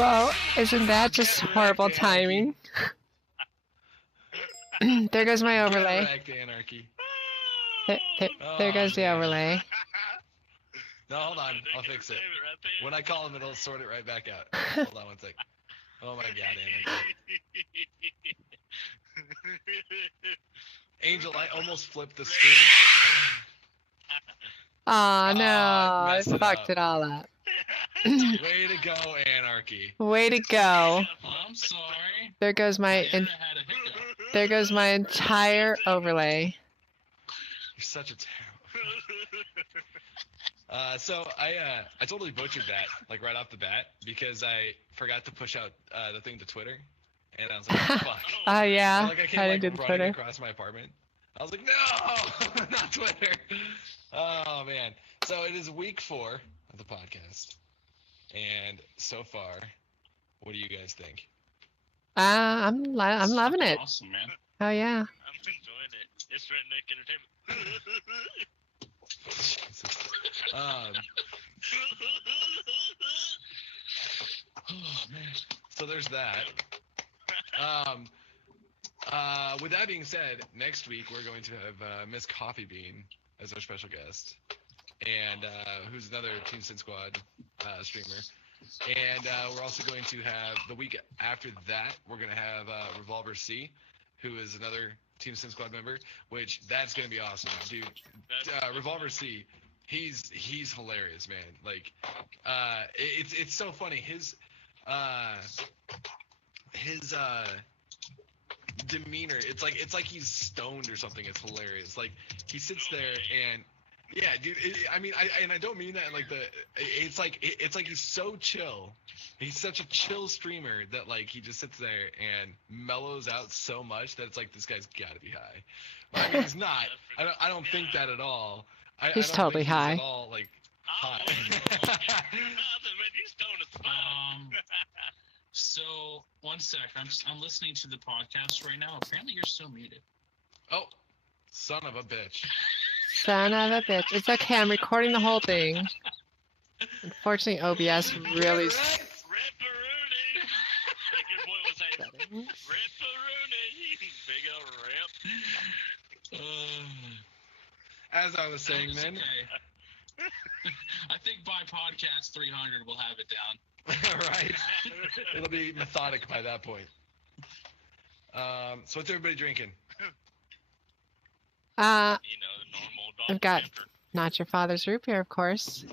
Well, isn't that just horrible timing? There goes my overlay. Back to anarchy. There goes the overlay. No, hold on. I'll fix it. When I call him, it'll sort it right back out. Hold on one sec. Oh my god, anarchy. Angel, I almost flipped the screen. Oh no, I messed it fucked up. it all up. Way to go, anarchy. Way to go. I'm sorry. There goes my I had a hiccup. there goes my entire overlay. You're such a terrible. So I totally butchered that like right off the bat because I forgot to push out the thing to Twitter, and I was like, fuck. Oh yeah, Like I came I like did running Twitter. across my apartment. I was like, no, not Twitter. Oh man. So it is week 4 of the podcast, and so far, what do you guys think? I'm loving it. Awesome, man. Oh yeah. I'm enjoying it. It's redneck entertainment. Jesus. Oh man. So there's that. With that being said, next week we're going to have Miss Coffee Bean as our special guest, and who's another Team Sin Squad streamer. And we're also going to have the week after that we're going to have Revolver C, who is another Team Sin Squad member. Which that's going to be awesome, dude. Revolver C, he's hilarious, man. Like, it's so funny. His demeanor, it's like he's stoned or something. It's hilarious. Like he sits there and yeah, dude. I don't mean that in like the. It's like he's so chill. He's such a chill streamer that like he just sits there and mellows out so much that it's like this guy's got to be high. But, I mean, he's not. I don't think that at all. He's I don't totally think he's high. At all, like high. So, one sec. I'm listening to the podcast right now. Apparently, you're still muted. Oh, son of a bitch. Son of a bitch. It's okay. I'm recording the whole thing. Unfortunately, OBS really. Ripperoonie. Like your boy was saying. Ripperoonie. Big old rip. As I was saying, It's man. okay. I think by podcast 300 we'll have it down. Right. It'll be methodic by that point. So what's everybody drinking? You know, the normal dog I've got temper. Not Your Father's Root Beer, of course.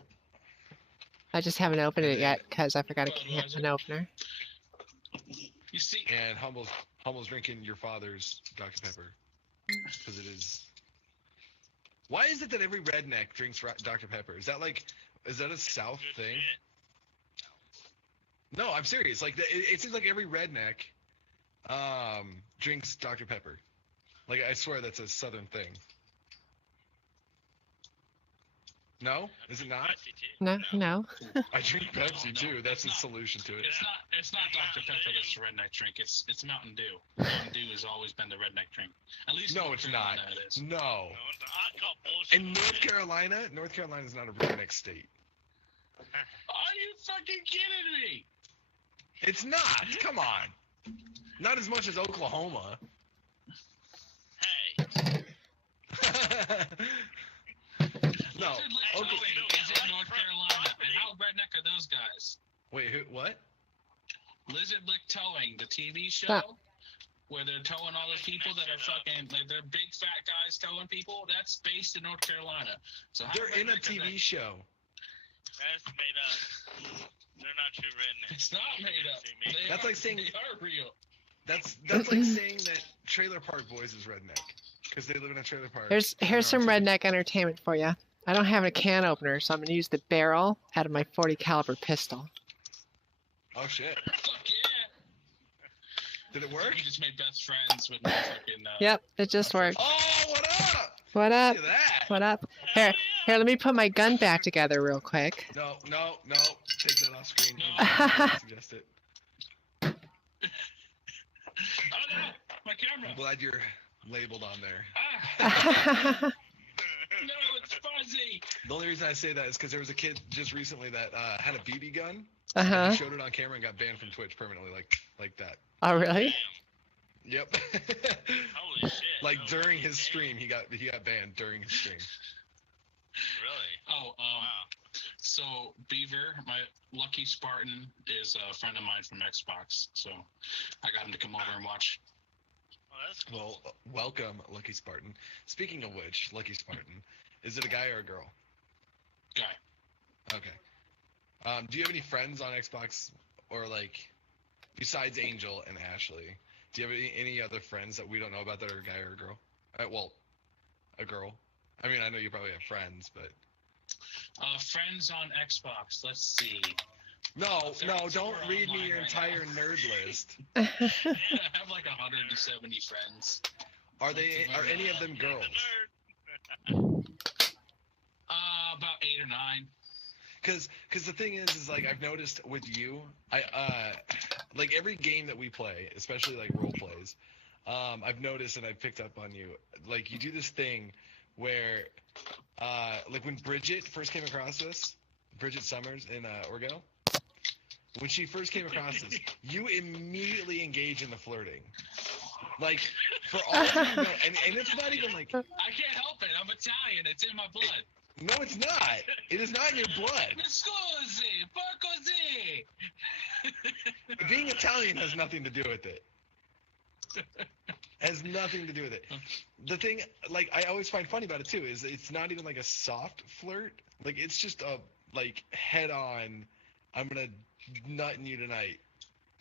I just haven't opened it yet because I forgot an opener. You see, And Humble's drinking your father's Dr. Pepper. Because it is. Why is it that every redneck drinks Dr. Pepper? Is that a South Good thing? shit. No, I'm serious. Like it seems like every redneck drinks Dr. Pepper. Like I swear that's a Southern thing. No? Is it not? Spicy too. No. I drink Pepsi too. That's the solution to it. it's not Dr. Pepper that's the redneck drink. It's Mountain Dew. Mountain Dew has always been the redneck drink. At least in No, North it's not. Carolina it is. No. No, I call bullshit. In North Carolina is not a redneck state. Are you fucking kidding me? It's not. Come on. Not as much as Oklahoma. Hey. No. Lizard Lick Okay. Towing is in North Carolina. And how redneck are those guys? Wait, who? What? Lizard Lick Towing, the TV show, Stop. where they're towing all the people that are fucking, like they're big fat guys towing people. That's based in North Carolina. So how They're in a redneck are TV they? show. That's made up. They're not true rednecks. It's not made up. See me. They That's are- like saying- they are real. That's like saying that Trailer Park Boys is redneck because they live in a trailer park. Here's some redneck entertainment for you. I don't have a can opener, so I'm gonna use the barrel out of my .40 caliber pistol. Oh shit! Fuck yeah. Did it work? We just made best friends with my fucking. Yep, it just worked. Oh, what up? What up? Look at that. What up? Here, let me put my gun back together real quick. No. Take that off screen. No. I suggest it. Oh no, my camera. I'm glad you're labeled on there. Ah, no, it's fuzzy. The only reason I say that is because there was a kid just recently that had a BB gun Uh-huh. He showed it on camera and got banned from Twitch permanently, like that. Oh, really? Yep. Holy shit. Like no during fucking his game. stream, he got banned during his stream. Really? Oh, Wow. so Beaver, my Lucky Spartan, is a friend of mine from Xbox. So I got him to come over and watch. Oh, that's cool. Well, welcome, Lucky Spartan. Speaking of which, Lucky Spartan, is it a guy or a girl? Guy. Okay. Do you have any friends on Xbox, or like, besides Angel and Ashley? Do you have any other friends that we don't know about that are a guy or a girl? Well, a girl. I mean, I know you probably have friends, but Friends on Xbox. Let's see. no, don't We're read me online your right entire now. nerd list. I have like 170 friends. Are any of them He's a girls? nerd. About 8 or 9. Because the thing is like I've noticed with you, like every game that we play, especially like role plays, I've noticed and I've picked up on you, like you do this thing where, like when Bridget first came across us, Bridget Summers in Orgo, when she first came across us, you immediately engage in the flirting. Like for all of you know, and it's not even like I can't help it. I'm Italian. It's in my blood. no, it's not. It is not in your blood. Scusi, per così. Being Italian has nothing to do with it. Has nothing to do with it. The thing, like, I always find funny about it too, is it's not even like a soft flirt. Like, it's just a like head-on, I'm gonna nut in you tonight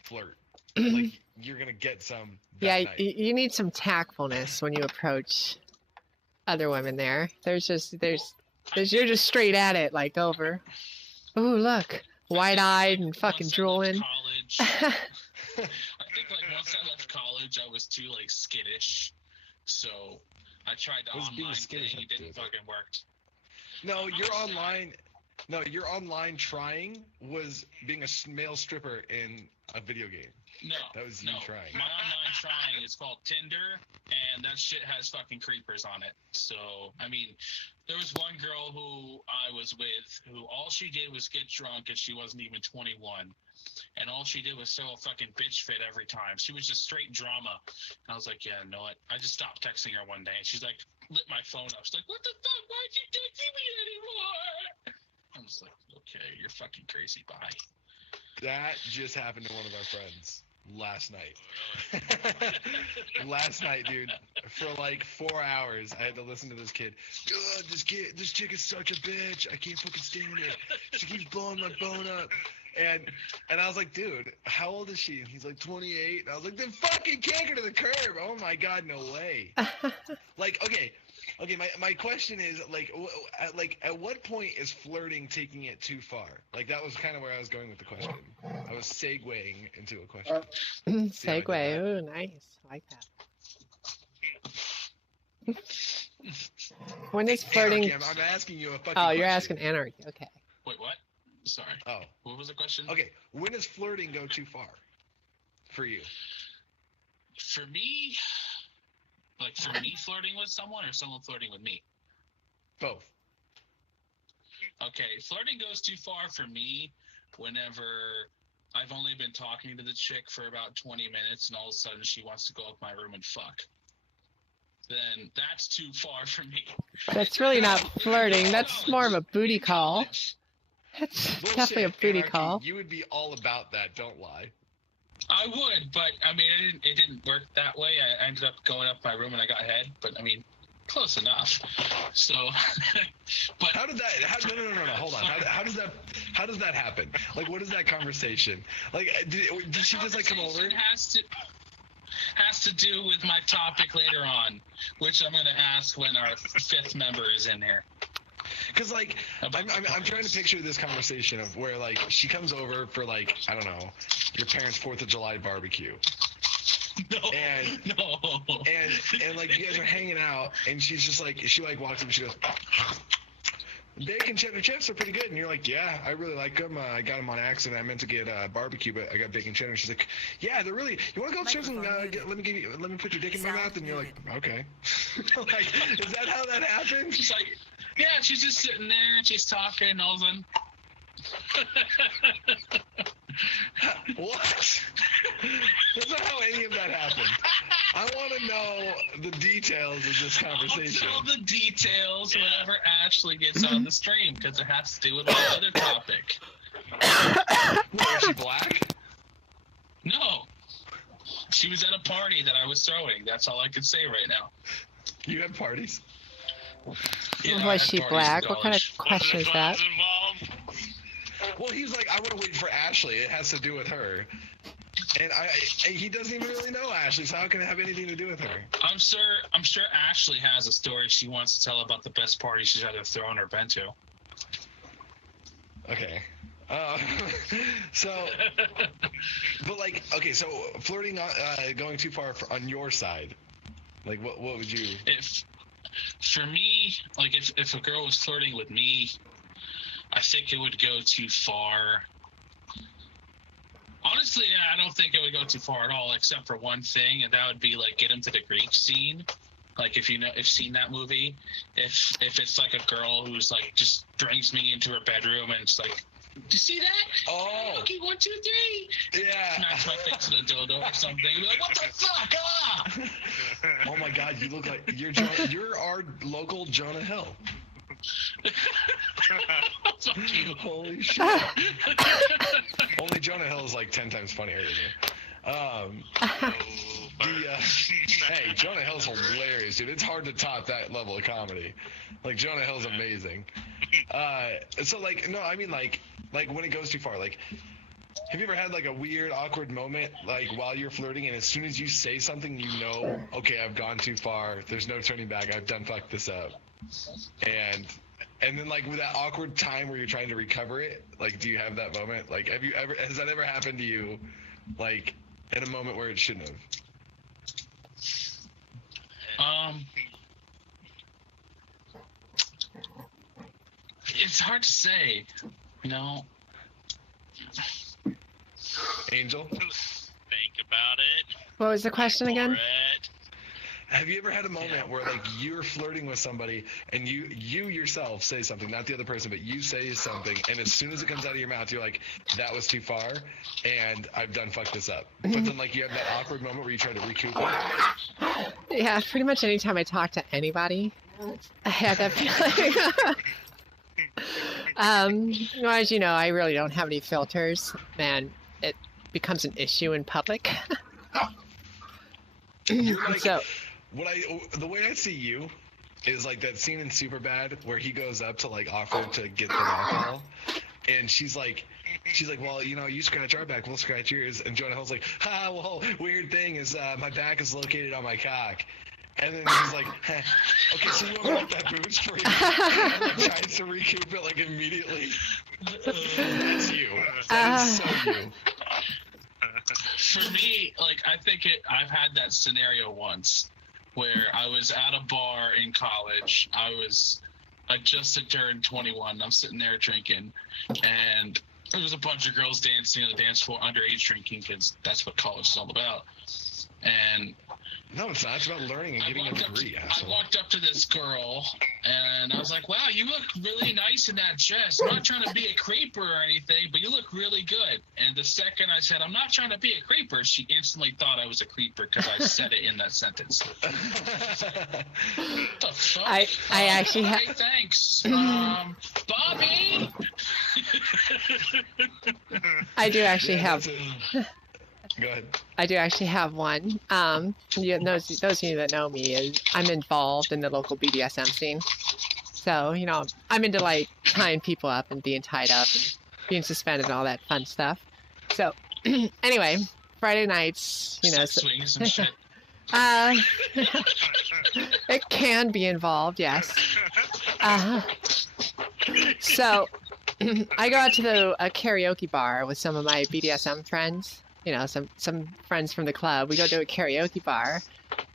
flirt. Like, you're gonna get some. That Yeah, night. you need some tactfulness when you approach other women there. There's you're just straight at it, like over. Ooh, look, wide-eyed and fucking drooling. College. I think like once I left college, I was too like skittish, so I tried the What does being online skittish thing. have It to do didn't with it? fucking work. No, your online trying was being a male stripper in a video game. No, That was you no. trying. My online trying is called Tinder, and that shit has fucking creepers on it. So, I mean, there was one girl who I was with who all she did was get drunk, and she wasn't even 21. And all she did was throw a fucking bitch fit every time. She was just straight drama. And I was like, yeah, no, I just stopped texting her one day. And she's like, lit my phone up. She's like, what the fuck? Why'd you texting me anymore? I was like, okay, you're fucking crazy. Bye. That just happened to one of our friends last night. Really? Last night, dude, for like 4 hours, I had to listen to this kid. God, this chick is such a bitch. I can't fucking stand it. She keeps blowing my phone up. And I was like, dude, how old is she? And he's like 28. And I was like, then fucking kick her to the curb. Oh my God, no way. Like, okay, my question is, like, at what point is flirting taking it too far? Like, that was kind of where I was going with the question. I was segueing into a question. See how I did Segue. that? Ooh, nice. I like that. When is flirting? Anarchy, I'm asking you a fucking Oh, you're question. asking anarchy. Okay. Wait, what? Sorry. Oh, What was the question? okay. When does flirting go too far for you? For me, like for me flirting with someone or someone flirting with me? Both. Okay, flirting goes too far for me whenever I've only been talking to the chick for about 20 minutes and all of a sudden she wants to go up my room and fuck. Then that's too far for me. That's really not flirting. That's more of a booty call. That's Bullshit, definitely a booty Anarchy. call. You would be all about that. Don't lie. I would, but I mean, it didn't work that way. I ended up going up my room and I got head, but I mean, close enough. So, but How did that? No. Hold on. How does that happen? Like, what is that conversation? Like, did she just like come over? conversation has to do with my topic later on, which I'm going to ask when our fifth member is in here. Because like, I'm trying to picture this conversation of where like she comes over for like, I don't know, your parents' 4th of July barbecue. No, And no. and like you guys are hanging out, and she's just like, she like walks up and she goes, bacon cheddar chips are pretty good. And you're like, yeah, I really like them. I got them on accident. I meant to get barbecue, but I got bacon cheddar. And she's like, yeah, they're really. You want to go upstairs and let me put your dick in my mouth? And you're like, okay. Like, is that how that happens? She's like, yeah, she's just sitting there and she's talking and all of a sudden, What? That's not how any of that happened. I want to know the details of this conversation. I'll tell the details whenever Ashley gets on the stream, because it has to do with my other topic. Was she black? No. She was at a party that I was throwing. That's all I can say right now. You have parties? Yeah, I Was had she parties in black? What kind of college. question is that? Involved? Well, he's like, I want to wait for Ashley. It has to do with her. And he doesn't even really know Ashley, so how can it have anything to do with her? I'm sure Ashley has a story she wants to tell about the best party she's either thrown or been to. Okay. So, but like, okay, so flirting, going too far on your side, like, what would you? For me, like, if a girl was flirting with me, I think it would go too far. Honestly, I don't think it would go too far at all, except for one thing, and that would be like get him to the Greek scene. Like, if you've seen that movie, if it's like a girl who's like just brings me into her bedroom and it's like, do you see that? Oh. Okay, 1, 2, 3. Yeah. Smacks my face with a dildo or something. Be like, what the fuck? Ah! Oh my God, you look like you're our local Jonah Hill. Fuck you. Holy shit. Only Jonah Hill is like 10 times funnier than you. Hey, Jonah Hill's hilarious, dude. It's hard to top that level of comedy. Like, Jonah Hill's amazing. So like, no, I mean like when it goes too far, like, have you ever had like a weird, awkward moment, like while you're flirting, and as soon as you say something, you know, okay, I've gone too far. There's no turning back. I've done fucked this up. And then like with that awkward time where you're trying to recover it, like, do you have that moment? Like, has that ever happened to you, like, in a moment where it shouldn't have? It's hard to say, you know. Angel? Think about it. What was the question again? For it. Have you ever had a moment where like you're flirting with somebody and you yourself say something, not the other person, but you say something, and as soon as it comes out of your mouth, you're like, that was too far, and I've done fucked this up. But then like you have that awkward moment where you try to recoup it. Yeah, pretty much anytime I talk to anybody, I have that feeling. Well, as you know, I really don't have any filters, and it becomes an issue in public. You're like, So, the way I see you is like that scene in Superbad where he goes up to like offer to get the alcohol, and she's like, well, you know, you scratch our back, we'll scratch yours. And Jonah Hill's like, well, weird thing is my back is located on my cock. And then he's like, okay, so you want to let that booze for you? And like tries to recoup it like immediately. That's you. That is so you. For me, like, I've had that scenario once where I was at a bar in college. I just had turned 21. I'm sitting there drinking, and there was a bunch of girls dancing on the dance floor, underage drinking, because that's what college is all about. And no, it's not. It's about learning and getting a degree. I walked up to this girl, and I was like, wow, you look really nice in that dress. I'm not trying to be a creeper or anything, but you look really good. And the second I said, I'm not trying to be a creeper, she instantly thought I was a creeper because I said it in that sentence. What the fuck? I actually have. Hey, thanks. Bobby! I do actually have. Go ahead. I do actually have one. Those of you that know me, is I'm involved in the local BDSM scene. So, you know, I'm into like tying people up and being tied up and being suspended and all that fun stuff. So, anyway, Friday nights, you know. Sex swings and shit. It can be involved, yes. So, I go out to a karaoke bar with some of my BDSM friends. You know, some friends from the club. We go to a karaoke bar,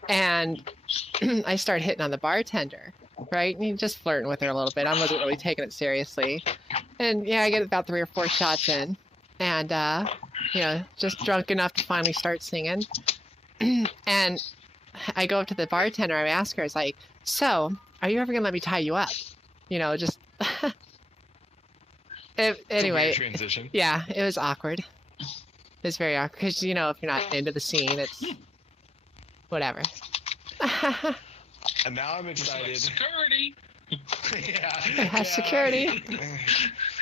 and I start hitting on the bartender, right? And just flirting with her a little bit. I wasn't really taking it seriously. And yeah, I get about 3 or 4 shots in, and you know, just drunk enough to finally start singing. And I go up to the bartender. I ask her, "It's like, so, are you ever gonna let me tie you up?" You know, just. Anyway, Weird transition. yeah, it was awkward. It was very awkward because if you're not into the scene, it's whatever. And now I'm excited. Security. Yeah. Security.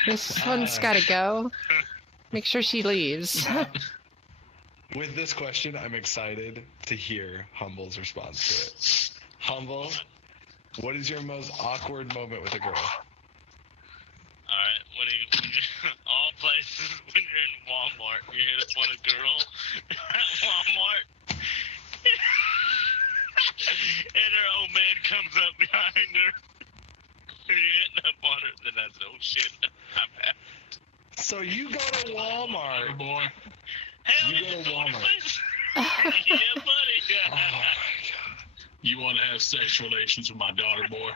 This one's got to go. Make sure she leaves. With this question, I'm excited to hear Humble's response to it. Humble, what is your most awkward moment with a girl? Alright, when you all places when you're in Walmart, you hit up on a girl at Walmart, and her old man comes up behind her, and you're hitting up on her, then that's no shit. I'm happy. So you go to Walmart. Boy. Hell, You go to Walmart. Yeah, buddy. Oh my god. You want to have sex relations with my daughter, boy?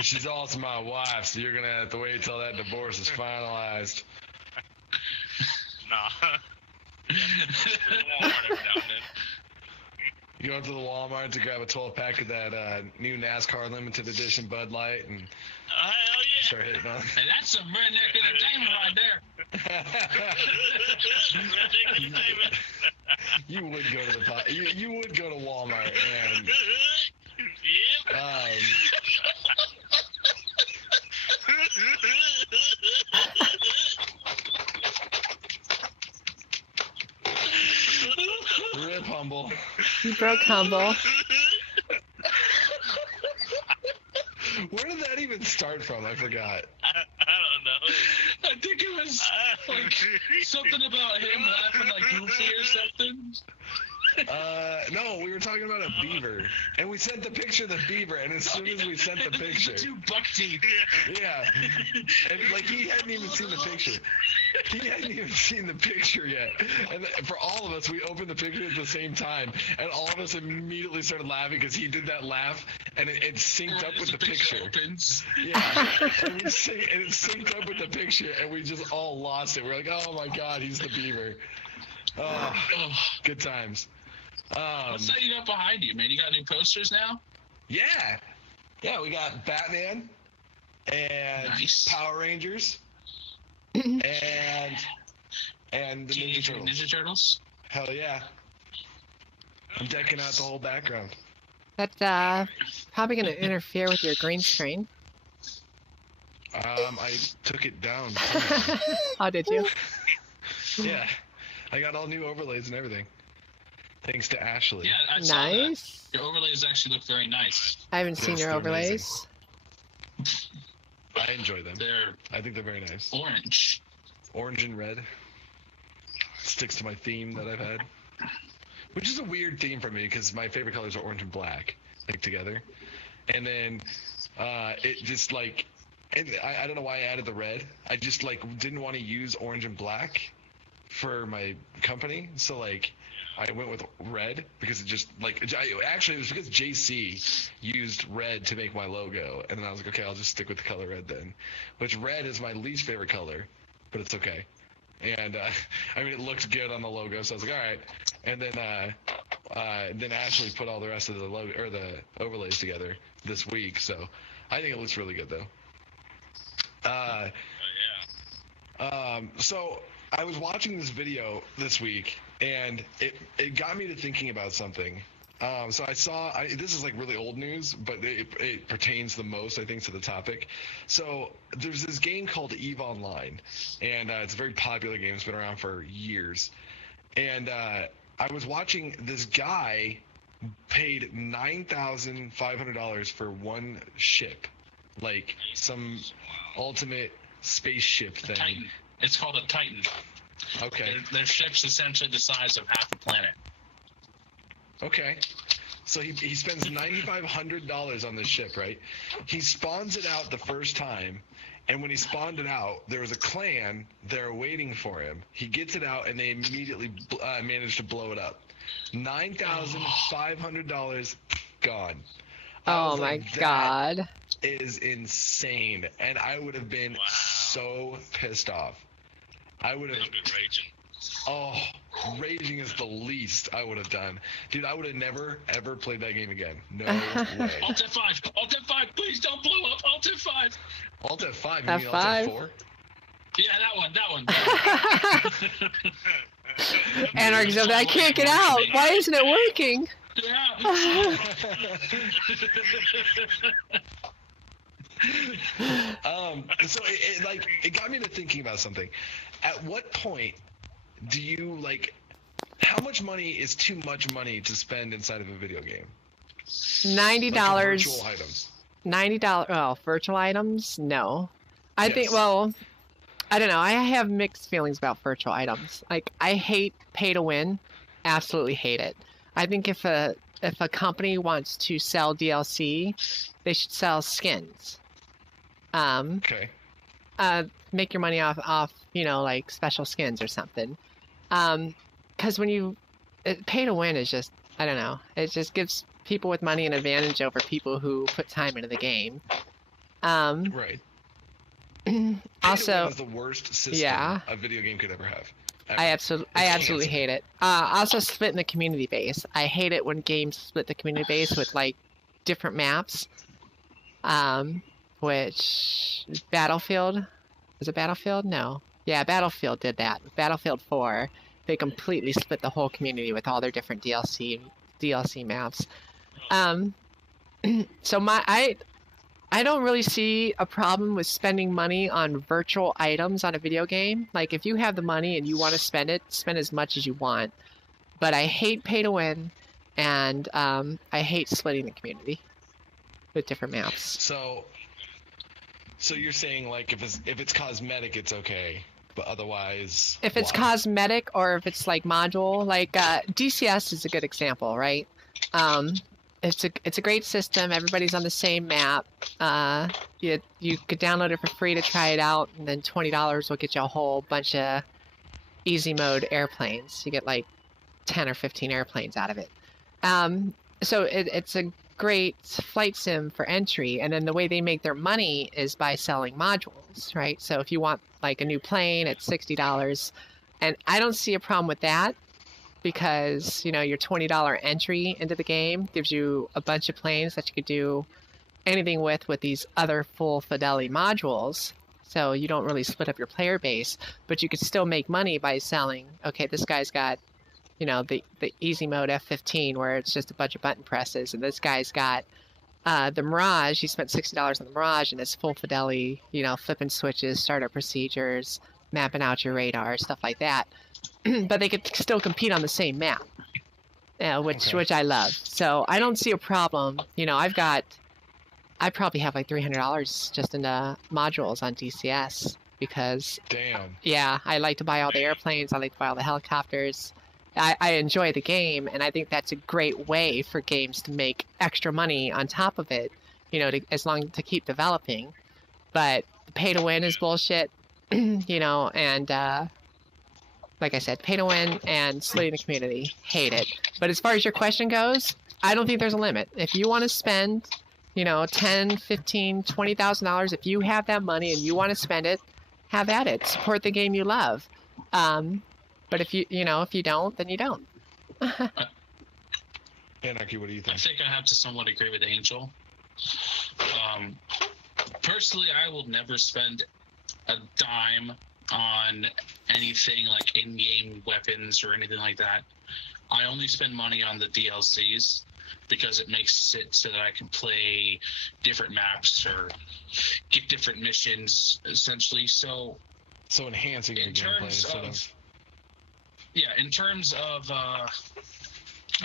She's also my wife, so you're gonna have to wait till that divorce is finalized. Nah. Walmart every now and then. You go up to the Walmart to grab a 12-pack of that new NASCAR limited edition Bud Light and Hell yeah. start hitting on. And that's some redneck entertainment right there. Redneck entertainment. You would go to the you would go to Walmart and Yep. Rip Humble. You broke Humble. Where did that even start from? I forgot. I don't know. I think it was like something about him laughing like goofy or something. No, we were talking about a beaver, and we sent the picture of the beaver, and as soon as we sent the picture, Two buck teeth. yeah, and like he hadn't even seen the picture. He hadn't even seen the picture yet, and for all of us, we opened the picture at the same time, and all of us immediately started laughing because he did that laugh, and it synced up with the picture. Opens. Yeah, and it synced up with the picture, and we just all lost it. We're like, oh my god, he's the beaver. Oh, good times. What's that you got behind you, man? You got new posters now? Yeah, we got Batman and Nice. Power Rangers and the Teenage Ninja Mutant Turtles. Ninja Turtles? Hell yeah! I'm decking out the whole background. That's probably going to interfere with your green screen. I took it down. Oh, did you? Yeah, I got all new overlays and everything. Thanks to Ashley. Yeah, I saw that. Nice. Your overlays actually look very nice. I haven't seen Yes, your they're overlays. I enjoy them. They're I think they're very nice. orange. Orange and red. Sticks to my theme that I've had. Which is a weird theme for me because my favorite colors are orange and black, like together. And then it just like, and I don't know why I added the red. I just like didn't want to use orange and black for my company. So like I went with red because it just like, actually it was because JC used red to make my logo. And then I was like, okay, I'll just stick with the color red then. Which red is my least favorite color, but it's okay. And I mean, it looked good on the logo, so I was like, all right. And then Ashley put all the rest of the logo or the overlays together this week, so I think it looks really good though. So I was watching this video this week, and it got me to thinking about something. So I saw, this is like really old news, but it pertains the most, I think, to the topic. So there's this game called EVE Online, and it's a very popular game. It's been around for years. And I was watching this guy paid $9,500 for one ship, like some ultimate spaceship thing. Titan. It's called a Titan. Okay. Their ship's essentially the size of half a planet. Okay. So he spends $9,500 on this ship, right? He spawns it out the first time, and when he spawned it out, there was a clan there waiting for him. He gets it out, and they immediately manage to blow it up. $9,500 gone. I Oh was my like, god. That is insane, and I would have been so pissed off. I would have. I've been raging. Oh, Raging is the least I would have done. Dude, I would have never, ever played that game again. No way. Alt F5! Alt F5! Please don't blow up! Alt F5! Alt F5? You mean Alt F5? F4? Yeah, that one. Anarchy said, I can't get out. Why isn't it working? Yeah. So it got me to thinking about something. At what point do you how much money is too much money to spend inside of a video game? $90. Virtual items. $90. Oh, virtual items? No. I Yes. think, well, I don't know. I have mixed feelings about virtual items. Like, I hate pay to win. Absolutely hate it. I think if a company wants to sell DLC, they should sell skins. Okay. Make your money off like special skins or something. Because when pay to win is just, I don't know. It just gives people with money an advantage over people who put time into the game. Right. Also, Pay to win is the worst system a video game could ever have. Ever. I absolutely hate it. Also, splitting the community base. I hate it when games split the community base with different maps. Which Battlefield, was it Battlefield? No. Yeah, Battlefield did that. Battlefield 4, they completely split the whole community with all their different DLC maps. So I don't really see a problem with spending money on virtual items on a video game. Like, if you have the money and you want to spend it, spend as much as you want. But I hate pay to win, and I hate splitting the community with different maps. So you're saying if it's cosmetic, it's okay, but otherwise. If it's cosmetic or if it's module, DCS is a good example, right? It's a great system. Everybody's on the same map. You could download it for free to try it out, and then $20 will get you a whole bunch of easy mode airplanes. You get 10 or 15 airplanes out of it. So it's a great flight sim for entry, and then the way they make their money is by selling modules, right? So if you want a new plane, it's $60, and I don't see a problem with that. Because your $20 entry into the game gives you a bunch of planes that you could do anything with these other full fidelity modules. So you don't really split up your player base, but you could still make money by selling. Okay, this guy's got the easy mode F-15 where it's just a bunch of button presses, and this guy's got the Mirage. He spent $60 on the Mirage, and it's full fidelity. Flipping switches, startup procedures, mapping out your radar, stuff like that. But they could still compete on the same map, which I love. So I don't see a problem. I probably have $300 just into modules on DCS because. Damn. Yeah, I like to buy all the airplanes. I like to buy all the helicopters. I enjoy the game, and I think that's a great way for games to make extra money on top of it. To keep developing. But pay to win is bullshit. And. Like I said, pay to win and splitting the community. Hate it. But as far as your question goes, I don't think there's a limit. If you want to spend, $10, $15, $20,000, if you have that money and you want to spend it, have at it. Support the game you love. But if you don't, then you don't. Anarchy, what do you think? I think I have to somewhat agree with Angel. Personally, I will never spend a dime on anything like in-game weapons or anything like that. I only spend money on the DLCs because it makes it so that I can play different maps or get different missions, essentially. So enhancing your gameplay instead of. Yeah, in terms of a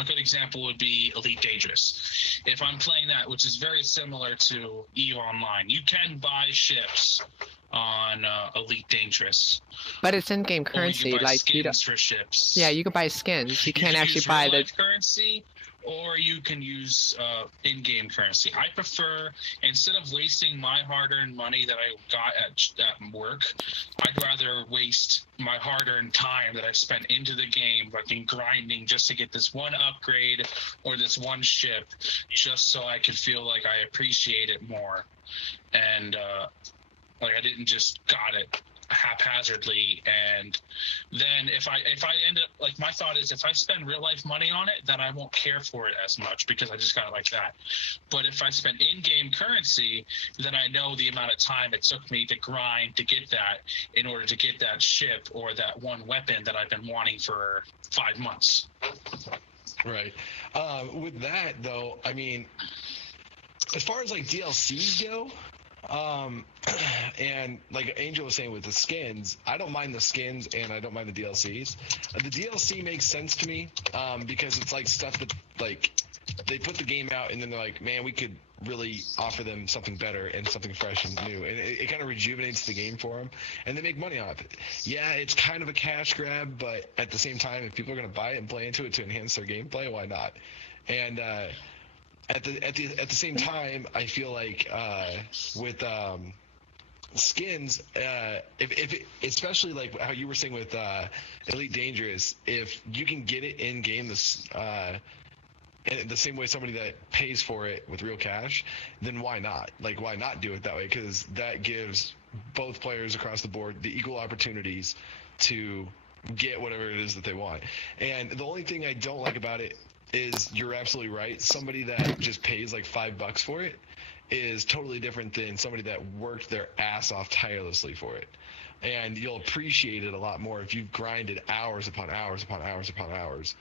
good example would be Elite Dangerous. If I'm playing that, which is very similar to EVE Online, you can buy ships on Elite Dangerous. But it's in-game currency. Or you can buy skins for ships. Yeah, you can buy skins. You can't actually buy the currency, or you can use in-game currency. I prefer, instead of wasting my hard-earned money that I got at work, I'd rather waste my hard-earned time that I spent into the game, fucking grinding just to get this one upgrade or this one ship, just so I could feel like I appreciate it more. And I didn't just got it haphazardly, and then if I end up thought is if I spend real life money on it, then I won't care for it as much because I just got it like that. But if I spend in-game currency, then I know the amount of time it took me to grind to get that in order to get that ship or that one weapon that I've been wanting for 5 months. Right. With that, though, I mean, as far as like DLCs go, and like Angel was saying with the skins, I don't mind the skins and I don't mind the DLCs. The DLC makes sense to me because it's like stuff that like they put the game out and then they're like, man, we could really offer them something better and something fresh and new, and it kind of rejuvenates the game for them, and they make money off it. Yeah, it's kind of a cash grab, but at the same time, if people are going to buy it and play into it to enhance their gameplay, why not? And at the same time, I feel like with skins, if especially like how you were saying with Elite Dangerous, if you can get it in game in the same way somebody that pays for it with real cash, then why not? Like, why not do it that way? Because that gives both players across the board the equal opportunities to get whatever it is that they want. And the only thing I don't like about it is, you're absolutely right, somebody that just pays like $5 for it is totally different than somebody that worked their ass off tirelessly for it. And you'll appreciate it a lot more if you've grinded hours upon hours upon hours upon hours.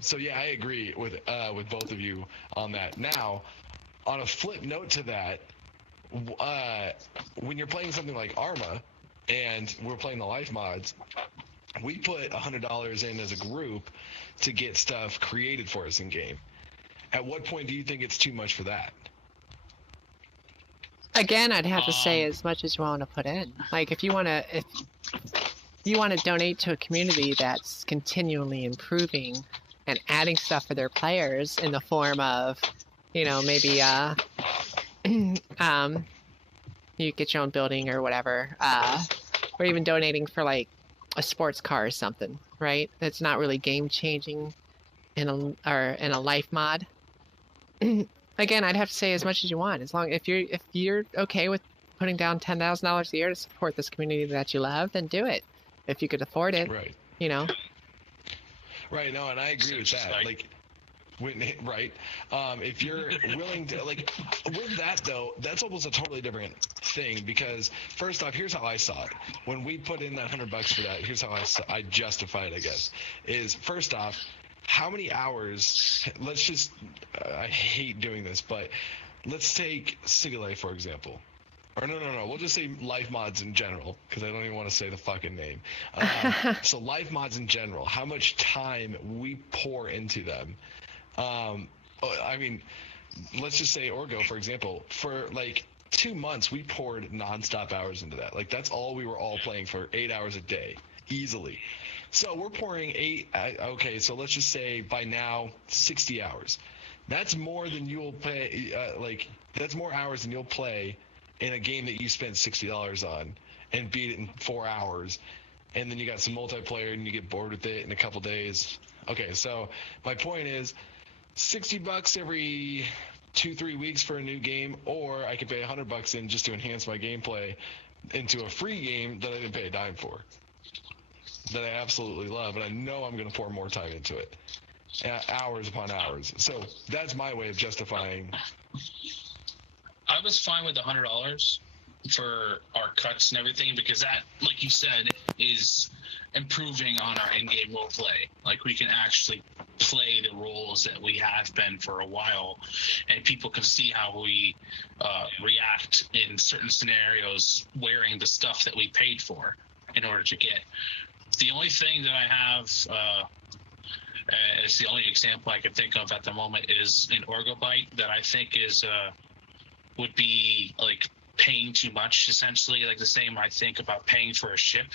So yeah, I agree with both of you on that. Now, on a flip note to that, when you're playing something like Arma, and we're playing the life mods, we put $100 in as a group to get stuff created for us in game. At what point do you think it's too much for that? Again, I'd have to say as much as you want to put in. Like, if you want to donate to a community that's continually improving and adding stuff for their players in the form of, you know, maybe you get your own building or whatever, or even donating for like a sports car or something, right? That's not really game changing in a life mod. Again, I'd have to say as much as you want, as long if you're okay with putting down $10,000 a year to support this community that you love, then do it. If you could afford it, right? You know. Right. No, and I agree with that. Like, right. If you're willing to, like, with that though, that's almost a totally different thing, because first off, here's how I saw it. When we put in that $100 for that, here's how I justified, I guess, is first off, how many hours, let's just, I hate doing this, but let's take City Life, for example. Or no, we'll just say life mods in general, because I don't even want to say the fucking name. So life mods in general, how much time we pour into them. I mean, let's just say Orgo, for example, for like 2 months, we poured nonstop hours into that. Like, that's all we were all playing for, 8 hours a day, easily. So we're pouring okay, so let's just say by now 60 hours. That's more than you'll pay, that's more hours than you'll play in a game that you spent $60 on and beat it in 4 hours. And then you got some multiplayer and you get bored with it in a couple days. Okay, so my point is $60 every 2-3 weeks for a new game, or I could pay $100 in just to enhance my gameplay into a free game that I didn't pay a dime for, that I absolutely love, and I know I'm going to pour more time into it, hours upon hours. So that's my way of justifying. I was fine with the $100 for our cuts and everything, because that, like you said, is improving on our in-game role play. Like, we can actually play the roles that we have been for a while, and people can see how we react in certain scenarios wearing the stuff that we paid for in order to get. The only thing that I have, it's the only example I can think of at the moment, is an Orgobite that I think is would be like paying too much, essentially. Like the same I think about paying for a ship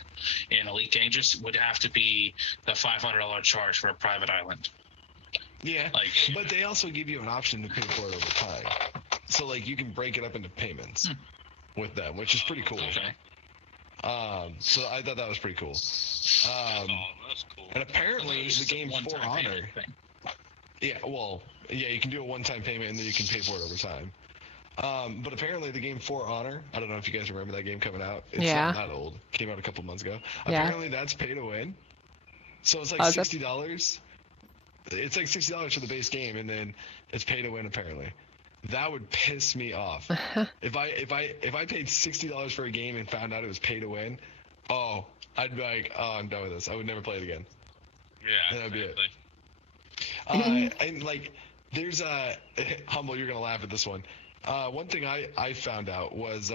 in Elite Dangerous would have to be the $500 charge for a private island. Yeah, but they also give you an option to pay for it over time. So like you can break it up into payments with them, which is pretty cool. Okay. So I thought that was pretty cool. That's cool. And apparently the game For Honor. Yeah, well, yeah, you can do a one-time payment and then you can pay for it over time. But apparently the game For Honor, I don't know if you guys remember that game coming out. It's not that old. Came out a couple months ago. Yeah. Apparently that's pay to win. So it's like $60. It's like $60 for the base game, and then it's pay to win apparently. That would piss me off. If I paid $60 for a game and found out it was pay to win, I'd be like, I'm done with this. I would never play it again. Yeah, that would be it. And like, there's Humble, you're gonna laugh at this one. One thing I found out was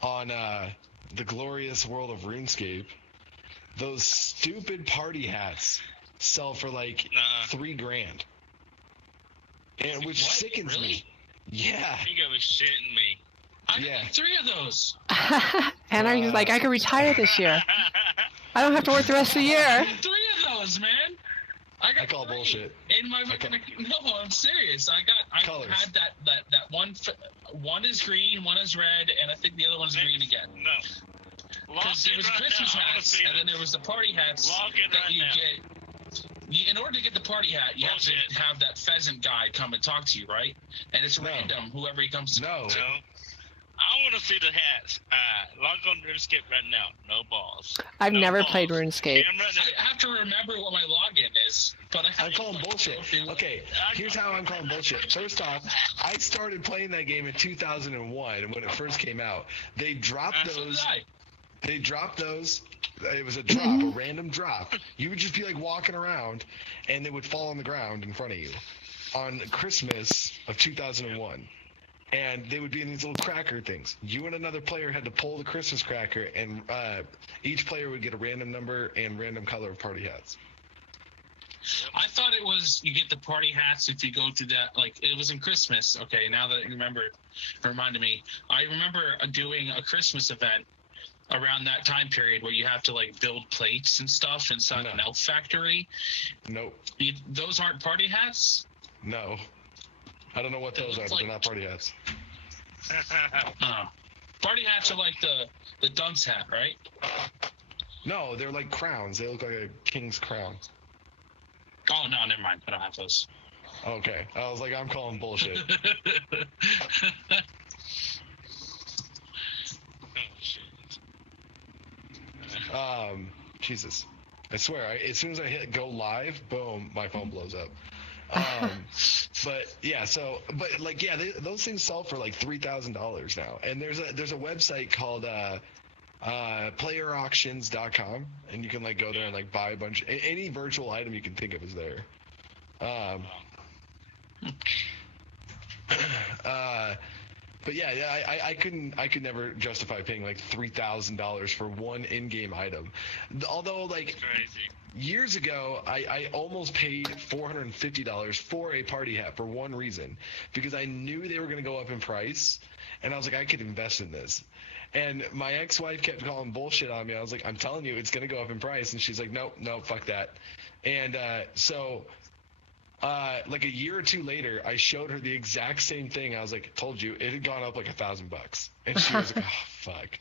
on the glorious world of RuneScape, those stupid party hats sell for like $3,000, and which sickens me. Yeah. You gotta be shitting me. I got 3 of those. And are you like, I could retire this year? I don't have to work the rest of the year. 3 of those, man. I call bullshit. In my no, I'm serious. I had that one is green, one is red, and I think the other one's green again. No. Because there was Christmas hats, and then there was the party hats that you get. In order to get the party hat, you have to have that pheasant guy come and talk to you, right? And it's random, whoever he comes to. No. I want to see the hats. Log on RuneScape right now. No balls. I've no never balls. played RuneScape. I have to remember what my login is, but I'm calling bullshit. Okay, here's how I'm calling bullshit. First off, I started playing that game in 2001 when it first came out. They dropped those. They dropped those. It was a drop, a random drop. You would just be like walking around, and they would fall on the ground in front of you on Christmas of 2001. And they would be in these little cracker things. You and another player had to pull the Christmas cracker, and each player would get a random number and random color of party hats. I thought it was you get the party hats if you go to that, like, it was in Christmas. Okay, now that you reminded me. I remember doing a Christmas event around that time period where you have to, like, build plates and stuff inside an elf factory. Nope. Those aren't party hats? No. I don't know what those are, but they're not party hats. Party hats are like the dunce hat, right? No, they're like crowns. They look like a king's crown. Oh, no, never mind. I don't have those. Okay. I was like, I'm calling bullshit. Jesus. I swear, as soon as I hit go live, boom, my phone blows up. But yeah, those things sell for like $3,000 now, and there's a website called playerauctions.com, and you can like go there and like buy a bunch, any virtual item you can think of is there. But yeah, I could never justify paying like $3,000 for one in-game item, although like crazy. Years ago, I almost paid $450 for a party hat for one reason, because I knew they were going to go up in price, and I was like, I could invest in this. And my ex-wife kept calling bullshit on me. I was like, I'm telling you, it's going to go up in price. And she's like, nope, fuck that. And like a year or two later, I showed her the exact same thing. I was like, told you, it had gone up like $1,000. And she was like, oh, fuck.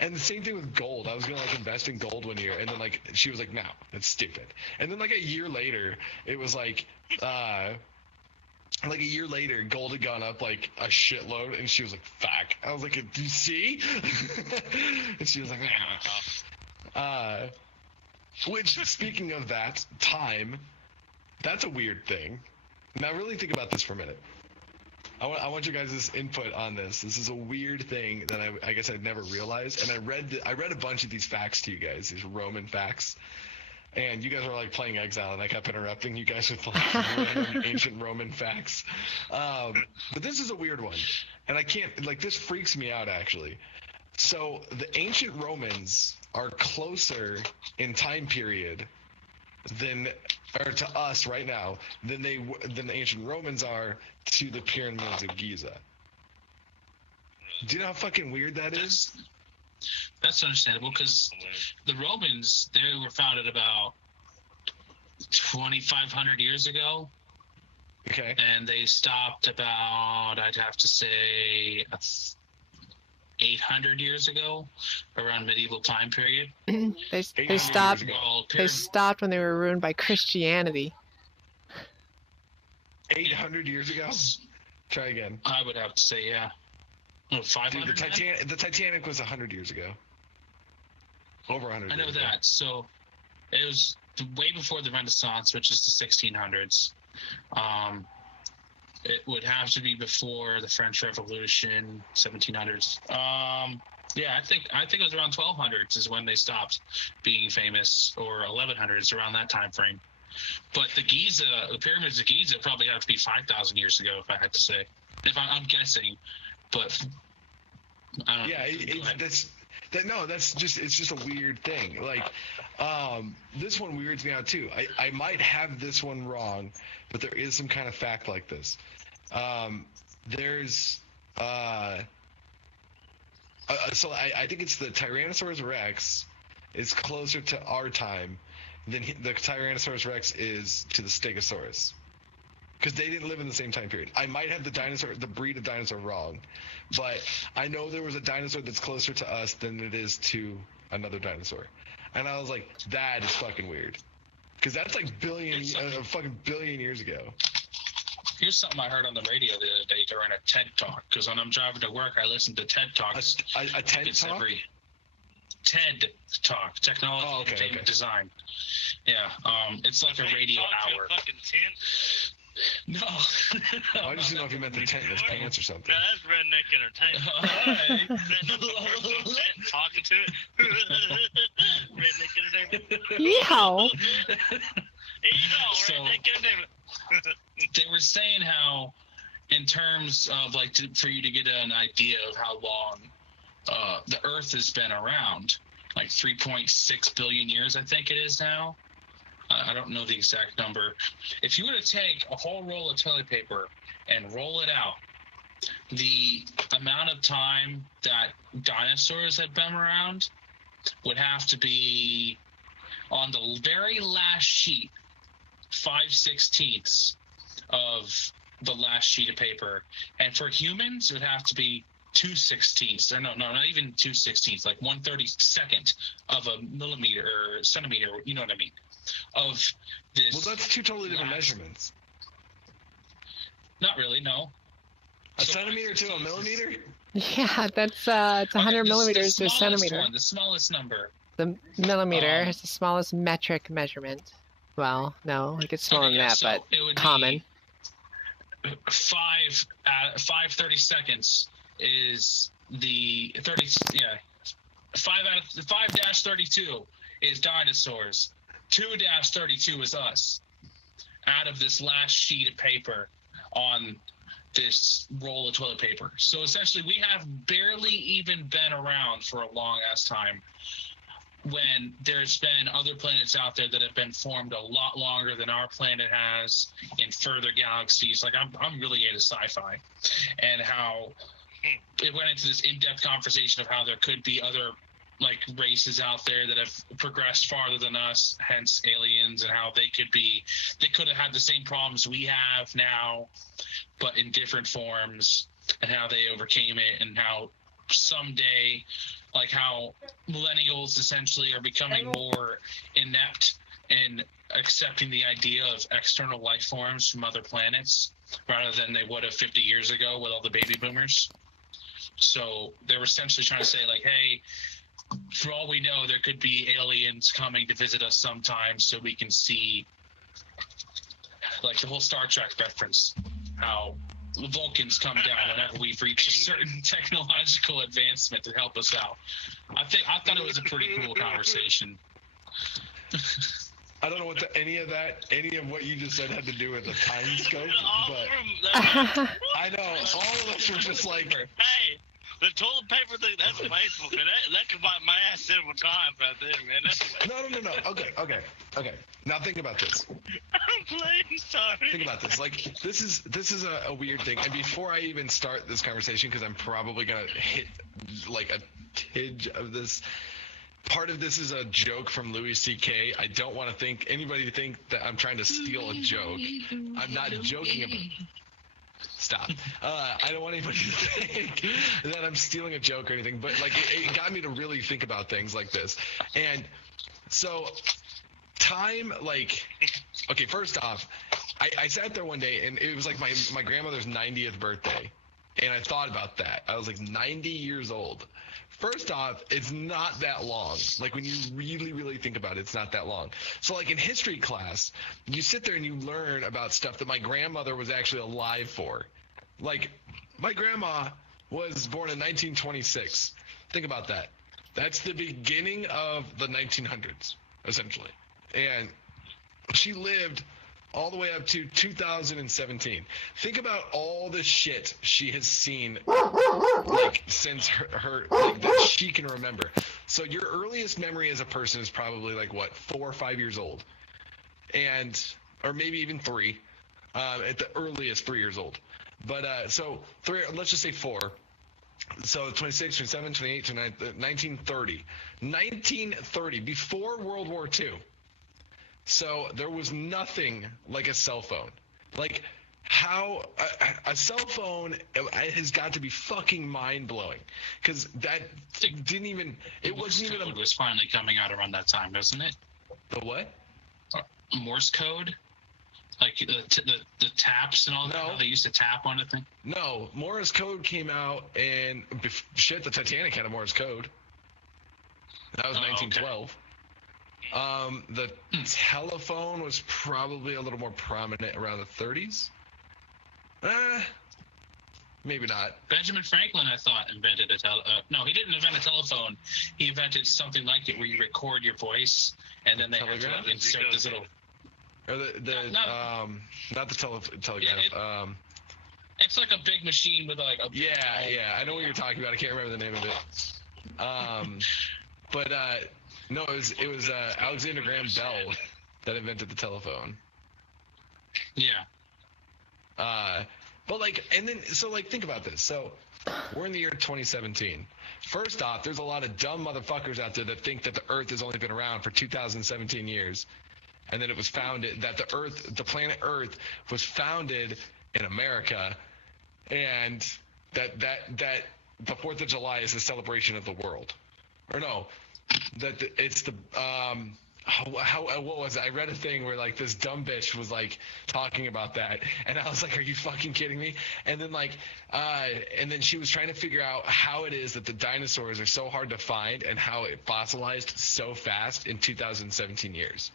And the same thing with gold. I was going to like invest in gold one year, and then like she was like, no, that's stupid. And then like a year later, it was like a year later, gold had gone up like a shitload, and she was like, fuck. I was like, do you see? And she was like, nah. Which, speaking of that, time, that's a weird thing. Now really think about this for a minute. I want you guys' input on this. This is a weird thing that I guess I'd never realized. And I read a bunch of these facts to you guys, these Roman facts. And you guys were like playing Exile, and I kept interrupting you guys with like random ancient Roman facts. But this is a weird one. And I can't, like, this freaks me out actually. So the ancient Romans are closer in time period to us right now than the ancient Romans are to the pyramids of Giza. Do you know how fucking weird that is? That's understandable, because the Romans, they were founded about 2,500 years ago. Okay. And they stopped about, I'd have to say, 800 years ago, around medieval time period. They stopped. They stopped when they were ruined by Christianity. 800 years ago? Try again. I would have to say, yeah. 500. Dude, the Titanic was 100 years ago. Over 100. I know years that. ago. So it was way before the Renaissance, which is the 1600s. It would have to be before the French Revolution, 1700s. Yeah, I think it was around 1200s is when they stopped being famous, or 1100s, around that time frame. But the pyramids of Giza probably have to be 5,000 years ago, if I had to say. If I'm guessing, but I don't know. It's just a weird thing. Like, this one weirds me out too. I might have this one wrong, but there is some kind of fact like this. So I think it's the Tyrannosaurus Rex is closer to our time than the Tyrannosaurus Rex is to the Stegosaurus, because they didn't live in the same time period. I might have the breed of dinosaur wrong, but I know there was a dinosaur that's closer to us than it is to another dinosaur, and I was like, that is fucking weird, because that's like fucking billion years ago. Here's something I heard on the radio the other day during a TED Talk, because when I'm driving to work, I listen to TED Talks. A TED Talk? TED Talk, Technology, Entertainment, Design. Yeah, it's like a radio hour. Fucking tent? No. I just didn't know if you meant the tent in his pants or something. No, that's redneck entertainment. Tent, talking to it. Redneck entertainment. Yeehaw. Redneck entertainment. They were saying how, in terms of like for you to get an idea of how long the Earth has been around, like 3.6 billion years, I think it is now. I don't know the exact number. If you were to take a whole roll of toilet paper and roll it out, the amount of time that dinosaurs have been around would have to be, on the very last sheet, 5/16 of the last sheet of paper. And for humans, it would have to be 2/16. Or no, not even 2/16, like 1/32 of a millimeter or centimeter, you know what I mean, of this. Well, that's two totally different measurements. Not really, no. A centimeter to a millimeter? Yeah, that's it's 100 millimeters to a centimeter. The smallest number. The millimeter is the smallest metric measurement. Well, no, it gets smaller than that, so but it would common. 5/32 is the 30. Yeah, 5-32 is dinosaurs. 2-32 is us. Out of this last sheet of paper on this roll of toilet paper. So essentially, we have barely even been around for a long ass time, when there's been other planets out there that have been formed a lot longer than our planet has in further galaxies. Like, I'm really into sci-fi, and how it went into this in-depth conversation of how there could be other like races out there that have progressed farther than us, hence aliens, and how they could have had the same problems we have now, but in different forms, and how they overcame it, and how someday, like how millennials essentially are becoming more inept in accepting the idea of external life forms from other planets rather than they would have 50 years ago with all the baby boomers. So they were essentially trying to say, like, hey, for all we know, there could be aliens coming to visit us sometime, so we can see, like the whole Star Trek reference, how the Vulcans come down whenever we've reached a certain technological advancement to help us out. I thought it was a pretty cool conversation. I don't know what any of what you just said had to do with the time scope, but I know all of us were just like, hey, the toilet paper thing, that's wasteful, man. That could buy my ass several times right there, man. No. Okay. Now think about this. I'm playing, sorry. Think about this. Like, this is a weird thing. And before I even start this conversation, because I'm probably gonna hit like a tidge of this. Part of this is a joke from Louis C.K. I don't want anybody to think that I'm trying to steal a joke. I'm not joking about. Stop. I don't want anybody to think that I'm stealing a joke or anything, but like it got me to really think about things like this. And so time, like, okay, first off, I sat there one day and it was like my grandmother's 90th birthday. And I thought about that. I was like 90 years old. First off, it's not that long. Like when you really, really think about it, it's not that long. So like in history class, you sit there and you learn about stuff that my grandmother was actually alive for. Like my grandma was born in 1926. Think about that. That's the beginning of the 1900s, essentially. And she lived all the way up to 2017. Think about all the shit she has seen, like, since her like, that she can remember. So your earliest memory as a person is probably, like, what, 4 or 5 years old? Or maybe even 3, at the earliest 3 years old. But, so, 3, let's just say 4. So 26, 27, 28, 29, 1930. 1930, before World War II. So there was nothing like a cell phone. Like how a cell phone has got to be fucking mind-blowing, because that didn't even, it wasn't even Morse code was finally coming out around that time, wasn't it? The what? Morse code? Like the taps and all that? How they used to tap on a thing? No, Morse code came out, and shit, the Titanic had a Morse code. That was 1912. Okay. The telephone was probably a little more prominent around the 30s. Maybe not. Benjamin Franklin, I thought, invented no, he didn't invent a telephone. He invented something like it where you record your voice, and then they had to like, insert this little... Or not the telegraph. Yeah, it's like a big machine with like a... Yeah, I know what you're talking about. I can't remember the name of it. No, it was Alexander Graham Bell that invented the telephone. Yeah. But like, and then, so like, think about this. So we're in the year 2017. First off, there's a lot of dumb motherfuckers out there that think that the Earth has only been around for 2017 years. And then it was founded, that the planet Earth was founded in America, and that the 4th of July is the celebration of the world. Or no, that it's the what was it? I read a thing where like this dumb bitch was like talking about that, and I was like, are you fucking kidding me? And then like and then she was trying to figure out how it is that the dinosaurs are so hard to find and how it fossilized so fast in 2017 years.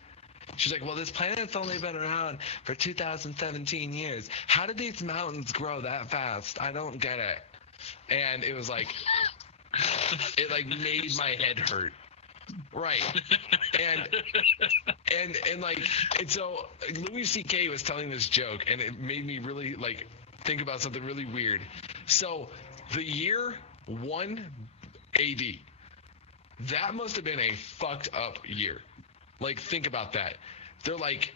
She's like, well, this planet's only been around for 2017 years. How did these mountains grow that fast? I don't get it. And it was like, it like made my head hurt. Right. And like, and so Louis C.K. was telling this joke, and it made me really like think about something really weird. So the year 1 AD, that must have been a fucked up year. Like, think about that. They're like,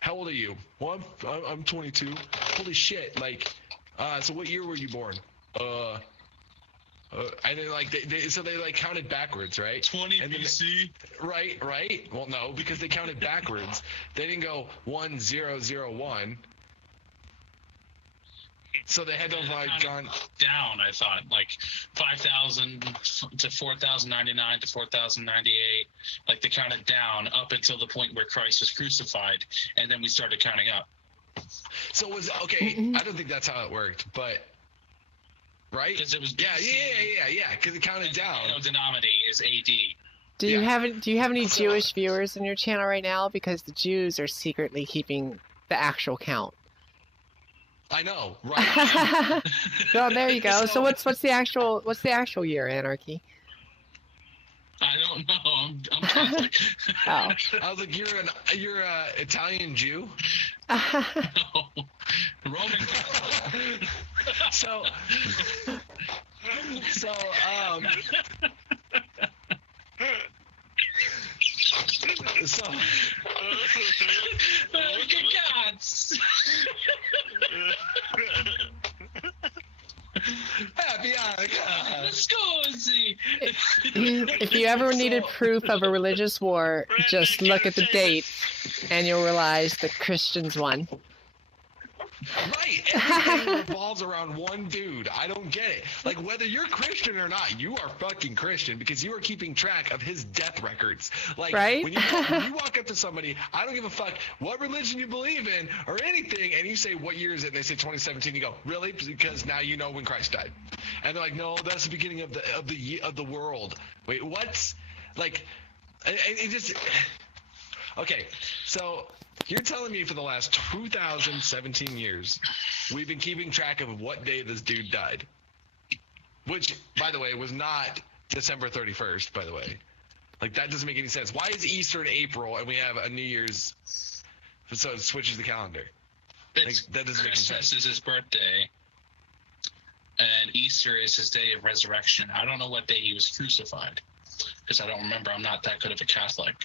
how old are you? Well, I'm 22. Holy shit. Like, so what year were you born? And then, like, so they, like, counted backwards, right? 20 BC? Right. Well, no, because they counted backwards. They didn't go 1001. So they had to have, like, gone down, I thought, like 5,000 to 4,099 to 4,098. Like, they counted down up until the point where Christ was crucified, and then we started counting up. So it was, okay, I don't think that's how it worked, but, right? Because it was yeah, because it counted down. Anno Domini is AD. Do you have any Jewish viewers on your channel right now? Because the Jews are secretly keeping the actual count. I know, right? Well, there you go. So what's the actual year, Anarchy? I don't know. I'm Catholic. Oh. I was like, you're a Italian Jew? No. Roman Catholic. So happy Hanukkah. Scusi. If you ever needed proof of a religious war, just look at the date, and you'll realize the Christians won. Right. Everything revolves around one dude. I don't get it. Like, whether you're Christian or not, you are fucking Christian because you are keeping track of his death records. Like, right? when you walk up to somebody, I don't give a fuck what religion you believe in or anything, and you say, what year is it? And they say 2017. You go, really? Because now you know when Christ died. And they're like, no, that's the beginning of the world. Wait, what? Like, it just... Okay, so you're telling me for the last 2017 years, we've been keeping track of what day this dude died. Which, by the way, was not December 31st, by the way. Like, that doesn't make any sense. Why is Easter in April and we have a New Year's, so it switches the calendar? Like, that doesn't make any sense. Christmas is his birthday, and Easter is his day of resurrection. I don't know what day he was crucified, because I don't remember. I'm not that good of a Catholic.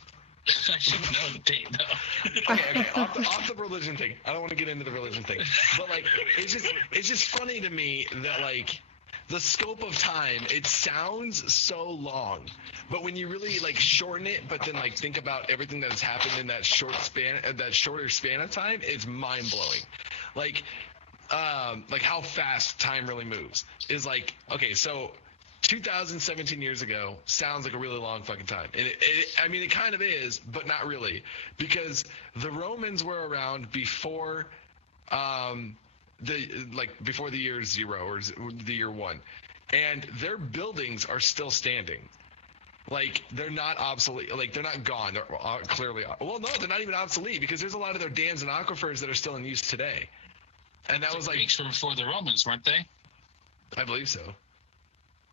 I should know the date, though. Okay. Off the religion thing. I don't want to get into the religion thing, but like, it's just funny to me that like the scope of time. It sounds so long, but when you really like shorten it, but then like think about everything that's happened in that shorter span of time, it's mind blowing. Like how fast time really moves is like, okay, so 2017 years ago sounds like a really long fucking time. And it kind of is, but not really, because the Romans were around before before the year 0 or the year 1. And their buildings are still standing. Like, they're not obsolete. Like, they're not gone. They're clearly, well, no, they're not even obsolete, because there's a lot of their dams and aquifers that are still in use today. And that was like... Greeks were before the Romans, weren't they? I believe so.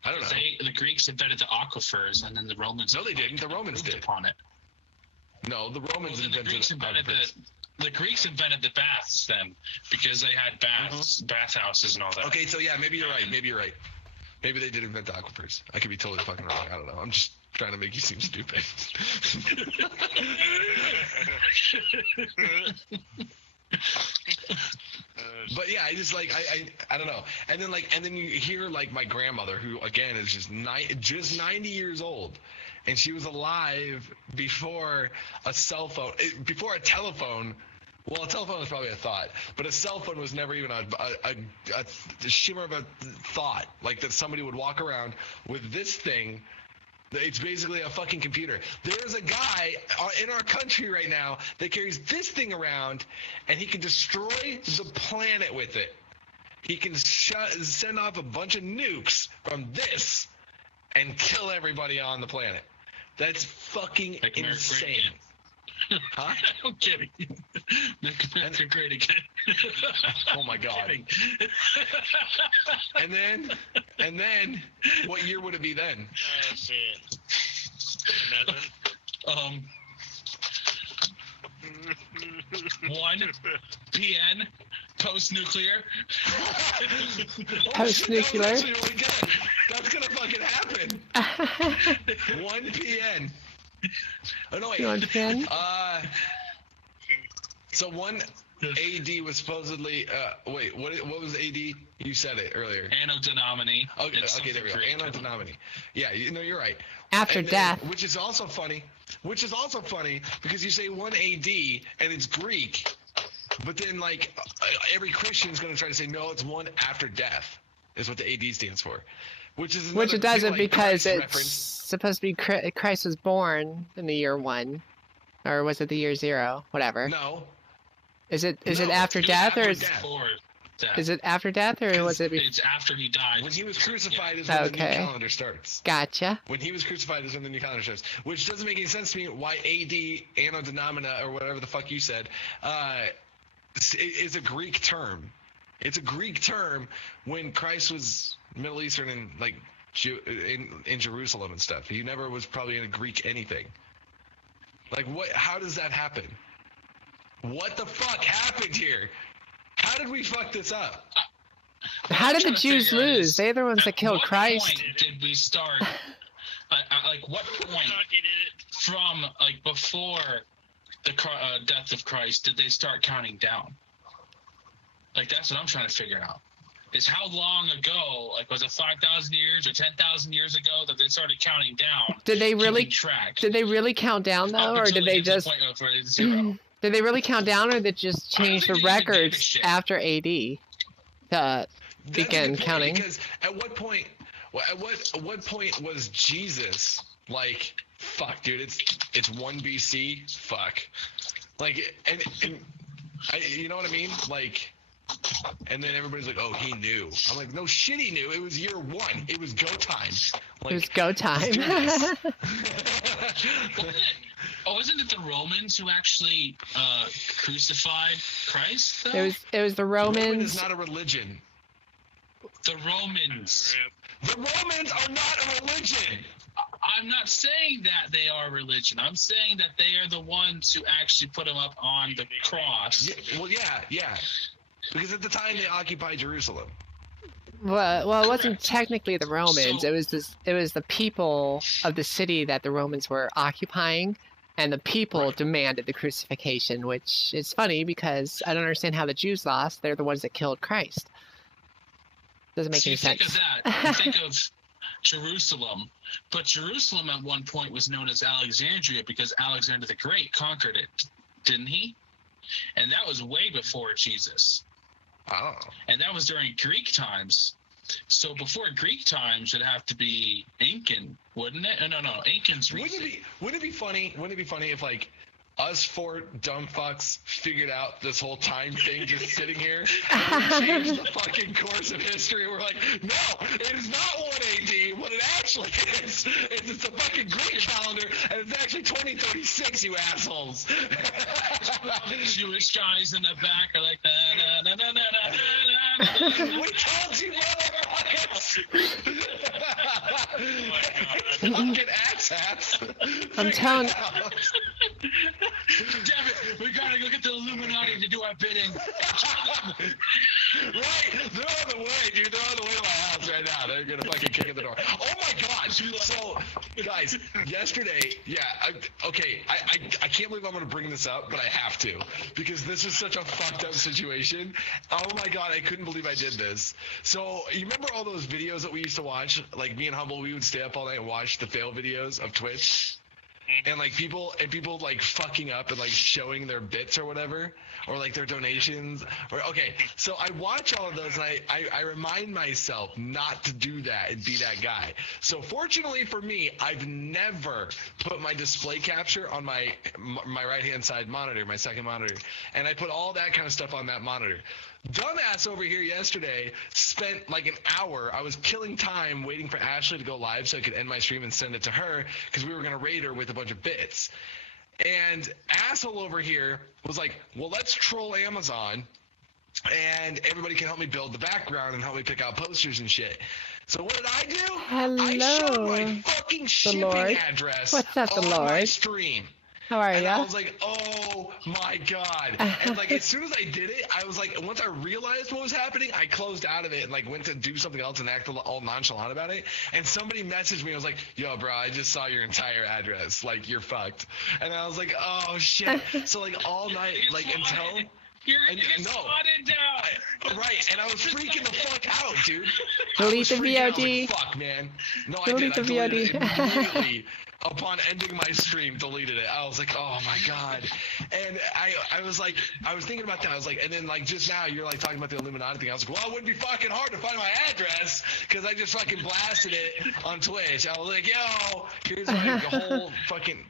I don't know. The Greeks invented the aquifers, and then the Romans... No, they didn't. The Romans did. Upon it. No, the Romans invented aquifers. The Greeks invented the baths then, because they had bathhouses and all that. Okay, so yeah, maybe you're right. Maybe they did invent the aquifers. I could be totally fucking wrong. I don't know. I'm just trying to make you seem stupid. But yeah, I just like I don't know. And then you hear like my grandmother, who again is just 90 years old, and she was alive before a cell phone, before a telephone. Well, a telephone was probably a thought, but a cell phone was never even a shimmer of a thought, like that somebody would walk around with this thing. It's basically a fucking computer. There's a guy in our country right now that carries this thing around, and he can destroy the planet with it. He can send off a bunch of nukes from this and kill everybody on the planet. That's fucking like insane. Huh? I'm kidding. Make America great again. Oh my God. And then, what year would it be then? Oh shit. Nothing. 1 p.m. post-nuclear. Post-nuclear? That's gonna fucking happen. 1 p.m. Oh no, wait. 1 p.m. So 1 AD was supposedly wait, what was AD? You said it earlier. Anno Domini. Okay, there we go. Anno Domini. Yeah, you're right. After death. Which is also funny because you say 1 AD and it's Greek, but then like every Christian's going to try to say no, it's 1 after death is what the AD stands for. Which it doesn't, like, because Christ it's reference. supposed to be Christ was born in the year 1, or was it the year 0? Whatever. No. Is it after death, or is it after death, or was it? It's after he died. When he was crucified is when the new calendar starts. Gotcha. When he was crucified is when the new calendar starts, which doesn't make any sense to me. Why AD, Anno Domini, or whatever the fuck you said, is a Greek term. It's a Greek term when Christ was Middle Eastern and like in Jerusalem and stuff. He never was probably in a Greek anything. Like what? How does that happen? What the fuck happened here? How did we fuck this up? How did the Jews lose? They're the ones that killed Christ. At what point did we start? Like what point from like before the death of Christ did they start counting down? Like that's what I'm trying to figure out. Is how long ago, like was it 5,000 years or 10,000 years ago that they started counting down? Did they really? Track? Did they really count down though, or did they just? Did they really count down, or did they just change the think they even gave a records shit. after AD to That's a begin good point, counting? Because at what point was Jesus like, fuck, dude, it's 1 BC, fuck, like, and you know what I mean, like. And then everybody's like, "Oh, he knew." I'm like, "No shit, he knew. It was year 1. It was go time." Like, It was go time. Wasn't it the Romans who actually crucified Christ? Though? It was the Roman Romans. is not a religion. The Romans. The Romans are not a religion. I'm not saying that they are religion. I'm saying that they are the ones who actually put him up on the cross. Yeah, well, yeah. Because at the time they occupied Jerusalem. Well, it wasn't Correct. technically the Romans. So- It was the people of the city that the Romans were occupying, and the people Right. demanded the crucifixion. Which is funny because I don't understand how the Jews lost. They're the ones that killed Christ. Doesn't make So any you think sense. of that. You think of Jerusalem. But Jerusalem at one point was known as Alexandria because Alexander the Great conquered it, didn't he? And that was way before Jesus. Oh. And that was during Greek times. So before Greek times, it'd have to be Incan, wouldn't it? No, Incan's recent. Wouldn't it be funny if like us 4 dumb fucks figured out this whole time thing just sitting here and we changed the fucking course of history? We're like, no, it is not 1 AD. What it actually is it's the fucking Greek calendar, and it's actually 2036, you assholes. Jewish guys in the back are like, na na na na na na na. We told you, motherfuckers. Oh my Fucking asshats. I'm telling- Damn it, we gotta go get the Illuminati to do our bidding. Right, they're on the way, dude. They're on the way to my house right now. They're gonna fucking kick in the door. Oh my god! So, guys, yesterday, I can't believe I'm gonna bring this up, but I have to because this is such a fucked up situation. Oh my god, I couldn't believe I did this. So, you remember all those videos that we used to watch? Like me and Humble, we would stay up all night and watch the fail videos of Twitch. And like people like fucking up and like showing their bits or whatever, or like their donations, or okay. So I watch all of those and I remind myself not to do that and be that guy. So fortunately for me, I've never put my display capture on my right hand side monitor, my second monitor, and I put all that kind of stuff on that monitor. Dumbass over here yesterday spent like an hour. I was killing time waiting for Ashley to go live so I could end my stream and send it to her because we were going to raid her with a bunch of bits. And asshole over here was like, well, let's troll Amazon and everybody can help me build the background and help me pick out posters and shit. So what did I do? I showed my Hello. fucking shipping Lord. address What's up, the on my Lord? stream. How are And I ya? was like, oh my god. And like as soon as I did it, I was like, once I realized what was happening, I closed out of it and like went to do something else and act all nonchalant about it. And somebody messaged me, I was like, yo bro, I just saw your entire address. Like you're fucked. And I was like, oh shit. So like all night, like until You're gonna And- get no. swatted down. right, and I was freaking the fuck out, dude. Delete the I was freaking out, VOD. like, fuck, man. No, Delete I the did. I deleted VOD. it immediately. Upon ending my stream, deleted it. I was like, oh my god. And I was like, I was thinking about that. I was like, and then like just now you're like talking about the Illuminati thing. I was like, well, it wouldn't be fucking hard to find my address because I just fucking blasted it on Twitch. I was like, yo, here's my whole fucking.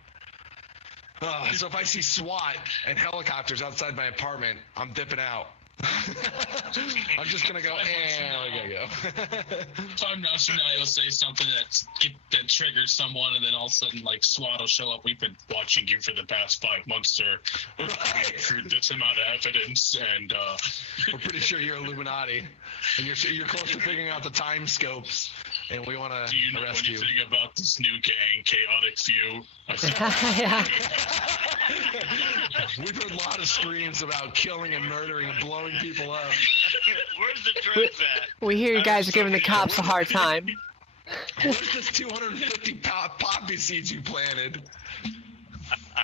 So if I see SWAT and helicopters outside my apartment, I'm dipping out. I'm just gonna go. I gotta go. Time now, so now you'll say something that triggers someone, and then all of a sudden, like SWAT will show up. We've been watching you for the past 5 months, sir. Right. For this amount of evidence, and We're pretty sure you're Illuminati, and you're close to figuring out the time scopes, and we want do you to know arrest you. anything about this new gang, Chaotic Few? I think Yeah. We've heard a lot of screams about killing and murdering and blowing people up. Where's the drugs at? We hear you guys are giving the cops a hard time. Where's this 250 poppy seeds you planted?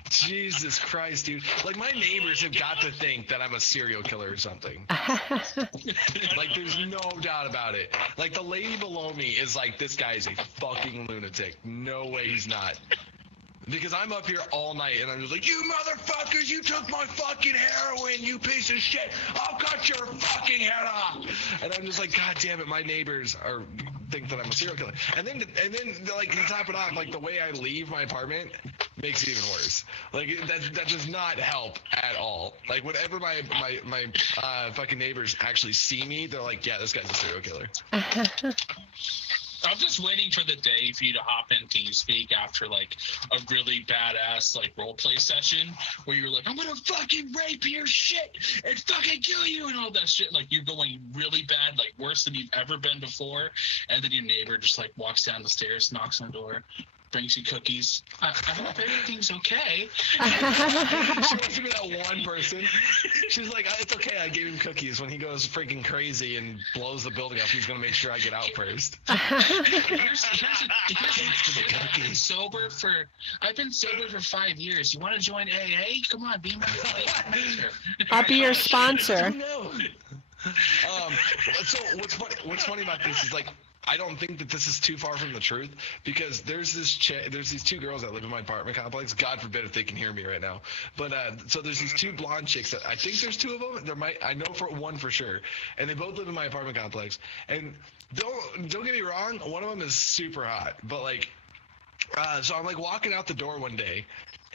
Jesus Christ, dude. Like, my neighbors have got to think that I'm a serial killer or something. Like, there's no doubt about it. Like, the lady below me is like, this guy is a fucking lunatic. No way he's not. Because I'm up here all night and I'm just like, you motherfuckers, you took my fucking heroin, you piece of shit. I'll cut your fucking head off. And I'm just like, God damn it, my neighbors think that I'm a serial killer. And then like to top it off, like the way I leave my apartment makes it even worse. Like that does not help at all. Like whenever my fucking neighbors actually see me, they're like, yeah, this guy's a serial killer. I'm just waiting for the day for you to hop in TeamSpeak after like a really badass like role play session where you're like, I'm gonna fucking rape your shit and fucking kill you and all that shit. Like you're going really bad, like worse than you've ever been before, and then your neighbor just like walks down the stairs, knocks on the door, brings you cookies. I hope everything's okay. She wants to be that one person. She's like, it's okay, I gave him cookies. When he goes freaking crazy and blows the building up, he's going to make sure I get out first. Here's I've been sober for 5 years. You want to join AA? Come on, be my sponsor. I'll be your sponsor. No. So what's funny about this is like, I don't think that this is too far from the truth because there's these two girls that live in my apartment complex. God forbid if they can hear me right now. But so there's these two blonde chicks that I think there's two of them. I know for one for sure, and they both live in my apartment complex. And don't get me wrong, one of them is super hot. But like, so I'm like walking out the door one day.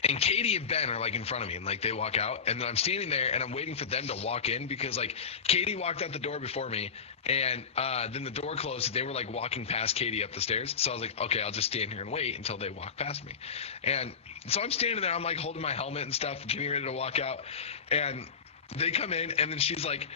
And Katie and Ben are like in front of me, and like they walk out, and then I'm standing there, and I'm waiting for them to walk in because like Katie walked out the door before me, and then the door closed. And they were like walking past Katie up the stairs, so I was like, okay, I'll just stand here and wait until they walk past me. And so I'm standing there, I'm like holding my helmet and stuff, getting ready to walk out, and they come in, and then she's like,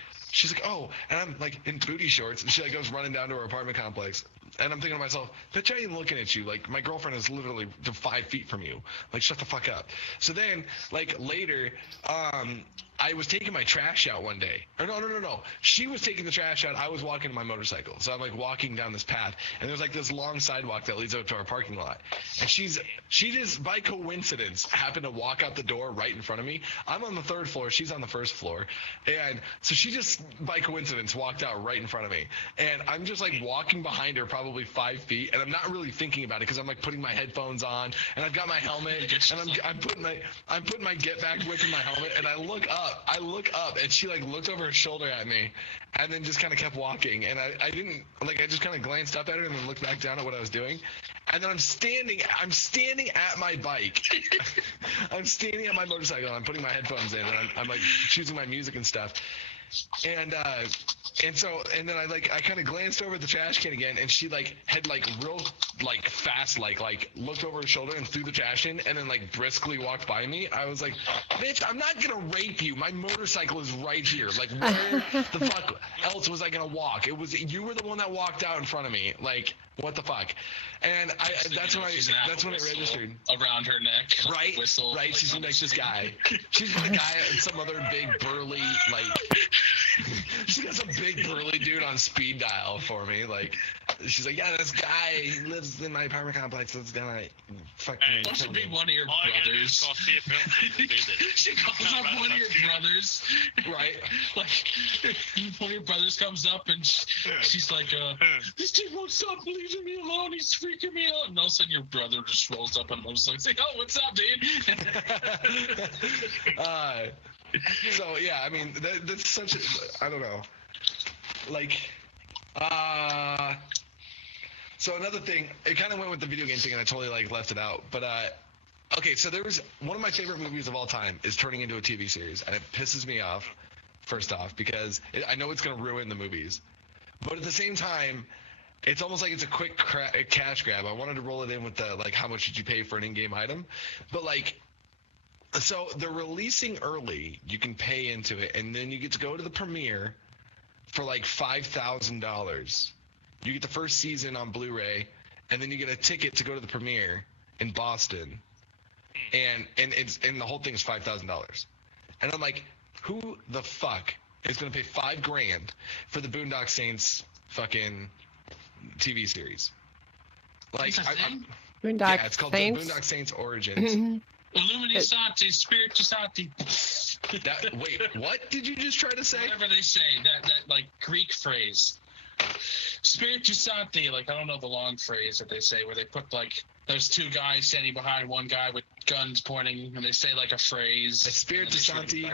oh, and I'm like in booty shorts, and she like goes running down to her apartment complex. And I'm thinking to myself, bitch, I ain't looking at you. Like, my girlfriend is literally 5 feet from you. Like, shut the fuck up. So then, like, later, I was taking my trash out one day. Or no. She was taking the trash out. I was walking to my motorcycle. So I'm, like, walking down this path. And there's, like, this long sidewalk that leads up to our parking lot. And she just, by coincidence, happened to walk out the door right in front of me. I'm on the 3rd floor. She's on the 1st floor. And so she just, by coincidence, walked out right in front of me. And I'm just, like, walking behind her probably 5 feet, and I'm not really thinking about it because I'm like putting my headphones on, and I've got my helmet, and I'm putting my get back whip in my helmet, and I look up, and she like looked over her shoulder at me, and then just kind of kept walking, and I didn't like, I just kind of glanced up at her and then looked back down at what I was doing, and then I'm standing at my bike, I'm standing at my motorcycle, and I'm putting my headphones in, and I'm like choosing my music and stuff. And then I kind of glanced over at the trash can again, and she like had like real like fast like looked over her shoulder and threw the trash in, and then like briskly walked by me. I was like, bitch, I'm not gonna rape you. My motorcycle is right here. Like, where the fuck else was I gonna walk? You were the one that walked out in front of me. Like, what the fuck? And that's when it registered. Around her neck. Right. Whistle. Right. She's next to this guy. She's with a guy and some other big burly like. She got some big burly dude on speed dial for me. Like, she's like, yeah, this guy he lives in my apartment complex. That's gonna fucking. Why should be one of your brothers? She calls up one of your brothers. Right. Like, one of your brothers comes up and she's like, this dude won't stop leaving me alone. He's freaking me out. And all of a sudden, your brother just rolls up on a motorcycle and say, oh, what's up, dude? So yeah, I mean that's such a, I don't know, like, so another thing, it kind of went with the video game thing and I totally like left it out, but okay, so there was one of my favorite movies of all time is turning into a TV series, and it pisses me off, first off, because I know it's going to ruin the movies, but at the same time, it's almost like it's a quick cash grab. I wanted to roll it in with the like, how much did you pay for an in-game item, but like, so they're releasing early. You can pay into it, and then you get to go to the premiere for like $5,000. You get the first season on Blu-ray, and then you get a ticket to go to the premiere in Boston, and the whole thing is $5,000. And I'm like, who the fuck is gonna pay $5,000 for the Boondock Saints fucking TV series? Like, Boondock it's called Saints? The Boondock Saints Origins. Illuminati, Spiritusati. Wait, what did you just try to say? Whatever they say, that like Greek phrase. Spiritu Santi, like, I don't know the long phrase that they say where they put, like, there's two guys standing behind one guy with guns pointing, and they say, like, a phrase. Spiritu Santi.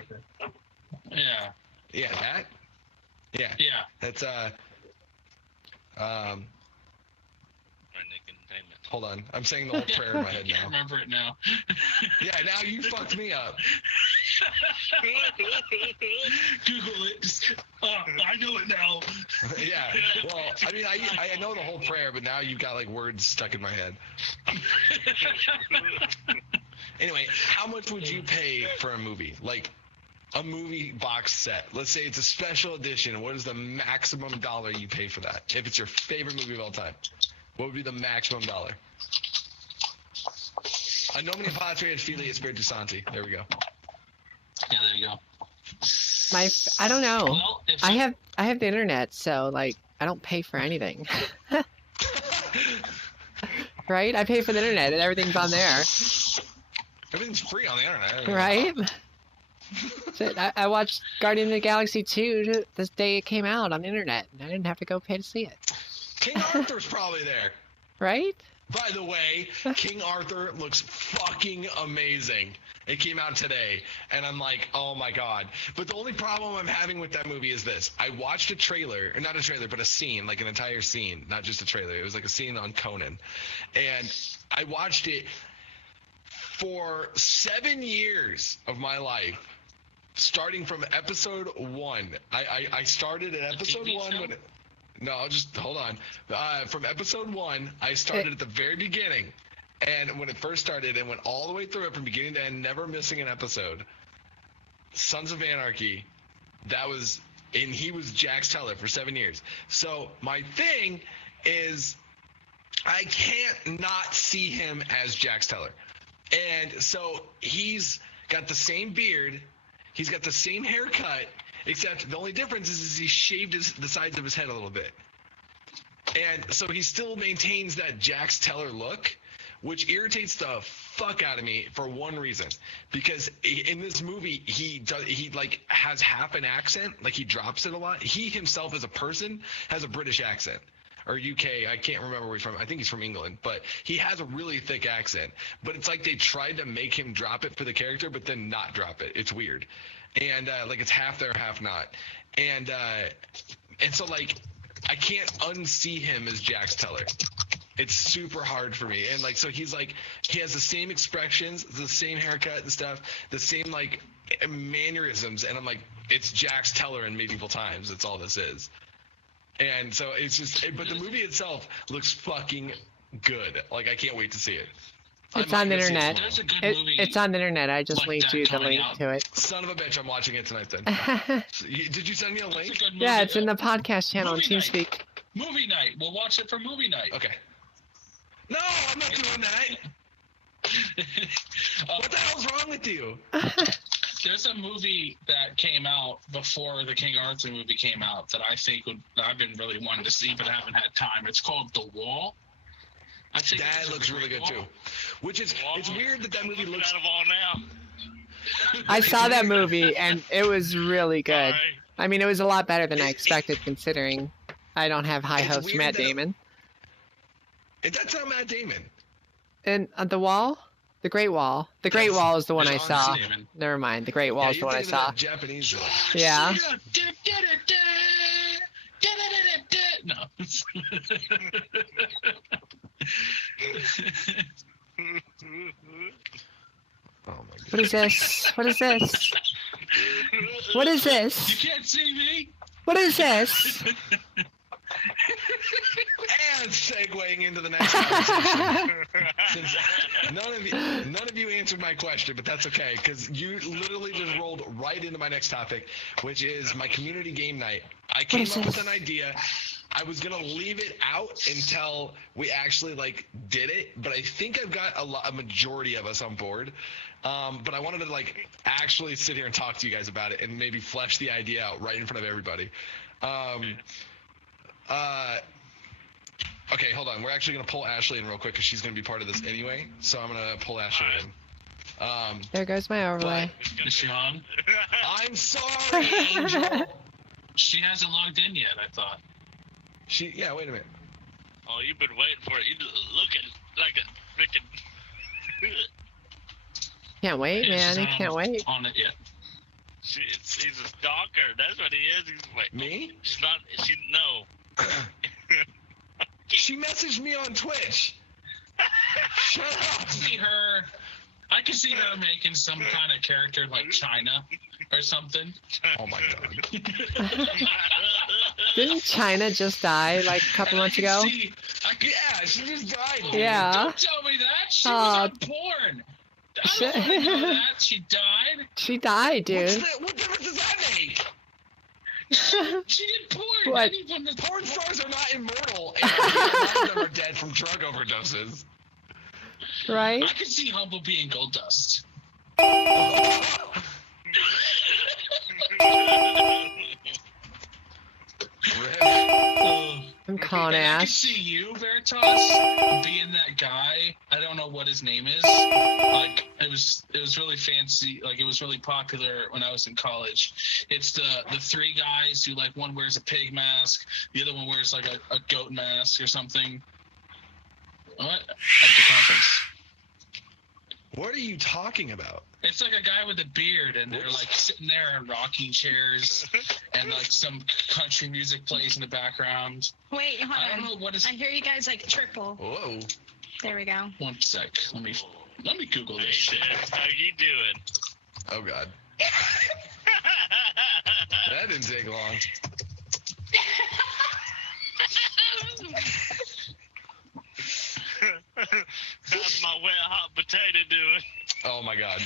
Yeah. Yeah, that? Yeah. Yeah. That's, hold on. I'm saying the whole prayer in my head I can't now. remember it now. Yeah, now you fucked me up. Google it. I know it now. Yeah. Well, I mean, I know the whole prayer, but now you've got, like, words stuck in my head. Anyway, how much would you pay for a movie? Like, a movie box set. Let's say it's a special edition. What is the maximum dollar you pay for that? If it's your favorite movie of all time, what would be the maximum dollar? A nomine patria et filii Spiritu Santi. There we go. Yeah, there you go. I don't know. Well, if I have the internet, so like I don't pay for anything. Right? I pay for the internet and everything's on there. Everything's free on the internet. Right? So I watched Guardian of the Galaxy 2 this day it came out on the internet, and I didn't have to go pay to see it. King Arthur's probably there. Right? By the way, King Arthur looks fucking amazing. It came out today, and I'm like, oh my god. But the only problem I'm having with that movie is this. I watched a trailer, or not a trailer, but a scene, like an entire scene, not just a trailer. It was like a scene on Conan. And I watched it for 7 years of my life, starting from episode 1. I started at episode 1 when... No, just hold on. From episode 1, I started at the very beginning. And when it first started and went all the way through it from beginning to end, never missing an episode. Sons of Anarchy, and he was Jax Teller for 7 years. So my thing is, I can't not see him as Jax Teller. And so he's got the same beard, he's got the same haircut, except the only difference is he shaved the sides of his head a little bit. And so he still maintains that Jax Teller look, which irritates the fuck out of me for one reason. Because in this movie, he like has half an accent, like he drops it a lot. He himself as a person has a British accent. Or UK, I can't remember where he's from. I think he's from England, but he has a really thick accent. But it's like they tried to make him drop it for the character, but then not drop it. It's weird. And like it's half there, half not. And so like I can't unsee him as Jax Teller. It's super hard for me. And like so he's like he has the same expressions, the same haircut and stuff, the same like mannerisms, and I'm like, it's Jax Teller in medieval times. That's all this is. And so it's just but the movie itself looks fucking good. Like I can't wait to see it. It's on the internet. There's a good movie. It's on the internet. I just like linked that you the coming link out. to it. Son of a bitch, I'm watching it tonight then. Did you send me a That's a link? good movie. Yeah, it's in the podcast channel on Movie night. TeamSpeak. Movie night. We'll watch it for movie night. Okay. No, I'm not doing that. What the hell's wrong with you? There's a movie that came out before the King Arthur movie came out that I think I've been really wanting to see, but I haven't had time. It's called The Wall. I think That looks really good too. Which is, it's weird that movie looks. Out of all now. I saw that movie and it was really good. Sorry. I mean, it was a lot better than I expected, considering I don't have high It's hopes for weird Matt that- Damon. That's not Matt Damon. And The Wall, The Great Wall. The Great That's- Wall is the one I There's saw. Hans Damon. Never mind. The Great Wall Yeah, is the you're one I thinking of saw. that Japanese one. Yeah. No. Oh my god. What is this? What is this? What is You this? can't see me. What is this? And segueing into the next conversation. Since none of you answered my question, but that's okay, because you literally just rolled right into my next topic, which is my community game night. I came is up with this? an idea. I was gonna leave it out until we actually like did it, but I think I've got a majority of us on board. But I wanted to like actually sit here and talk to you guys about it and maybe flesh the idea out right in front of everybody. Okay, hold on. We're actually gonna pull Ashley in real quick because she's gonna be part of this anyway. So I'm gonna pull Ashley in. There goes my overlay. Is she on? I'm sorry, Angel. She hasn't logged in yet, I thought. Yeah, wait a minute. Oh, you've been waiting for it. You're looking like a freaking... Can't wait, man. I can't wait. On it yet. He's a stalker. That's what he is. He's like, Me? No. She messaged me on Twitch. Shut up. I could see her making some kind of character like China or something. Oh my god. Didn't China just die like a couple months ago? Yeah, she just died. Dude. Yeah. Don't tell me that. She was on porn. I don't want to know that. She died. She died, dude. What difference does that make? She did porn. What? Porn stars are not immortal, and a lot of them are dead from drug overdoses. Right? I could see Humble being Gold Dust. I'm calling I could ass. see you, Veritas, being that guy. I don't know what his name is. Like it was really fancy. Like it was really popular when I was in college. It's the three guys who like one wears a pig mask, the other one wears like a goat mask or something. What? At the conference. What are you talking about? It's like a guy with a beard, and they're like sitting there in rocking chairs, and like some country music plays in the background. Wait, hold on. I don't know what is. I hear you guys like triple. Whoa. There we go. 1 sec. Let me Google this Hey, shit. Des, how you doing? Oh god. That didn't take long. How's my wet hot potato doing? Oh my god.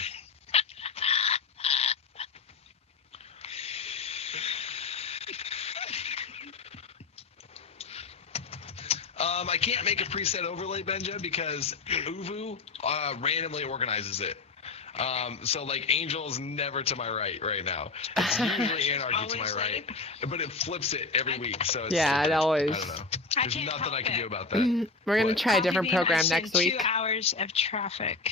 I can't make a preset overlay, Benja, because Uvu randomly organizes it. So like Angel's never to my right now. It's usually Anarchy to my right, but it flips it every week. So it's Yeah, it always. I don't know. There's can't nothing help I can it. do about that. We're gonna What? try a different Coffee Bean, program I next said week. 2 hours of traffic.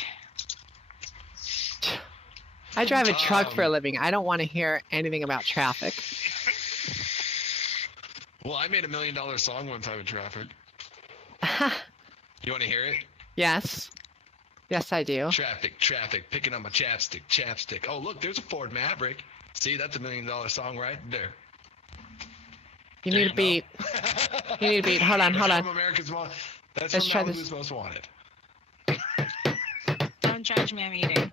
I drive a truck for a living. I don't want to hear anything about traffic. Well, I made $1 million song one time in traffic. You want to hear it? Yes. Yes, I do. Traffic, picking up my chapstick. Oh, look, there's a Ford Maverick. See, that's $1 million song right there. You need a beat. You need a beat. Hold on. From America's Most. That's Let's try from Malibu's this. Most Wanted. Don't judge me, I'm eating.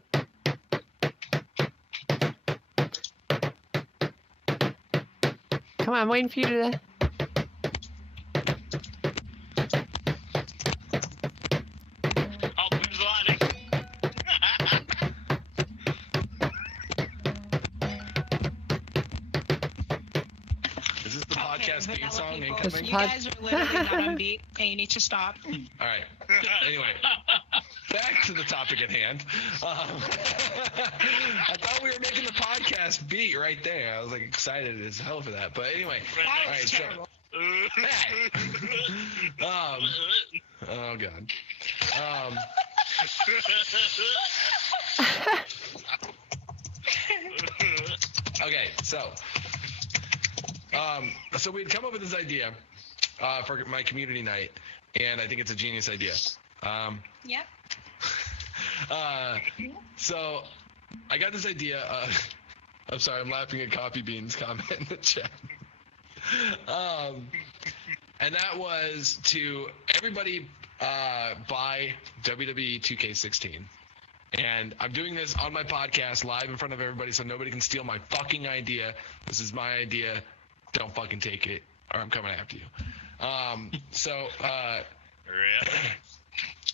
Come on, I'm waiting for you to. Oh, who's lighting? Is this the podcast Vanilla theme song people, incoming? you guys are literally not on beat, and you need to stop. All right. Anyway, back to the topic at hand. I thought we were making the podcast beat right there. I was like excited as hell for that. But anyway, That all right. was terrible. Hey. Oh god. Okay, so we'd come up with this idea for my community night, and I think it's a genius idea. Yep. So I got this idea. I'm sorry, I'm laughing at Coffee Bean's comment in the chat. And that was to everybody buy WWE 2K16. And I'm doing this on my podcast live in front of everybody so nobody can steal my fucking idea. This is my idea. Don't fucking take it or I'm coming after you.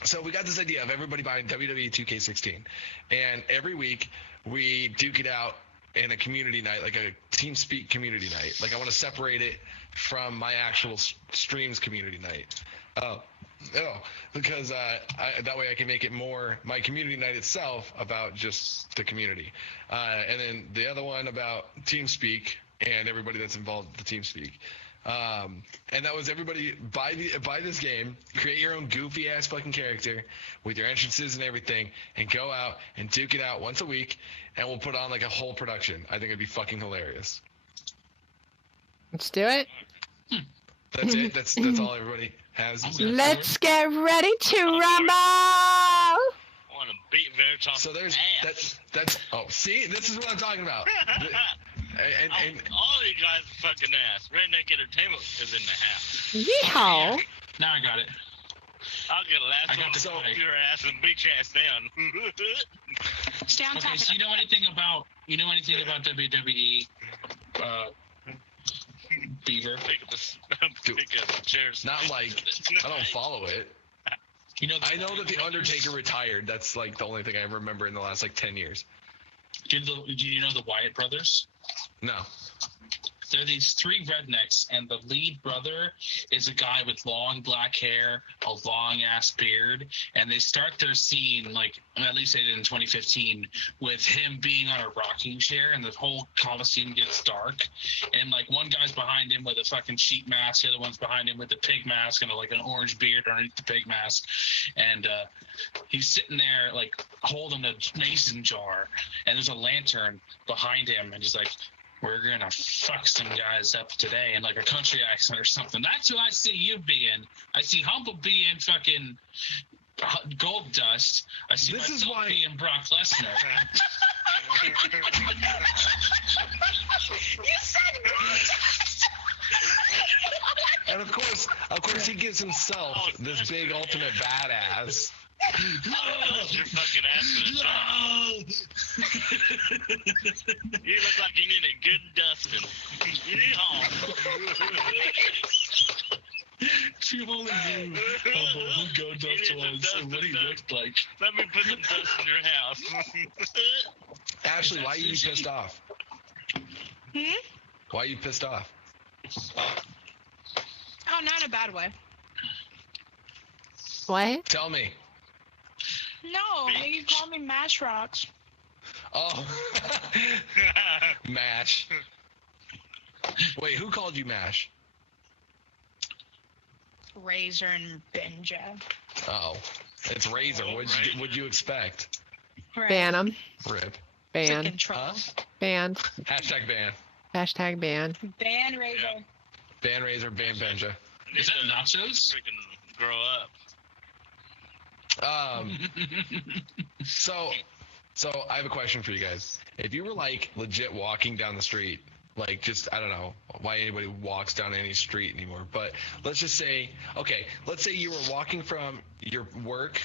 So we got this idea of everybody buying WWE 2K16. And every week we duke it out in a community night, like a TeamSpeak community night. Like I want to separate it from my actual streams community night. Because that way I can make it more my community night itself about just the community. And then the other one about TeamSpeak and everybody that's involved with the TeamSpeak. And that was everybody buy this game, create your own goofy ass fucking character with your entrances and everything, and go out and duke it out once a week, and we'll put on like a whole production. I think it'd be fucking hilarious. Let's do it. That's it. That's all everybody has. Let's get ready to rumble. I want to beat Veritas. So there's ass. that's. Oh, see, this is what I'm talking about. And all you guys are fucking ass. Redneck Entertainment is in the house. Yeehaw! Now I got it. I'll get a last I got one the to play. your ass and beat your ass down. Stay on top Okay, of so you know anything about WWE? Beaver. Pick up the chairs. not like I don't follow it. You know. I know that the Undertaker retired. That's like the only thing I remember in the last like 10 years. Do you know the Wyatt brothers? No. They're these three rednecks, and the lead brother is a guy with long black hair, a long ass beard, and they start their scene, like, at least they did in 2015, with him being on a rocking chair, and the whole Coliseum gets dark, and like one guy's behind him with a fucking sheep mask, the other one's behind him with a pig mask and like an orange beard underneath the pig mask, and he's sitting there like holding a mason jar, and there's a lantern behind him, and he's like, we're gonna fuck some guys up today in like a country accent or something. That's who I see you being. I see Humble being fucking Gold Dust. I see This is myself why- being Brock Lesnar. You said Gold Dust! And of course he gives himself this big ultimate badass. Your fucking ass in a jar. You look like you need a good dusting. She only knew who Gold Dust was and what he looked like. Let me put some dust in your house. Ashley, why are you pissed off? Why are you pissed off? Oh, not in a bad way. What? Tell me. No, you call me Mash Rocks. Oh. Mash. Wait, who called you Mash? Razor and Benja. Oh. It's Razor. What'd you expect? Right. Ban 'em. Rip. Ban. Freaking troll. Huh? Ban. Hashtag ban. Hashtag ban. Ban Razor. Ban Razor, ban Benja. Is that nachos? Freaking grow up. So I have a question for you guys. If you were like legit walking down the street, like just, I don't know why anybody walks down any street anymore, but let's just say, okay, let's say you were walking from your work,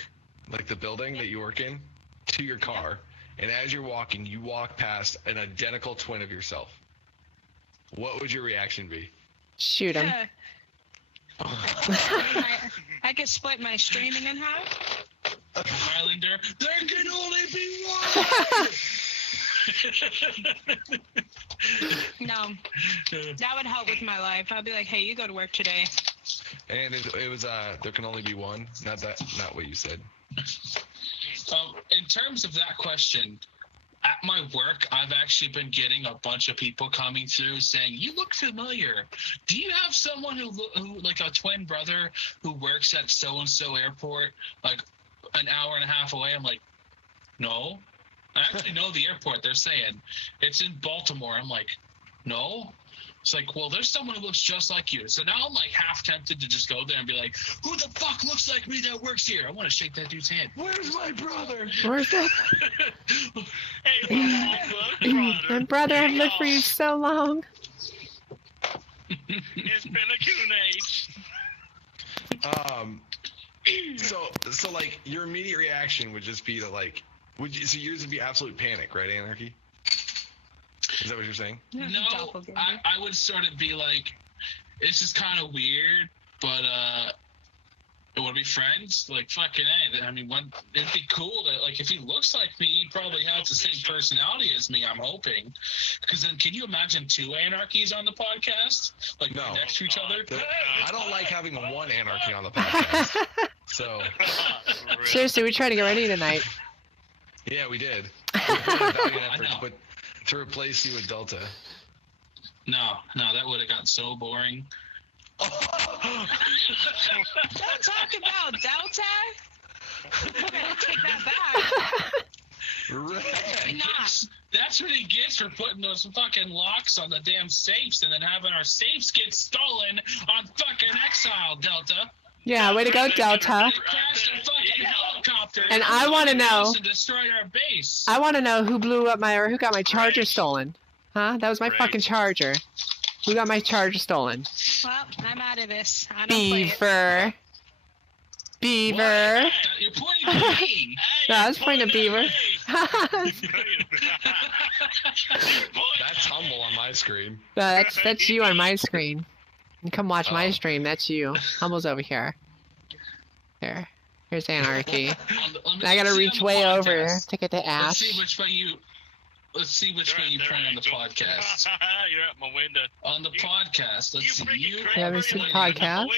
like the building that you work in, to your car, and as you're walking, you walk past an identical twin of yourself. What would your reaction be? Shoot him. I could split my streaming in half. Highlander. There can only be one. No, that would help with my life. I'd be like, hey, you go to work today. And it was there can only be one. Not what you said. In terms of that question, at my work, I've actually been getting a bunch of people coming through saying, you look familiar. Do you have someone who like a twin brother who works at so-and-so airport, like an hour and a half away? I'm like, no. I actually know the airport. They're saying it's in Baltimore. I'm like, no. It's like, well, there's someone who looks just like you. So now I'm like half tempted to just go there and be like, who the fuck looks like me that works here? I want to shake that dude's hand. Where's my brother? Where's that? Hey, My brother, I've looked for you so long. It's been a coon age. So like your immediate reaction would just be to like, so yours would be absolute panic, right, Anarchy? Is that what you're saying? No, Doppelganger. I would sort of be like, this is kind of weird, but it would be friends. Like, fucking A. I mean, it'd be cool to, like, if he looks like me, he probably has the same personality as me, I'm hoping. Because then, can you imagine two Anarchies on the podcast? Like, No. right next to each other? I don't like having one Anarchy on the podcast. So, Seriously, we tried to get ready tonight. yeah, we did. We put in valiant I efforts, know. but to replace you with Delta. No, that would have gotten so boring. Don't talk about Delta. I'm gonna take that back. Right. That's what he gets for putting those fucking locks on the damn safes and then having our safes get stolen on fucking Exile, Delta. Yeah, way to go, Delta. Crashed a fucking helicopter. And I want to know. And destroyed our base. I want to know who blew up who got my charger stolen. Huh? That was my fucking charger. Who got my charger stolen? Well, I'm out of this. I don't play it. Beaver. Beaver. You're pointing at me. No, I was pointing at Beaver. That's Humble on my screen. That's you on my screen. You come watch my stream. That's you. Humble's over here. Here's Anarchy. I gotta reach way over to get the ass. Let's see which way you point on the podcast. You're at my window. On the podcast, let's see. You ever seen the podcast?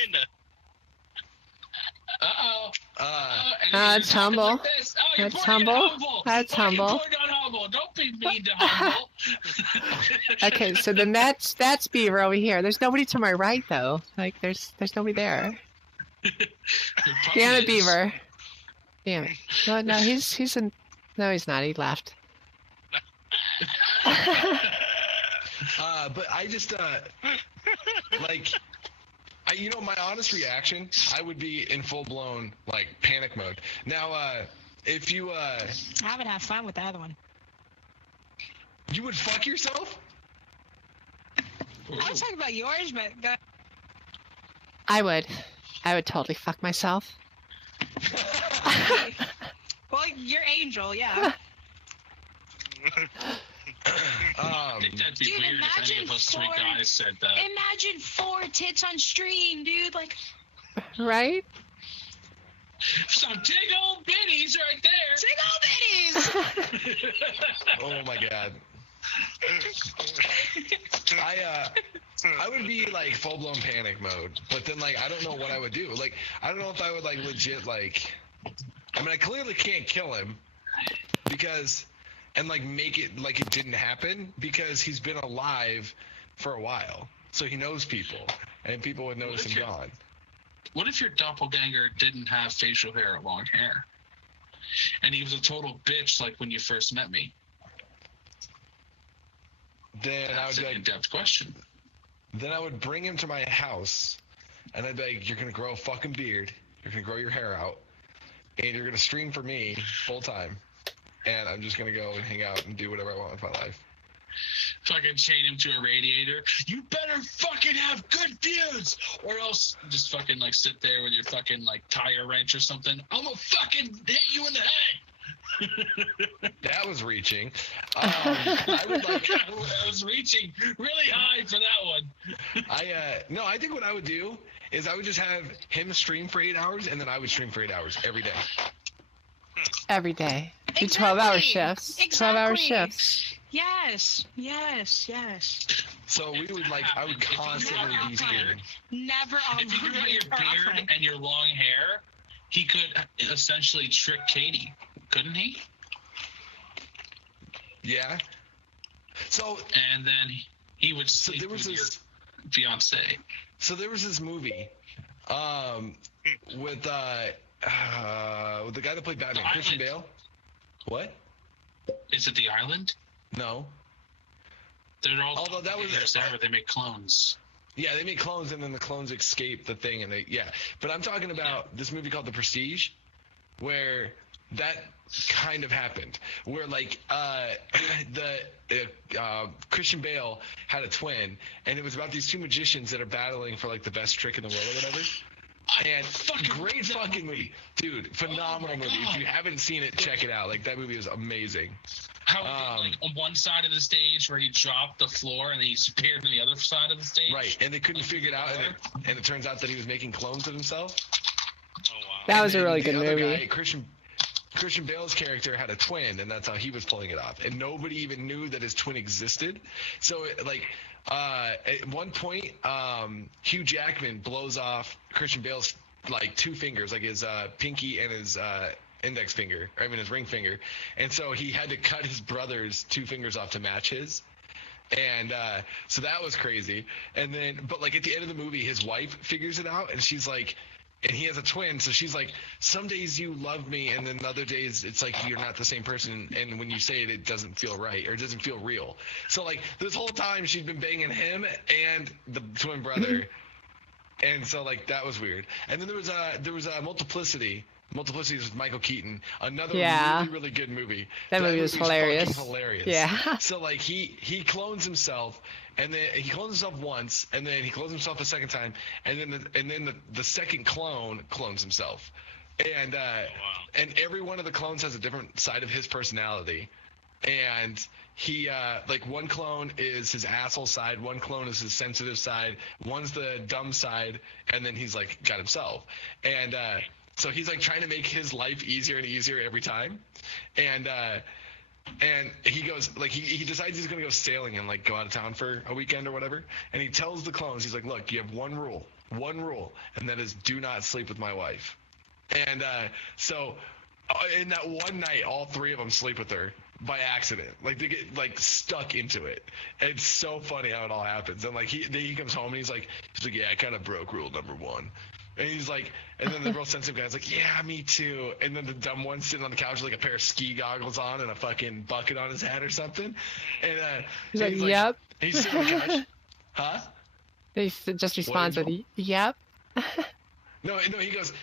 Uh-oh. That's Humble. Like That's Humble. That's Humble. Don't be mean to Humble. Okay, so then that's Beaver over here. There's nobody to my right though. Like there's nobody there. Damn it, Beaver. Damn it. No, he's in. No, he's not. He left. But I just my honest reaction, I would be in full blown like panic mode. Now, if you I would have fun with the other one. You would fuck yourself? I was talking about yours, but go. I would totally fuck myself. Well, you're Angel, yeah. I think that'd be weird if any of us three guys said that. Imagine 4 tits on stream, dude. Like, right? Some big old bitties right there. big old bitties. Oh my god. I would be like full blown panic mode, but then like I don't know what I would do. Like I don't know if I would like legit like. I mean, I clearly can't kill him because. And like make it like it didn't happen because he's been alive for a while, so he knows people, and people would notice him gone. What if your doppelganger didn't have facial hair or long hair, and he was a total bitch like when you first met me? Then I would be like, in-depth question. Then I would bring him to my house, and I'd be like, "You're gonna grow a fucking beard. You're gonna grow your hair out, and you're gonna stream for me full time." And I'm just gonna go and hang out and do whatever I want with my life. Fucking chain him to a radiator. You better fucking have good views, or else just fucking like sit there with your fucking like tire wrench or something. I'm gonna fucking hit you in the head. That was reaching. I would like. I was reaching really high for that one. No, I think what I would do is I would just have him stream for 8 hours, and then I would stream for 8 hours every day. Every day. Do Exactly. 12-hour shifts. Exactly. 12-hour shifts. Yes. So we would like, I would constantly be streaming. Never on If you grew out your beard and your long hair, he could essentially trick Katie, couldn't he? Yeah. So. And then he would sleep with your fiance. So there was this movie, with the guy that played Batman, Christian Bale. What? Is it The Island? No. They're all. Although that was there where they make clones. Yeah, they make clones, and then the clones escape the thing, and But I'm talking about this movie called The Prestige, where that kind of happened, where like Christian Bale had a twin, and it was about these two magicians that are battling for like the best trick in the world or whatever. And great fucking movie, dude! Phenomenal movie. If you haven't seen it, check it out. Like that movie is amazing. How like on one side of the stage where he dropped the floor and then he appeared on the other side of the stage. Right, and they couldn't figure it out, and it turns out that he was making clones of himself. Oh wow! That was a really good movie. Guy, Christian Bale's character had a twin, and that's how he was pulling it off. And nobody even knew that his twin existed. So at one point, Hugh Jackman blows off Christian Bale's like 2 fingers, like his pinky and his index finger, his ring finger, and so he had to cut his brother's 2 fingers off to match his. And so that was crazy. And then, but like at the end of the movie, his wife figures it out, and she's like, And he has a twin, so she's like, some days you love me, and then other days it's like you're not the same person, and when you say it, it doesn't feel right, or it doesn't feel real. So, like, this whole time she's been banging him and the twin brother, and so, like, that was weird. And then there was Multiplicity. Multiplicity is with Michael Keaton, another really, really good movie. That movie was hilarious. Hilarious. Yeah. So, like, he clones himself, and then he clones himself once, and then he clones himself a second time, and then the second clone clones himself, and and every one of the clones has a different side of his personality, and he like one clone is his asshole side, one clone is his sensitive side, one's the dumb side, and then he's like got himself, and so he's like trying to make his life easier and easier every time, and he goes, like, he decides he's gonna go sailing and like go out of town for a weekend or whatever, and he tells the clones, he's like, look, you have one rule, and that is do not sleep with my wife. And so in that one night, all three of them sleep with her by accident. Like, they get like stuck into it. And it's so funny how it all happens. And like he comes home and he's like, yeah, I kind of broke rule number 1. And he's like, and then the real sensitive guy's like, yeah, me too. And then the dumb one's sitting on the couch with like a pair of ski goggles on and a fucking bucket on his head or something. And he's like, yep. He's sitting on the couch. Huh? He just responds with, yep. No, he goes,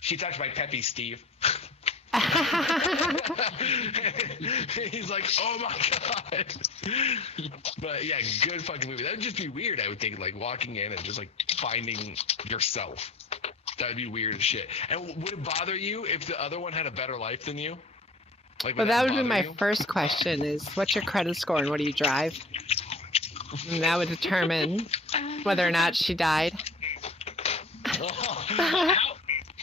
she talks like Peppy, Steve. He's like, oh my god. But yeah, good fucking movie. That would just be weird, I would think, like walking in and just like finding yourself. That would be weird as shit. And would it bother you if the other one had a better life than you? Like, well, that would be my first question is, what's your credit score and what do you drive? And that would determine whether or not she died.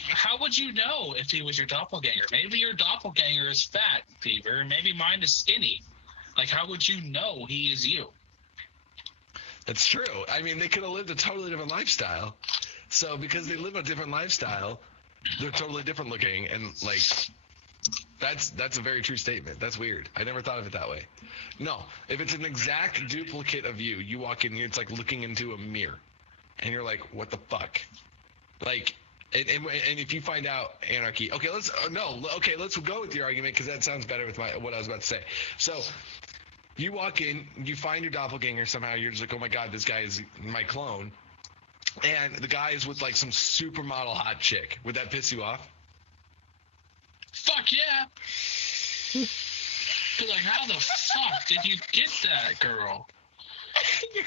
How would you know if he was your doppelganger? Maybe your doppelganger is fat, Beaver. Maybe mine is skinny. Like, how would you know he is you? That's true. I mean, they could have lived a totally different lifestyle. So because they live a different lifestyle, they're totally different looking. And, like, that's a very true statement. That's weird. I never thought of it that way. No, if it's an exact duplicate of you, you walk in, it's like looking into a mirror. And you're like, what the fuck? Like... And if you find out anarchy, okay, let's go with your argument because that sounds better with what I was about to say. So you walk in, you find your doppelganger somehow. You're just like, oh my god, this guy is my clone, and the guy is with like some supermodel hot chick. Would that piss you off? Fuck yeah! Be like, how the fuck did you get that girl?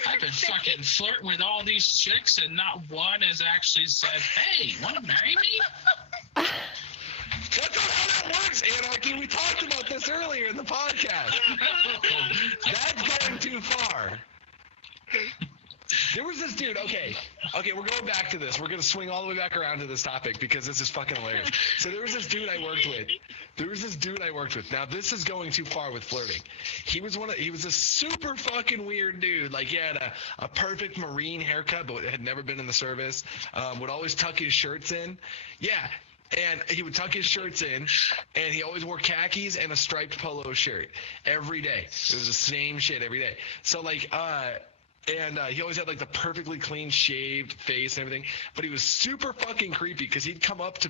I've been fucking flirting with all these chicks and not one has actually said, hey, want to marry me? That's not how that works, Anarchy. We talked about this earlier in the podcast. That's going too far. There was this dude, okay, we're going back to this. We're going to swing all the way back around to this topic because this is fucking hilarious. So there was this dude I worked with. Now, this is going too far with flirting. He was a super fucking weird dude. Like, he had a perfect Marine haircut, but had never been in the service. Would always tuck his shirts in. Yeah. And he would tuck his shirts in, and he always wore khakis and a striped polo shirt every day. It was the same shit every day. So, like, and he always had like the perfectly clean shaved face and everything, but he was super fucking creepy because he'd come up to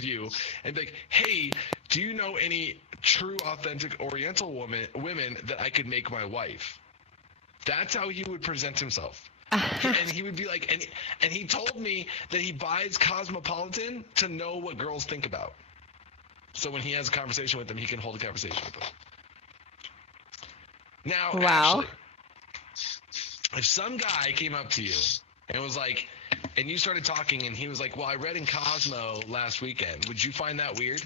you and be like, hey, do you know any true authentic Oriental women that I could make my wife? That's how he would present himself. And he would be like, and he told me that he buys Cosmopolitan to know what girls think about. So when he has a conversation with them, he can hold a conversation with them. Now, wow. Ashley, if some guy came up to you and was like, and you started talking and he was like, well, I read in Cosmo last weekend, would you find that weird?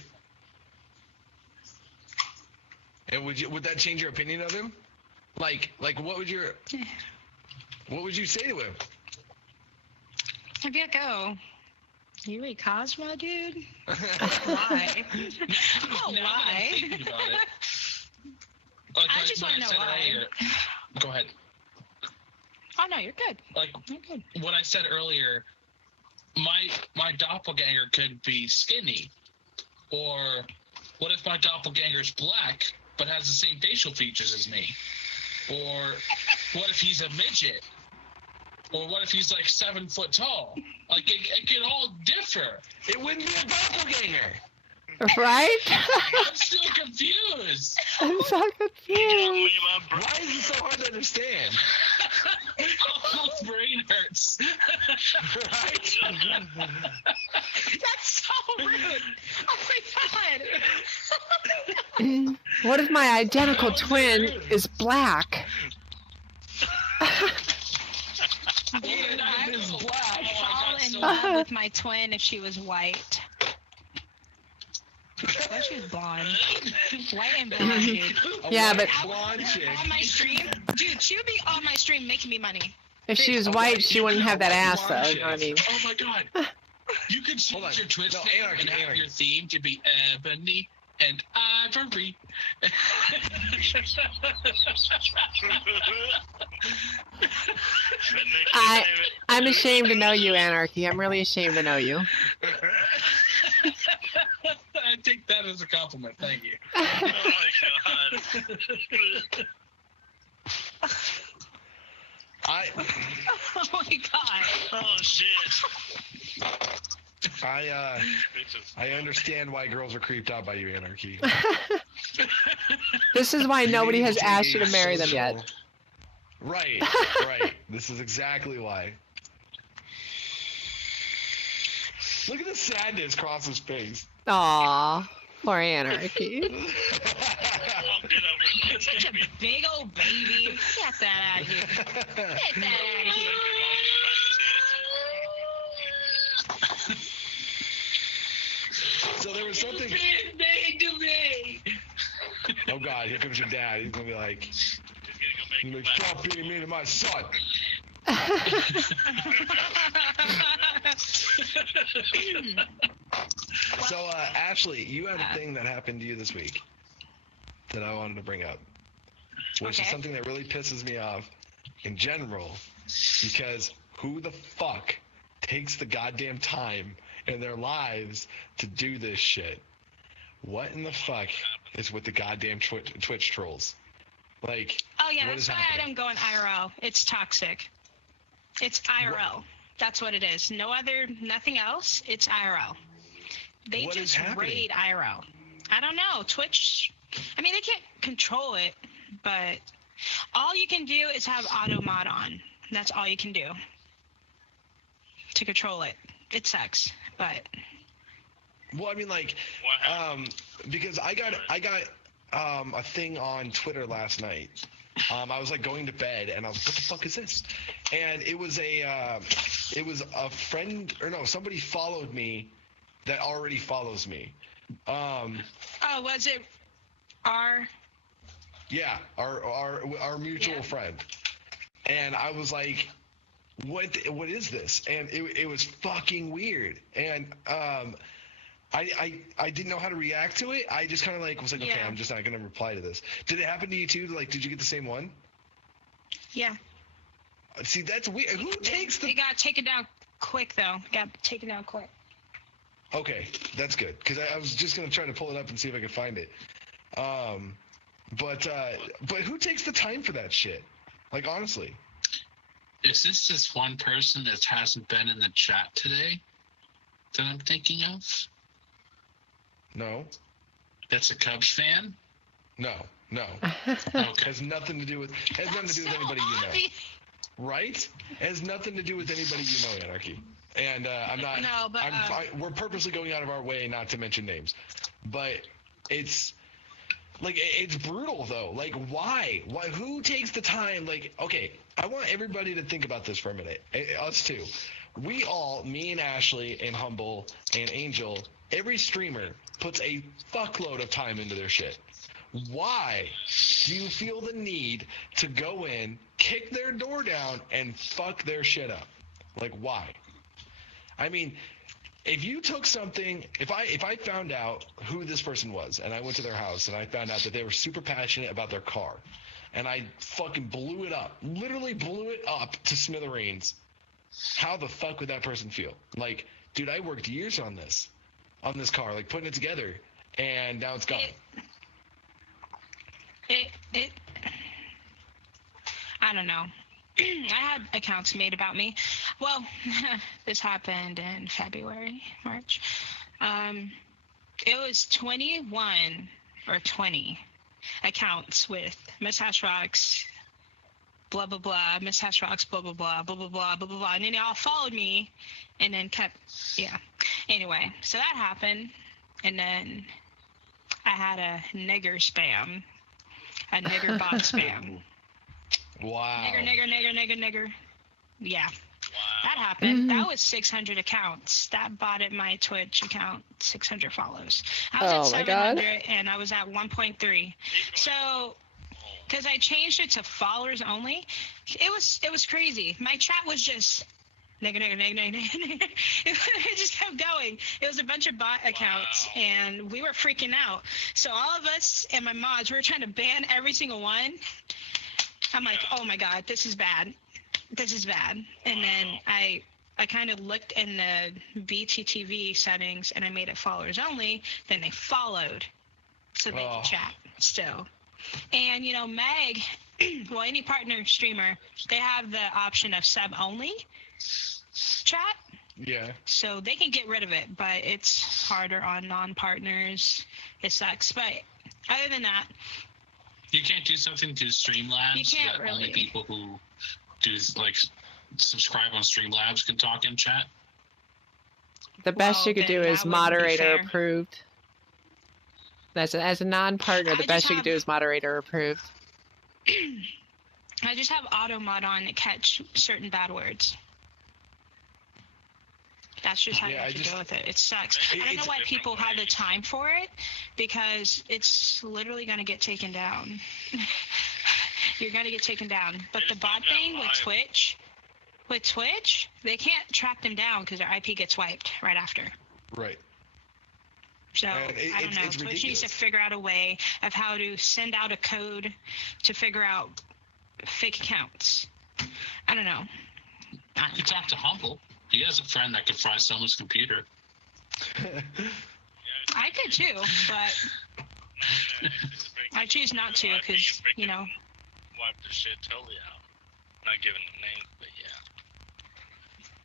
And would that change your opinion of him? Like what would you say to him? I'd be like, oh, you read Cosmo, dude? Why? Oh, why? I just want to know why. Go ahead. Oh, no, you're good. Like, you're good. What I said earlier, my doppelganger could be skinny. Or what if my doppelganger's black but has the same facial features as me? Or what if he's a midget? Or what if he's like 7 foot tall? Like it could all differ. It wouldn't be a doppelganger. Right? I'm still confused. I'm so confused. Why is it so hard to understand? My brain hurts. Right? That's so rude. Oh my god. What if my identical twin is black? Dude, I It is would black. fall in love with my twin if she was white. What if she was blonde? White and blonde, dude. Yeah, but Blonde chick. On my stream, dude, she would be on my stream making me money. if she was white, she wouldn't have that ass, though. You know what I mean? Oh my god. You could Hold on. change your Twitch No, name Anarchy, and have Anarchy. your theme to be Ebony and Ivory. I'm ashamed to know you, Anarchy. I'm really ashamed to know you. I take that as a compliment. Thank you. Oh my god. Oh my god. Oh shit. I understand why girls are creeped out by you, Anarchy. This is why nobody has asked you to marry them Social- yet. Right, right. This is exactly why. Look at the sadness across his face. Aw, poor Anarchy. I'll get over it. Such a big old baby. Get that out of here. Get that out of here. So there was something. Oh God, here comes your dad. He's gonna be like, He's gonna go make stop being mean to my son. So Ashley, you had a thing that happened to you this week that I wanted to bring up, which is Okay. something that really pisses me off in general, because who the fuck takes the goddamn time in their lives to do this shit? What in the fuck is with the goddamn Twitch trolls? Like, Oh yeah, what that's is why I happening? don't go in IRL. It's toxic. It's IRL. That's what it is. Nothing else. It's IRL. They What is just happening? raid IRL. I don't know. Twitch, I mean, they can't control it, but all you can do is have auto mod on. That's all you can do to control it. It sucks, but well, I mean, like, What happened? because I got a thing on Twitter last night. I was like going to bed and I was like, what the fuck is this? And it was a friend, or no, somebody followed me that already follows me. oh, was it R? Yeah, our mutual Yeah. friend. And I was like, what is this? And it was fucking weird. And I didn't know how to react to it. I just kind of like was like, okay, Yeah. I'm just not gonna reply to this. Did it happen to you too? Like, did you get the same one? Yeah. See, that's weird. Who takes It the? got taken down quick though. Got taken down quick. Okay, that's good because I was just gonna try to pull it up and see if I could find it. But who takes the time for that shit? Like, honestly. Is this one person that hasn't been in the chat today that I'm thinking of? No, That's a Cubs fan? no. Okay. Has nothing to do with anybody you know. Right? It has nothing to do with anybody you know, Anarchy. And I'm not. No, but, we're purposely going out of our way not to mention names, but it's like it's brutal though. Like, why? Why? Who takes the time? Like, okay, I want everybody to think about this for a minute. Us too. We all, me and Ashley and Humble and Angel, every streamer puts a fuckload of time into their shit. Why do you feel the need to go in, kick their door down, and fuck their shit up? Like, why? I mean, if you took something, if I found out who this person was, and I went to their house, and I found out that they were super passionate about their car, and I fucking blew it up, literally blew it up to smithereens, how the fuck would that person feel? Like, dude, I worked years on this car, like putting it together, and now it's gone. It I don't know. I had accounts made about me. Well, this happened in February, March. It was 21 or 20 accounts with Miss Hash Rocks, blah, blah, blah, Miss Hash Rocks, blah, blah, blah, blah, blah, blah, blah, blah, blah. And then they all followed me and then kept, yeah. Anyway, so that happened. And then I had a nigger spam, a nigger bot spam. Wow. Nigger. Yeah. Wow. That happened. That was 600 accounts. That bought at my Twitch account 600 follows. I was at 700 and I was at 1.3. So, because I changed it to followers only, it was crazy. My chat was just nigga. It just kept going. It was a bunch of bot accounts, and we were freaking out. So all of us and my mods, we were trying to ban every single one. I'm like, oh my god, this is bad. And then I kind of looked in the VTTV settings and I made it followers only. Then they followed, so they could chat still. And Meg, well, any partner streamer, they have the option of sub only chat. Yeah. So they can get rid of it, but it's harder on non-partners. It sucks. But other than that, you can't do something to Streamlabs. You can't that really. Only people who do subscribe on Streamlabs can talk in chat. The best you could do then is that wouldn't be moderator fair. approved. As a non-partner, the I best just you could do is moderator approved. I just have auto mod on to catch certain bad words. That's just how you have to deal with it. It sucks. I don't know why people have the time for it, because it's literally going to get taken down. You're going to get taken down. But the bot thing with Twitch, they can't track them down because their IP gets wiped right after. Right. So, I don't know. It's Twitch needs to ridiculous. figure out a way of how to send out a code to figure out fake accounts. I don't know. You talk to Humble. He has a friend that could fry someone's computer. I could too, but I choose not to because, Wipe the shit totally out. Not giving them names, but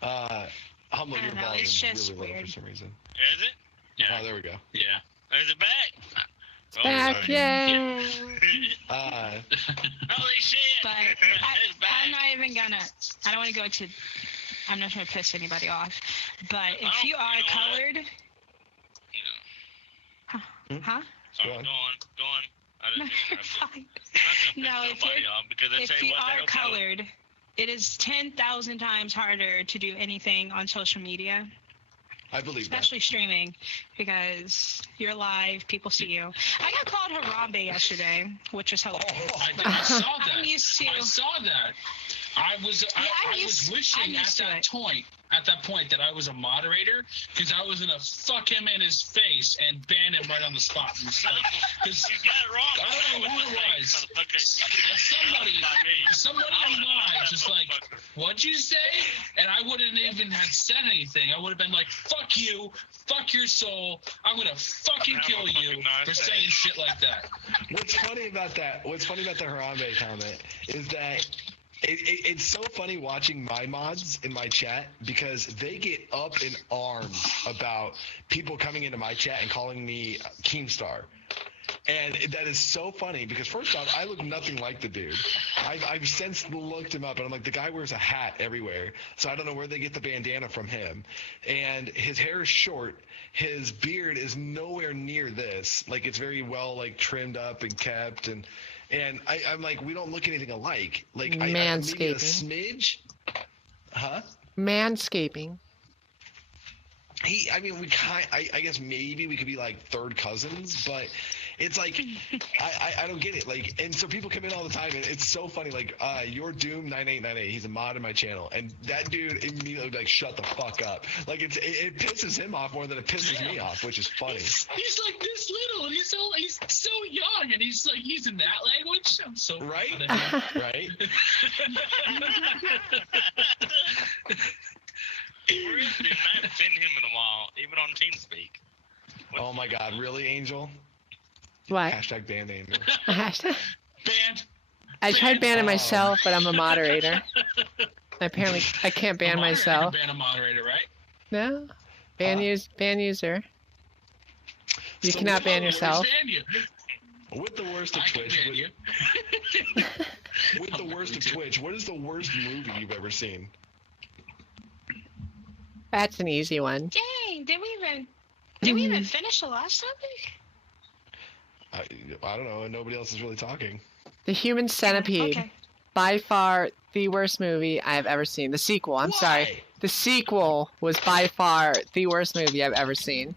yeah. Humble, I your don't know, volume it's is just really low weird. for some reason. Is it? Yeah. Oh, there we go. Yeah. Is it back? Oh, Back, sorry. yay! Holy shit! But It's back. I'm not even gonna. I don't want to go to. I'm not trying to piss anybody off, but if you are colored, huh? Sorry, Go on. go on. I didn't mean to interrupt you. Fine. I'm not No, gonna if piss nobody off because I If tell you what, are they don't tell- colored, it is 10,000 times harder to do anything on social media, I believe that. especially streaming, because you're live, people see you. I got called Harambe yesterday, which was hilarious. I saw that. I'm used to. I saw that. I was wishing at that point that I was a moderator, because I was gonna fuck him in his face and ban him right on the spot. Because You got it wrong. I don't know who it was. Somebody on live just like, what'd you say? And I wouldn't even have said anything. I would have been like, fuck you, fuck your soul. I'm gonna fucking kill you for saying shit like that. What's funny about the Harambe comment is that it's so funny watching my mods in my chat, because they get up in arms about people coming into my chat and calling me Keemstar. And that is so funny, because first off, I look nothing like the dude. I've since looked him up, and I'm like, the guy wears a hat everywhere, so I don't know where they get the bandana from him. And his hair is short. His beard is nowhere near this. Like, it's very well, like, trimmed up and kept, and I'm like, we don't look anything alike. Like, maybe a smidge. Huh? Manscaping. I guess maybe we could be like third cousins, but it's like, I don't get it. Like, and so people come in all the time, and it's so funny. Like, your Doom 9898, he's a mod in my channel, and that dude immediately would be like, shut the fuck up. Like, it pisses him off more than it pisses me off, which is funny. He's like this little, and he's so young, and he's like using that language. I'm so Right? proud of him. Right? We're in the I haven't seen him in a while, even on TeamSpeak. Oh my God, really, Angel? What? Hashtag ban Angel. Banned. I tried banning myself, but I'm a moderator. Apparently, I can't ban A moderator myself. can ban a moderator, right? No. Ban user. You So cannot ban Oh, yourself. ban you. With the worst of I can Twitch, ban you. with the worst of Twitch, what is the worst movie you've ever seen? That's an easy one. Dang, did we even finish the last topic? I don't know, and nobody else is really talking. The Human Centipede. Okay. By far the worst movie I have ever seen. The sequel, I'm sorry. Why? The sequel was by far the worst movie I've ever seen.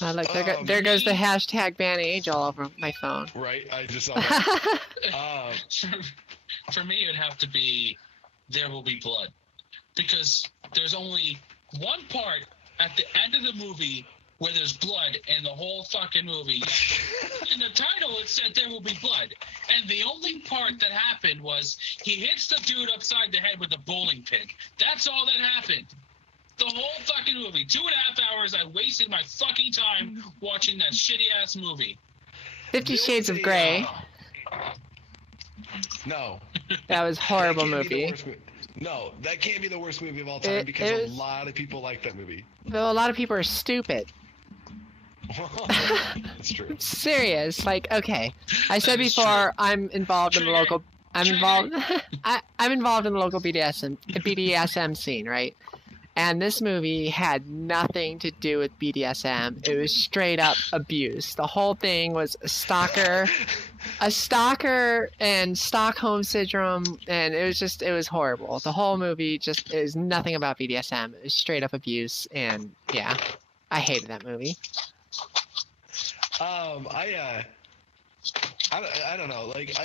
Look, there goes the hashtag ban age all over my phone. Right? I just saw that. For me, it'd have to be There Will Be Blood. Because there's only one part at the end of the movie where there's blood in the whole fucking movie. In the title, it said There Will Be Blood. And the only part that happened was he hits the dude upside the head with a bowling pin. That's all that happened. The whole fucking movie. 2.5 hours, I wasted my fucking time watching that shitty-ass movie. 50 Shades of Grey. No. That was a horrible That can't be the movie. worst No, that can't be the worst movie of all time because it a was- lot of people like that movie. Though a lot of people are stupid. That's true. Serious. Like, okay. I said That is before, I'm involved in the Trigger. local. I'm involved. I'm involved in the local BDSM scene, right? And this movie had nothing to do with BDSM. It was straight up abuse. The whole thing was a stalker and Stockholm syndrome, and it was horrible. The whole movie just is nothing about BDSM. It was straight up abuse, and yeah, I hated that movie. I don't know. Like,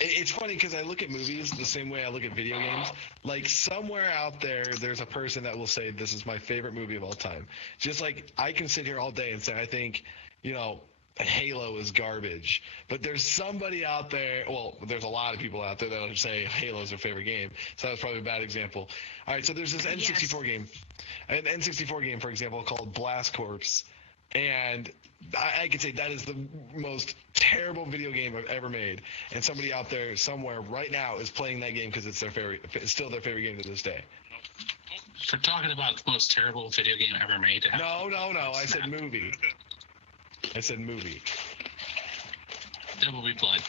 it's funny because I look at movies the same way I look at video games. Like, somewhere out there, there's a person that will say, this is my favorite movie of all time. Just like I can sit here all day and say, I think, Halo is garbage. But there's somebody out there, well, there's a lot of people out there that will say Halo is their favorite game. So that was probably a bad example. All right, so there's this N64 game. An N64 game, for example, called Blast Corps. And I could say that is the most terrible video game I've ever made. And somebody out there somewhere right now is playing that game because it's still their favorite game to this day. For talking about the most terrible video game ever made. No. I said movie. There Will Be Blood.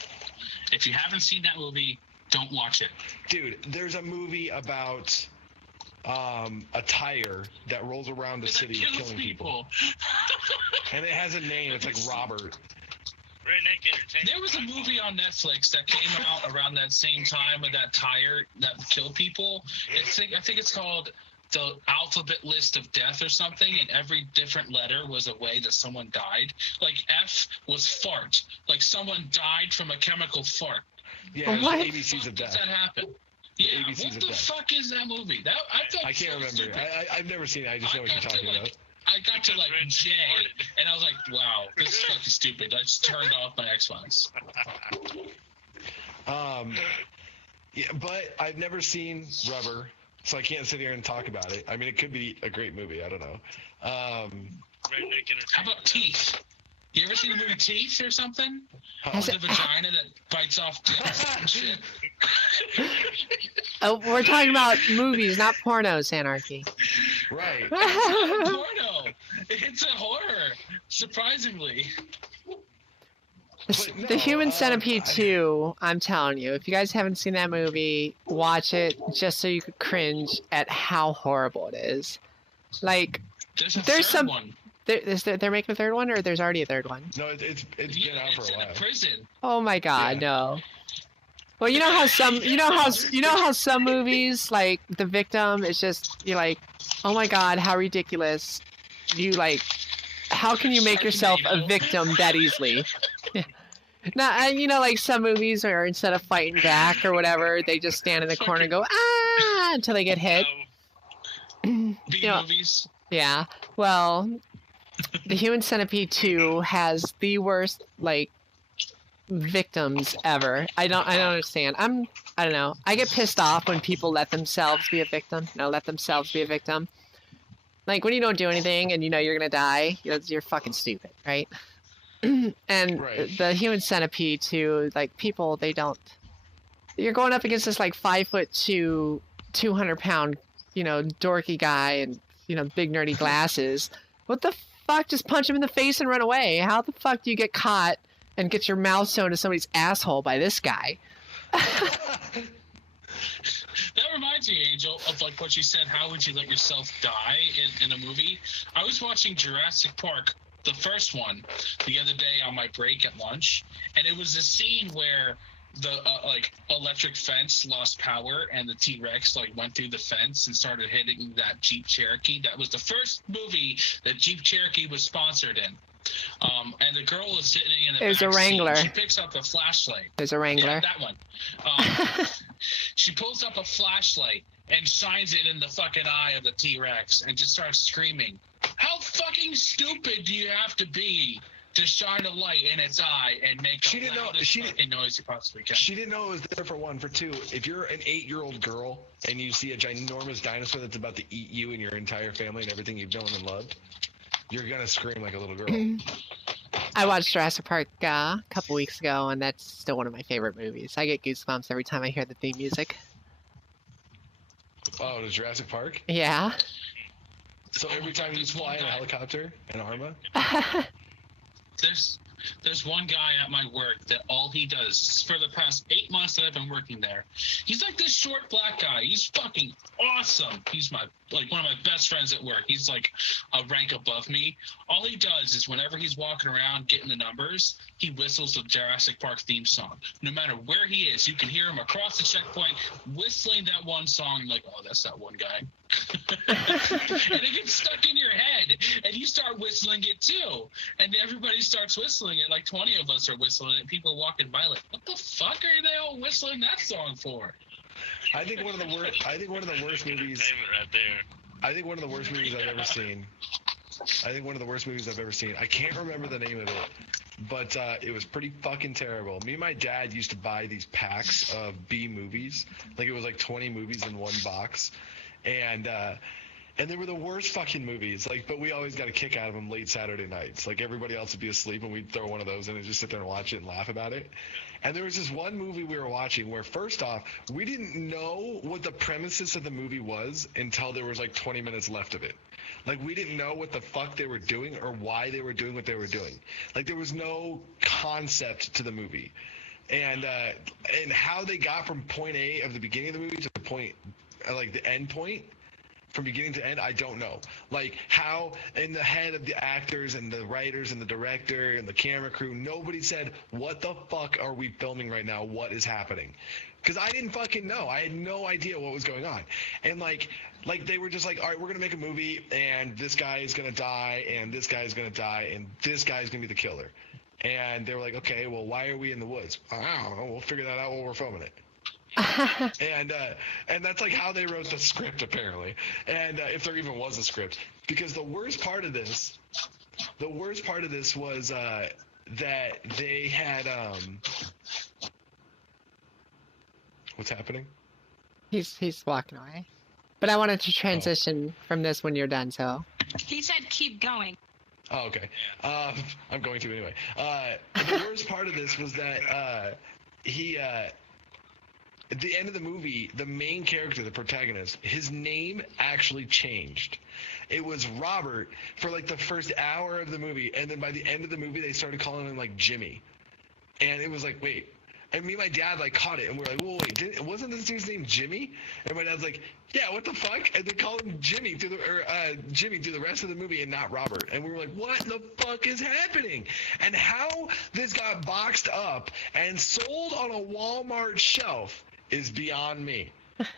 If you haven't seen that movie, don't watch it. Dude, there's a movie about a tire that rolls around the That city kills killing people. And it has a name. It's like Robert. Redneck Entertainment. There was a movie on Netflix that came out around that same time with that tire that killed people. I think it's called The Alphabet List of Death or something, and every different letter was a way that someone died. Like F was fart. Like someone died from a chemical fart. Yeah, it was What? the ABCs of Does Death. that happen? Yeah, ABCs what of the Death. fuck is that movie? I I can't remember. Stupid. I've never seen it. I just know what you're talking about. I got to like J, and I was like, wow, this is fucking stupid. I just turned off my Xbox. Yeah, but I've never seen Rubber, so I can't sit here and talk about it. I mean, it could be a great movie. I don't know. Redneck Entertainment. How about Teeth? You ever seen the movie Teeth or something? Has With it- the vagina that bites off dicks and shit. Oh, we're talking about movies, not pornos, Anarchy. Right. It's not a porno. It's a horror, surprisingly. But The no, Human Centipede 2, I'm telling you, if you guys haven't seen that movie, watch it just so you could cringe at how horrible it is. Like, There's a There's third some- one. they're making a third one, or there's already a third one? No, it's been Yeah, out for it's a in while. a prison. Oh my God, Yeah. no. Well, you know how some movies, like the victim is just, you're like, oh my God, how ridiculous. How can you make yourself a victim that easily? Now, like some movies are, instead of fighting back or whatever, they just stand in the corner and go, ah, until they get hit. B Yeah. movies. Yeah. Well, the Human Centipede 2 has the worst, victims ever. I don't understand. I don't know. I get pissed off when people let themselves be a victim. Let themselves be a victim. Like, when you don't do anything and you know you're gonna die, you're fucking stupid, right? And Right. the Human Centipede 2, people, they don't... you're going up against this like 5'2", 200-pound, dorky guy and big nerdy glasses. What the fuck? Just punch him in the face and run away. How the fuck do you get caught and get your mouth sewn to somebody's asshole by this guy? That reminds me, Angel, of like what you said. How would you let yourself die in a movie? I was watching Jurassic Park, the first one, the other day on my break at lunch, and it was a scene where the like electric fence lost power and the T-Rex like went through the fence and started hitting that Jeep Cherokee. That was the first movie that Jeep Cherokee was sponsored in. And the girl was sitting in the There's a back Wrangler. seat. She picks up a flashlight. There's a Wrangler. Yeah, that one. She pulls up a flashlight and shines it in the fucking eye of the T-Rex and just starts screaming. How fucking stupid do you have to be to shine a light in its eye and make the loudest fucking noise you possibly can? She didn't know it was there for one. For two, if you're an 8-year-old girl and you see a ginormous dinosaur that's about to eat you and your entire family and everything you've known and loved, you're going to scream like a little girl. I watched Jurassic Park a couple weeks ago, and that's still one of my favorite movies. I get goosebumps every time I hear the theme music. Oh, the Jurassic Park? Yeah. So every time you fly in a helicopter in Arma? There's one guy at my work that all he does for the past 8 months that I've been working there. He's like this short black guy. He's fucking awesome. He's one of my best friends at work. He's like a rank above me. All he does is whenever he's walking around getting the numbers, he whistles the Jurassic Park theme song. No matter where he is, you can hear him across the checkpoint whistling that one song. Like, oh, that's that one guy. And it gets stuck in your head, and you start whistling it too. And everybody starts whistling it. Like 20 of us are whistling it. People walking by like, what the fuck are they all whistling that song for? I think one of the worst movies. Right there. I think one of the worst movies I've ever seen. I can't remember the name of it, but it was pretty fucking terrible. Me and my dad used to buy these packs of B movies. Like it was like 20 movies in one box. And they were the worst fucking movies. Like, but we always got a kick out of them late Saturday nights. Like everybody else would be asleep, and we'd throw one of those in and just sit there and watch it and laugh about it. And there was this one movie we were watching where, first off, we didn't know what the premises of the movie was until there was like 20 minutes left of it. Like we didn't know what the fuck they were doing or why they were doing what they were doing. Like there was no concept to the movie, and how they got from point A of the beginning of the movie to the point, like the end point. From beginning to end, I don't know. Like how in the head of the actors and the writers and the director and the camera crew, nobody said, what the fuck are we filming right now? What is happening? Because I didn't fucking know. I had no idea what was going on. And like they were just like, all right, we're going to make a movie and this guy is going to die and this guy is going to die and this guy is going to be the killer. And they were like, okay, well, why are we in the woods? I don't know. We'll figure that out while we're filming it. And that's like how they wrote the script apparently, and if there even was a script, because the worst part of this was that they had what's happening? He's walking away, but I wanted to transition from this when you're done. So He said keep going. Oh, okay. I'm going to anyway. The worst part of this was that he at the end of the movie, the main character, the protagonist, his name actually changed. It was Robert for like the first hour of the movie, and then by the end of the movie, they started calling him like Jimmy. And it was like, wait. And me and my dad like caught it, and we're like, whoa, wait, wasn't this dude's name Jimmy? And my dad's like, yeah, what the fuck? And they called him Jimmy through the rest of the movie and not Robert. And we were like, what the fuck is happening? And how this got boxed up and sold on a Walmart shelf is beyond me.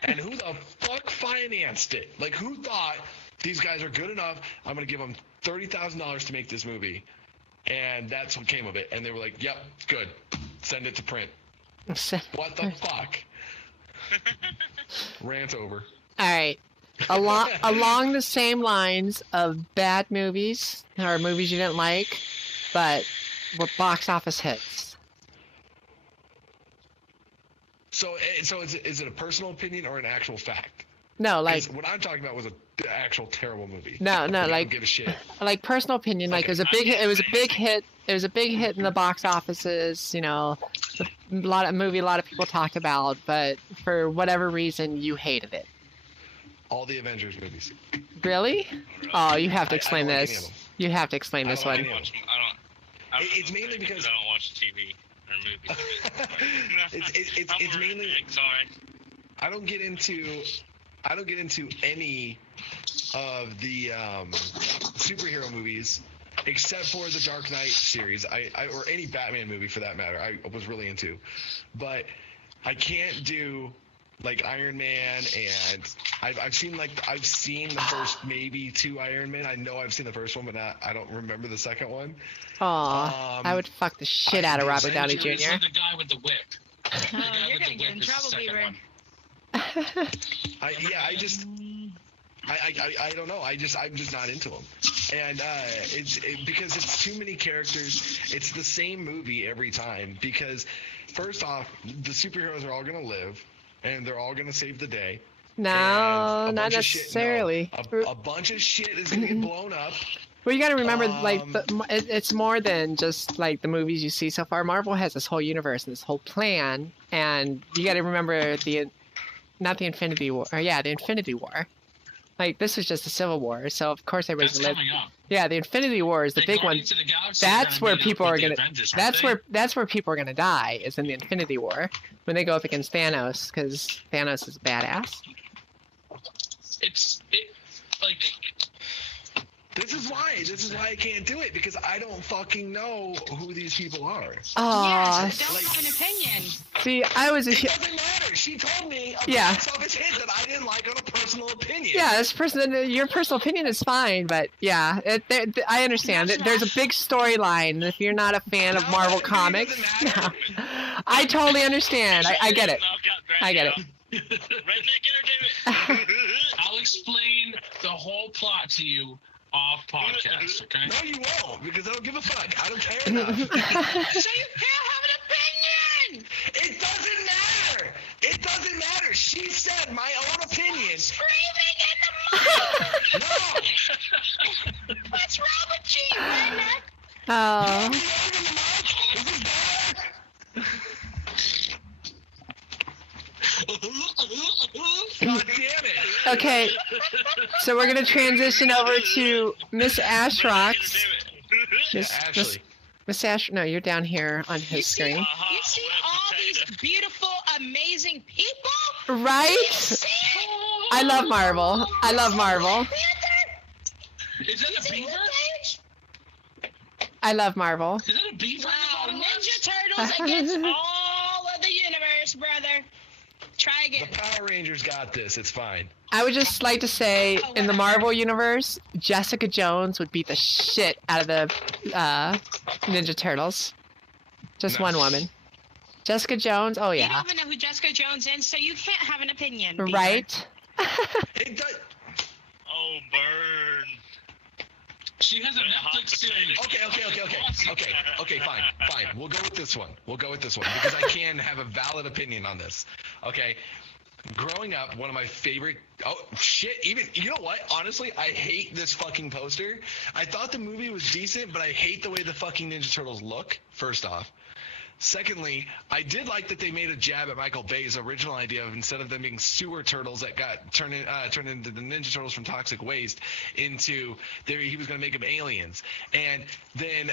And who the fuck financed it? Like, who thought these guys are good enough? I'm going to give them $30,000 to make this movie. And that's what came of it. And they were like, yep, good. Send it to print. What the fuck? Rant over. All right. Along the same lines of bad movies or movies you didn't like, but were box office hits. So is it a personal opinion or an actual fact? No, like what I'm talking about was an actual terrible movie. No, I like don't give a shit. Like personal opinion, like Okay. it was a big hit in the box offices. You know, movie a lot of people talked about, but for whatever reason you hated it. All the Avengers movies. Really? Oh, you have to explain I don't like any of this. them. You have to explain this I one. don't like It's mainly because I don't watch TV or movies. it's mainly. Sorry. I don't get into any of the superhero movies except for the Dark Knight series. Or any Batman movie for that matter. I was really into, but I can't do like Iron Man, and I've seen the first maybe 2 Iron Man. I know I've seen the first one, but I don't remember the second one. Aw, I would fuck the shit out of Robert Downey Jr. The guy with the whip. Oh, you're gonna get in trouble, Beaver. I don't know. I'm just not into them, and because it's too many characters. It's the same movie every time. Because first off, the superheroes are all gonna live, and they're all gonna save the day. No, And not necessarily. A bunch of shit is gonna get blown up. Well, you got to remember, it's more than just like the movies you see so far. Marvel has this whole universe and this whole plan, and you got to remember the Infinity War. The Infinity War. Like, this was just a Civil War, so of course everybody's That's coming up. Yeah, the Infinity War is the big one. That's where people are gonna. That's where people are gonna die. Is in the Infinity War when they go up against Thanos, because Thanos is badass. This is why I can't do it, because I don't fucking know who these people are. Oh, yes, I don't have an opinion. See, I was a. It doesn't matter. She told me a box office hit that I didn't like on a personal opinion. Yeah, your personal opinion is fine, but yeah, I understand. There's a big storyline. If you're not a fan of Marvel Comics, I totally understand. I get it. I get it. Redneck Entertainment. I'll explain the whole plot to you off podcast, okay? No, you won't, because I don't give a fuck. I don't care enough. So you can't have an opinion! It doesn't matter. It doesn't matter. She said my own opinion. Screaming in the mic! No. What's wrong with you, redneck? Oh. Is this better? God damn it. Okay, so we're gonna transition over to Miss Ashrox. Miss Ash, no, you're down here on his screen. You see all these beautiful, amazing people? Right? I love Marvel. I love Marvel. Is that a beaver? I love Marvel. Is that a beaver? Wow, Ninja Turtles against all of the universe, brother. Try again. The Power Rangers got this. It's fine. I would just like to say, in the Marvel universe, Jessica Jones would beat the shit out of the Ninja Turtles. Just one woman. Jessica Jones, oh yeah. You don't even know who Jessica Jones is, so you can't have an opinion. Beaver. Right? It does. Oh, burn. She has a Netflix series. Okay, fine. We'll go with this one. Because I can have a valid opinion on this. Okay. Growing up, one of my favorite. Oh shit! Even you know what? Honestly, I hate this fucking poster. I thought the movie was decent, but I hate the way the fucking Ninja Turtles look. First off. Secondly, I did like that they made a jab at Michael Bay's original idea of, instead of them being sewer turtles that got turned into the Ninja Turtles from toxic waste, into he was going to make them aliens. And then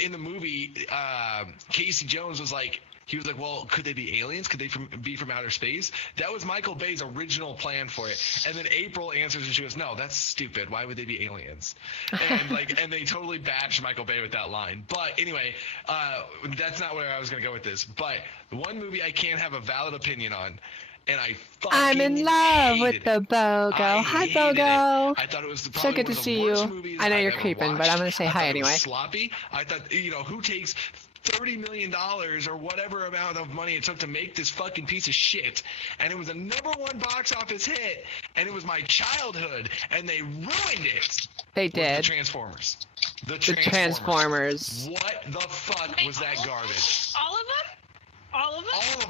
in the movie, Casey Jones was like, well, could they be aliens? Could they be from outer space? That was Michael Bay's original plan for it. And then April answers and she goes, no, that's stupid. Why would they be aliens? And and they totally bashed Michael Bay with that line. But anyway, that's not where I was going to go with this. But the one movie I can't have a valid opinion on, and I fucking I'm in love with the BOGO. Hi, BOGO. I thought it was So good to see you. I know you're creeping, but I'm going to say hi anyway. Sloppy. I thought, who takes $30 million or whatever amount of money it took to make this fucking piece of shit, and it was a #1 box office hit, and it was my childhood, and they ruined it. They did. The Transformers. The Transformers. What the fuck was that garbage? All of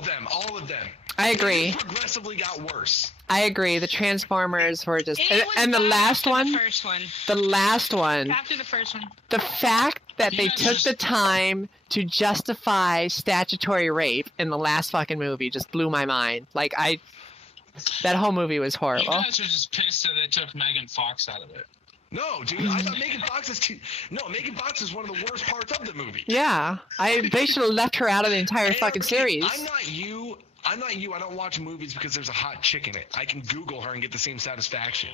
them? All of them. I agree. It progressively got worse. I agree. The Transformers were just, and the last one. The first one. The last one. After the first one. The fact that they took the time to justify statutory rape in the last fucking movie just blew my mind. Like, that whole movie was horrible. You guys are just pissed that they took Megan Fox out of it. No, dude, I thought Megan Fox Megan Fox is one of the worst parts of the movie. Yeah, they should have left her out of the entire fucking series. I'm not you. I don't watch movies because there's a hot chick in it. I can Google her and get the same satisfaction.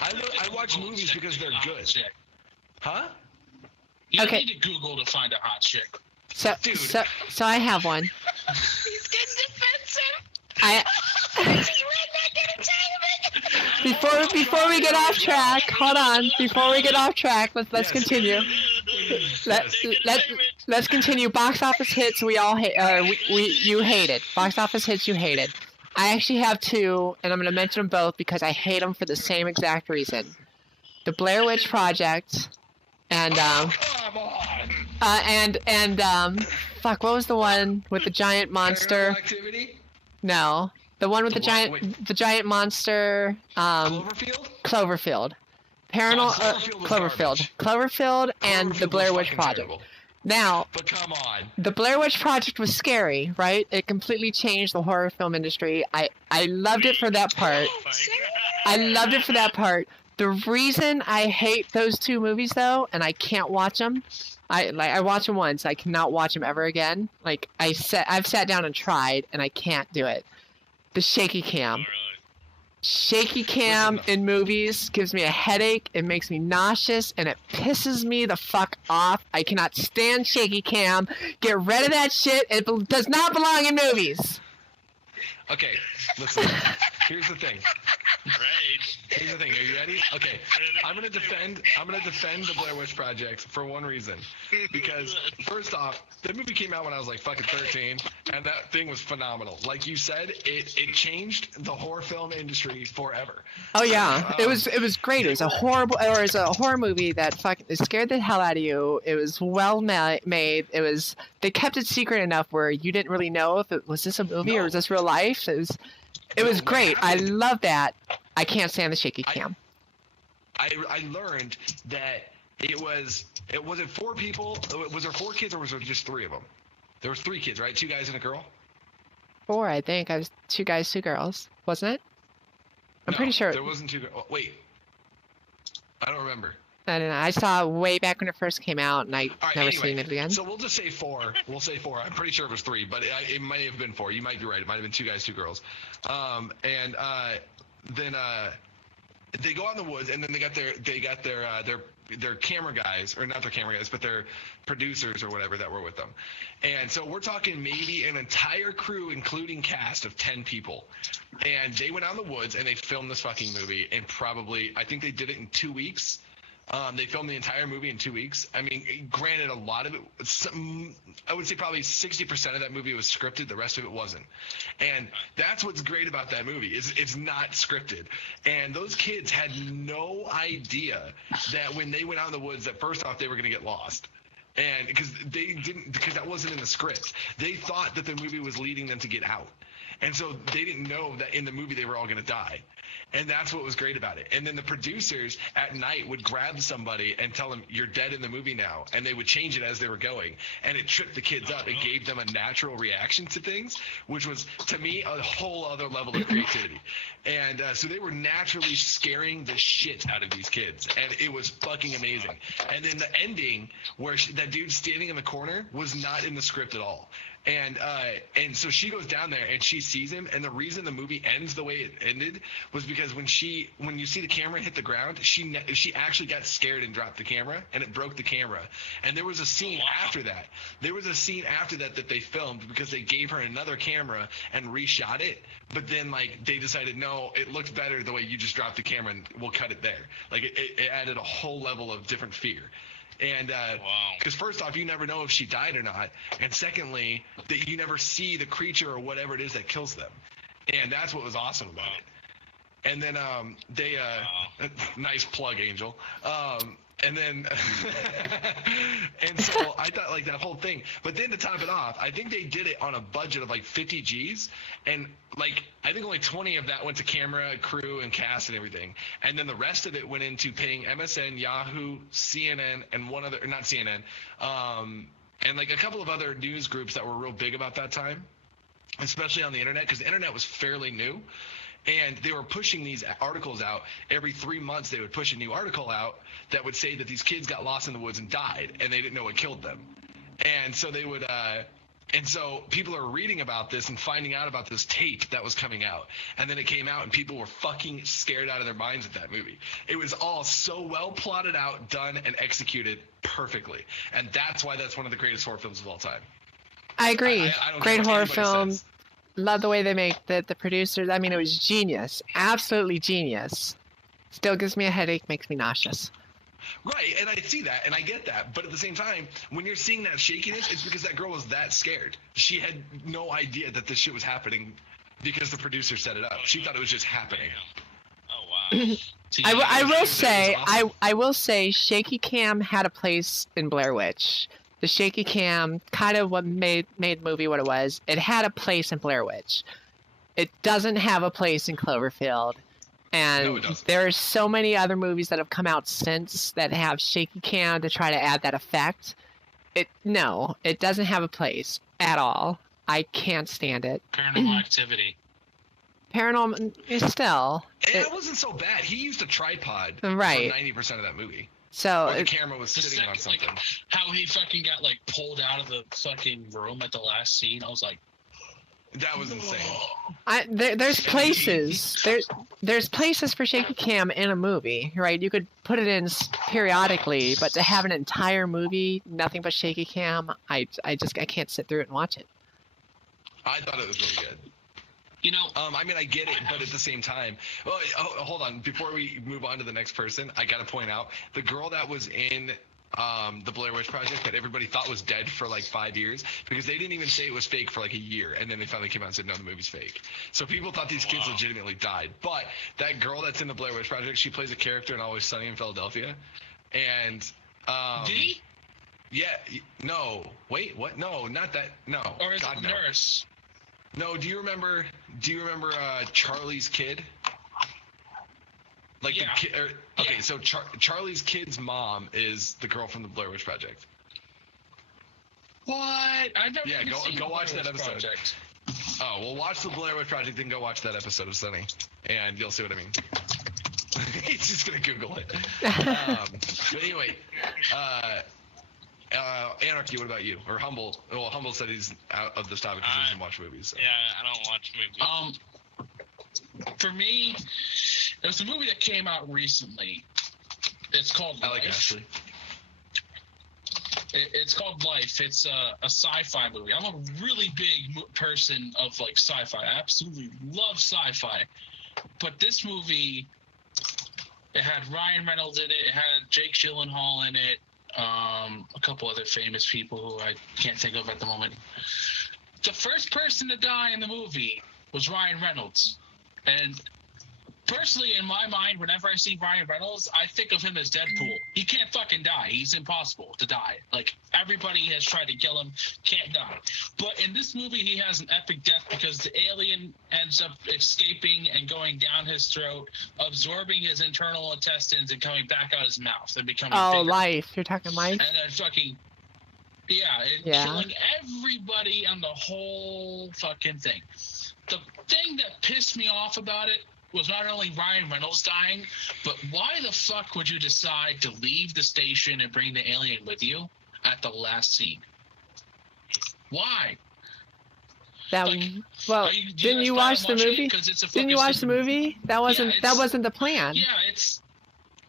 I watch movies because they're good. Huh? You don't need to Google to find a hot chick. So I have one. He's getting defensive. Before we get off track, hold on. Before we get off track, let's continue. Let's continue. Box office hits you hated. Box office hits you hated. I actually have two, and I'm going to mention them both because I hate them for the same exact reason. The Blair Witch Project, and fuck, what was the one with the giant monster? Paranormal Activity? No. The one with the giant monster. Cloverfield. Cloverfield and the Blair Witch Project. Terrible. Now, but come on. The Blair Witch Project was scary, right? It completely changed the horror film industry. I loved it for that part. The reason I hate those two movies, though, and I can't watch them, I watched them once. I cannot watch them ever again. Like, I've sat down and tried, and I can't do it. The shaky cam. Shaky cam in movies gives me a headache, it makes me nauseous, and it pisses me the fuck off. I cannot stand shaky cam. Get rid of that shit. It does not belong in movies. Okay, listen. Here's the thing. Here's the thing. Are you ready? Okay. I'm gonna defend the Blair Witch Project for one reason. Because first off, the movie came out when I was like fucking 13, and that thing was phenomenal. Like you said, it changed the horror film industry forever. Oh yeah, it was great. It was a horror movie that fucking scared the hell out of you. It was well made. They kept it secret enough where you didn't really know if it was this a movie or was this real life. It was great. I love that. I can't stand the shaky cam. I learned that was it 4 people? Was there 4 kids or was there just 3 of them? There was 3 kids, right? 2 guys and a girl? 4, I think. I was 2 guys, 2 girls, wasn't it? I'm pretty sure. There wasn't 2 girls. Oh, wait. I don't remember. I don't know. I saw it way back when it first came out, and I never seen it again. So we'll just say 4. We'll say 4. I'm pretty sure it was 3, but it might have been 4. You might be right. It might have been 2 guys, 2 girls. Then they go out in the woods, and then they got their camera guys, or not their camera guys, but their producers or whatever that were with them. And so we're talking maybe an entire crew, including cast, of 10 people. And they went out in the woods and they filmed this fucking movie, and I think they did it in 2 weeks. They filmed the entire movie in 2 weeks. I mean, granted, a lot of it, I would say probably 60% of that movie was scripted. The rest of it wasn't. And that's what's great about that movie is it's not scripted. And those kids had no idea that when they went out in the woods, that first off, they were going to get lost. And because that wasn't in the script. They thought that the movie was leading them to get out. And so they didn't know that in the movie they were all going to die. And that's what was great about it. And then the producers at night would grab somebody and tell them, you're dead in the movie now. And they would change it as they were going. And it tripped the kids up. It gave them a natural reaction to things, which was, to me, a whole other level of creativity. And so they were naturally scaring the shit out of these kids. And it was fucking amazing. And then the ending where that dude standing in the corner was not in the script at all. And so she goes down there and she sees him, and the reason the movie ends the way it ended was because when you see the camera hit the ground, she actually got scared and dropped the camera, and it broke the camera. And there was a scene after that. That they filmed because they gave her another camera and reshot it. But then they decided, no, it looked better the way you just dropped the camera, and we'll cut it there. It added a whole level of different fear. And because first off, you never know if she died or not, and secondly, that you never see the creature or whatever it is that kills them, and that's what was awesome about it. And then nice plug, Angel. And then, and so I thought like that whole thing. But then to top it off, I think they did it on a budget of like 50 G's, and like I think only 20 of that went to camera, crew, and cast and everything. And then the rest of it went into paying MSN, Yahoo, CNN, and one other, not CNN, and like a couple of other news groups that were real big about that time, especially on the internet, because the internet was fairly new. And they were pushing these articles out. Every 3 months, they would push a new article out that would say that these kids got lost in the woods and died, and they didn't know what killed them. And so they would, and so people are reading about this and finding out about this tape that was coming out. And then it came out, and people were fucking scared out of their minds at that movie. It was all so well plotted out, done, and executed perfectly. And that's why that's one of the greatest horror films of all time. I agree. I don't care Great what horror anybody film. says. Love the way they make the producers. I mean, it was genius. Absolutely genius. Still gives me a headache, makes me nauseous. Right, and I see that, and I get that. But at the same time, when you're seeing that shakiness, it's because that girl was that scared. She had no idea that this shit was happening because the producer set it up. She thought it was just happening. Oh wow. I will It say, was awesome. I will say, shaky cam had a place in Blair Witch. The shaky cam, kind of what made the movie what it was. It had a place in Blair Witch. It doesn't have a place in Cloverfield. No, And it doesn't. there are so many other movies that have come out since that have shaky cam to try to add that effect. No, it doesn't have a place at all. I can't stand it. Paranormal Activity. Paranormal is still And it wasn't so bad. He used a tripod Right. for 90% of that movie. so. Or the It, camera was The sitting on second, something. like, how he fucking got like pulled out of the fucking room at the last scene. I was like, That was insane. there's places there's places for shaky cam in a movie, right? You could put it in periodically, but to have an entire movie nothing but shaky cam, I can't sit through it and watch it. I thought it was really good. you know, I mean, I get it, but at the same time, hold on. Before we move on to the next person, I got to point out the girl that was in the Blair Witch Project that everybody thought was dead for like 5 years, because they didn't even say it was fake for like a year, and then they finally came out and said no, the movie's fake. So people thought these kids legitimately died. But that girl that's in the Blair Witch Project, she plays a character in Always Sunny in Philadelphia, and did he? yeah, no, wait, what? No, not that. No, Or is God, it no. Nurse? No, do you remember Charlie's kid? Like Yeah. the kid. Okay, Yeah. so Charlie's kid's mom is the girl from the Blair Witch Project. What? I've never Yeah, even go seen the watch Blair that Witch episode. Project. Oh, well, watch the Blair Witch Project, then go watch that episode of Sunny, and you'll see what I mean. He's just gonna Google it. But anyway, Anarchy, what about you? Or Humble? Well, Humble said he's out of this topic because he doesn't watch movies. So. Yeah, I don't watch movies. For me, there's a movie that came out recently. It's called I like Life. Ashley. It's called Life. It's a sci-fi movie. I'm a really big person of like sci-fi. I absolutely love sci-fi. But this movie, it had Ryan Reynolds in it. It had Jake Gyllenhaal in it. A couple other famous people who I can't think of at the moment. The first person to die in the movie was Ryan Reynolds. And personally, in my mind, whenever I see Ryan Reynolds, I think of him as Deadpool. He can't fucking die. He's impossible to die. Like, everybody has tried to kill him, can't die. But in this movie, he has an epic death because the alien ends up escaping and going down his throat, absorbing his internal intestines and coming back out his mouth and becoming Oh, bigger. Life. You're talking Life? And then fucking, Yeah. killing everybody on the whole fucking thing. The thing that pissed me off about it was not only Ryan Reynolds dying, but why the fuck would you decide to leave the station and bring the alien with you at the last scene? Why? That Like, well, Do didn't guys you plan on watch the watching it? movie? 'Cause it's a Didn't you fucking watch the stupid- movie? That wasn't it's- the plan. Yeah, it's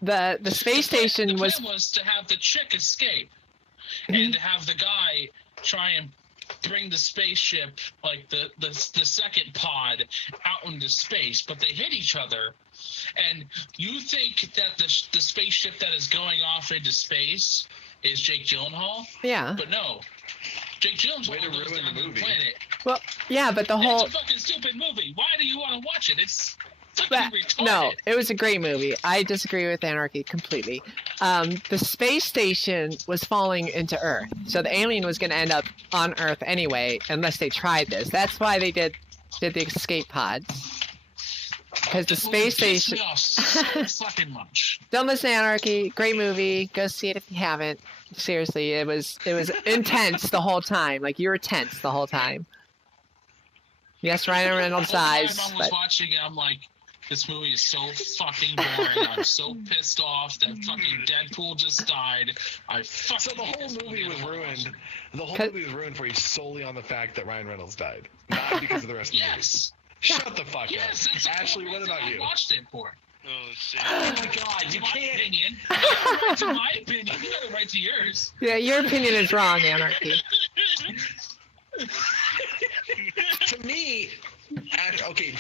The space station the was plan was to have the chick escape Mhm. and to have the guy try and bring the spaceship, like the second pod, out into space, but they hit each other. And you think that the spaceship that is going off into space is Jake Gyllenhaal, yeah. but no, Jake Way Gyllenhaal to goes ruin down the to the movie. planet. Well, yeah, but the whole It's a fucking stupid movie. Why do you want to watch it? It's But, no, it was a great movie. I disagree with Anarchy completely. The space station was falling into Earth, so the alien was going to end up on Earth anyway, unless they tried this. That's why they did the escape pods. Because the space station. Me off so fucking much. Don't listen to Anarchy. Great movie. Go see it if you haven't. Seriously, it was intense the whole time. Like, you were tense the whole time. Yes, Ryan Reynolds dies. I was watching it, I'm like, this movie is so fucking boring. I'm so pissed off that fucking Deadpool just died. So the whole movie was ruined. The whole movie was ruined for you solely on the fact that Ryan Reynolds died, not because of the rest of the movie. Yes. Shut the fuck Yes, up. that's Ashley, what about I you? watched it for. Oh shit. Oh my god, you My can't. opinion. You have the right to my opinion. You have the right to yours. Yeah, your opinion is wrong, Anarchy. To me, okay,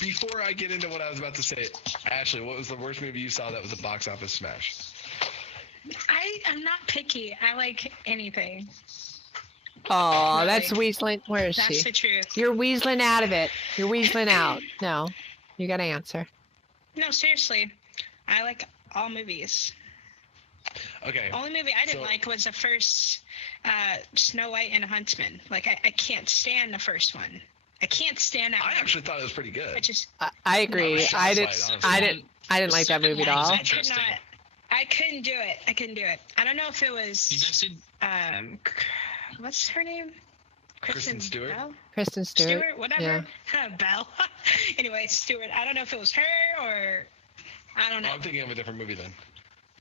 before I get into what I was about to say, Ashley, what was the worst movie you saw that was a box office smash? I'm not picky. I like anything. Oh, Really? that's weaseling. Where is That's she? the truth. You're weaseling out of it. You're weaseling out. No, you gotta answer. No, seriously. I like all movies. Okay. Only movie I didn't like was the first Snow White and Huntsman. Like, I can't stand the first one. I can't stand that I one. actually thought it was pretty good. I just, I agree. No, I Satisfied, didn't. I didn't like that movie at all. I could not. I couldn't do it. I couldn't do it. I don't know if it You guys was, seen what's her name? Kristen Stewart? Bell? Kristen Stewart. Whatever. Belle. Anyway, Stewart. I don't know if it was her or, I don't know. I'm thinking of a different movie then.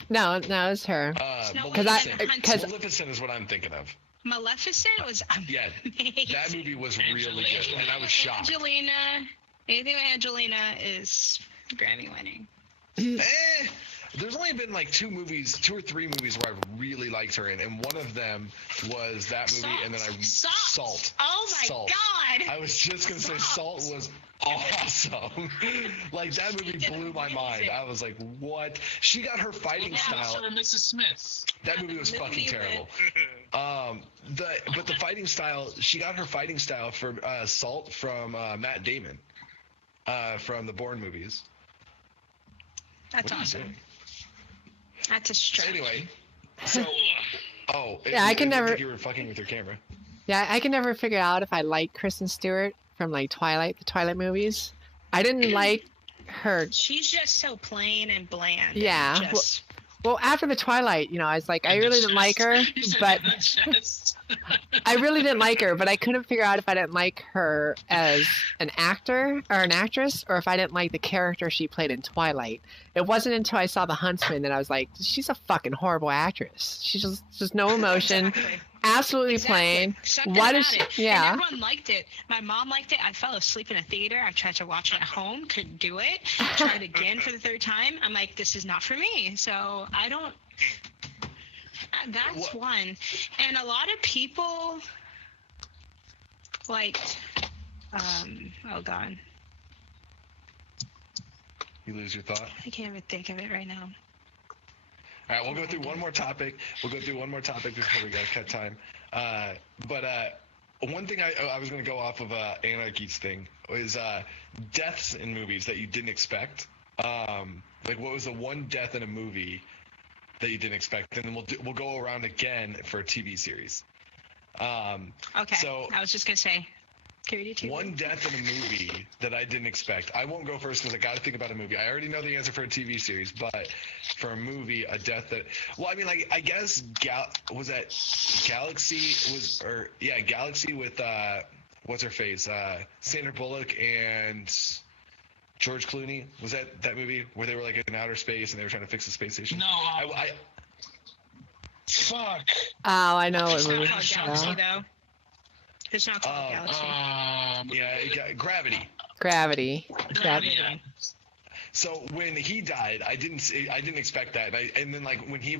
No, it's her. Snow Because White I- and because- Huntsman. Maleficent is what I'm thinking of. Maleficent was Yeah, amazing. that movie was really good, and I was shocked. Anything with Angelina is Grammy winning. There's only been like two or three movies where I really liked her in, and one of them was that movie, and then Salt. Oh my Salt. god! I was just gonna say Salt was awesome. Like, that movie blew my mind. I was like, what? She got her fighting style. Mrs. Smith. That movie was fucking terrible. But the fighting style, she got her fighting style for Salt from Matt Damon, from the Bourne movies. That's What are you awesome. doing? That's a stretch. Anyway, so Yeah, I can never- You were fucking with your camera. Yeah, I can never figure out if I like Kristen Stewart from like the Twilight movies. I didn't like her. She's just so plain and bland. Yeah, And just, Well, after the Twilight, I was like, I really didn't like her, You said but in the chest. I really didn't like her, but I couldn't figure out if I didn't like her as an actor or an actress, or if I didn't like the character she played in Twilight. It wasn't until I saw The Huntsman that I was like, she's a fucking horrible actress. She's just no emotion, Exactly. absolutely plain. Something Why about does she- it. yeah. And everyone liked it. My mom liked it. I fell asleep in a theater. I tried to watch it at home. Couldn't do it. Tried again for the third time. I'm like, this is not for me. So I don't. That's What- one. And a lot of people liked. Oh God. You lose your thought. I can't even think of it right now. All right, we'll go through one more topic. Before we gotta cut time. But one thing I was gonna go off of Anarchy's thing was deaths in movies that you didn't expect. Like, what was the one death in a movie that you didn't expect? And then we'll go around again for a TV series. Okay. So I was just gonna say. Can we do two? one death in a movie that I didn't expect. I won't go first because I got to think about a movie. I already know the answer for a TV series, but for a movie, a death that, well, I mean, like, I guess was that Galaxy Galaxy with what's her face, Sandra Bullock and George Clooney. Was that movie where they were like in outer space and they were trying to fix the space station? No. I Fuck. Oh, I know It's what not movie. called Galaxy though. It's not called Galaxy. Gravity. Gravity. Yeah. So when he died, I didn't expect that, and then like when he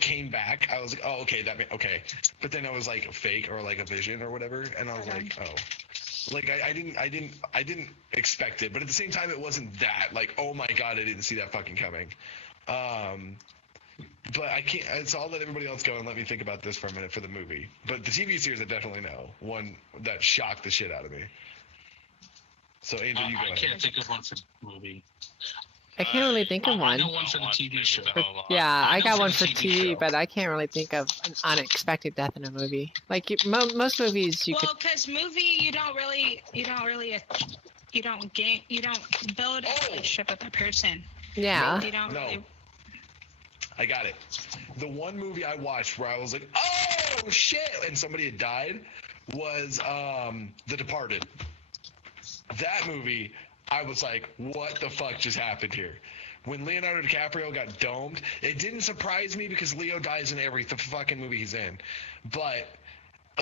came back, I was like, oh, okay. But then it was like fake or like a vision or whatever, and I was like, oh, like I didn't expect it, but at the same time, it wasn't that like, oh my god, I didn't see that fucking coming. But I can't. It's all that everybody else go and let me think about this for a minute for the movie. But the TV series, I definitely know one that shocked the shit out of me. So Angel, you go I ahead. can't think of one for the movie. I can't really think of I one. know one for the TV show. Yeah, I know got for one the for TV TV, show. but I can't really think of an unexpected death in a movie. Like most movies, you Well, because movie, you don't build a relationship with the person. yeah. You don't No. really. I got it. The one movie I watched where I was like, oh shit, and somebody had died was The Departed. That movie, I was like, what the fuck just happened here? When Leonardo DiCaprio got domed, it didn't surprise me because Leo dies in every fucking movie he's in. But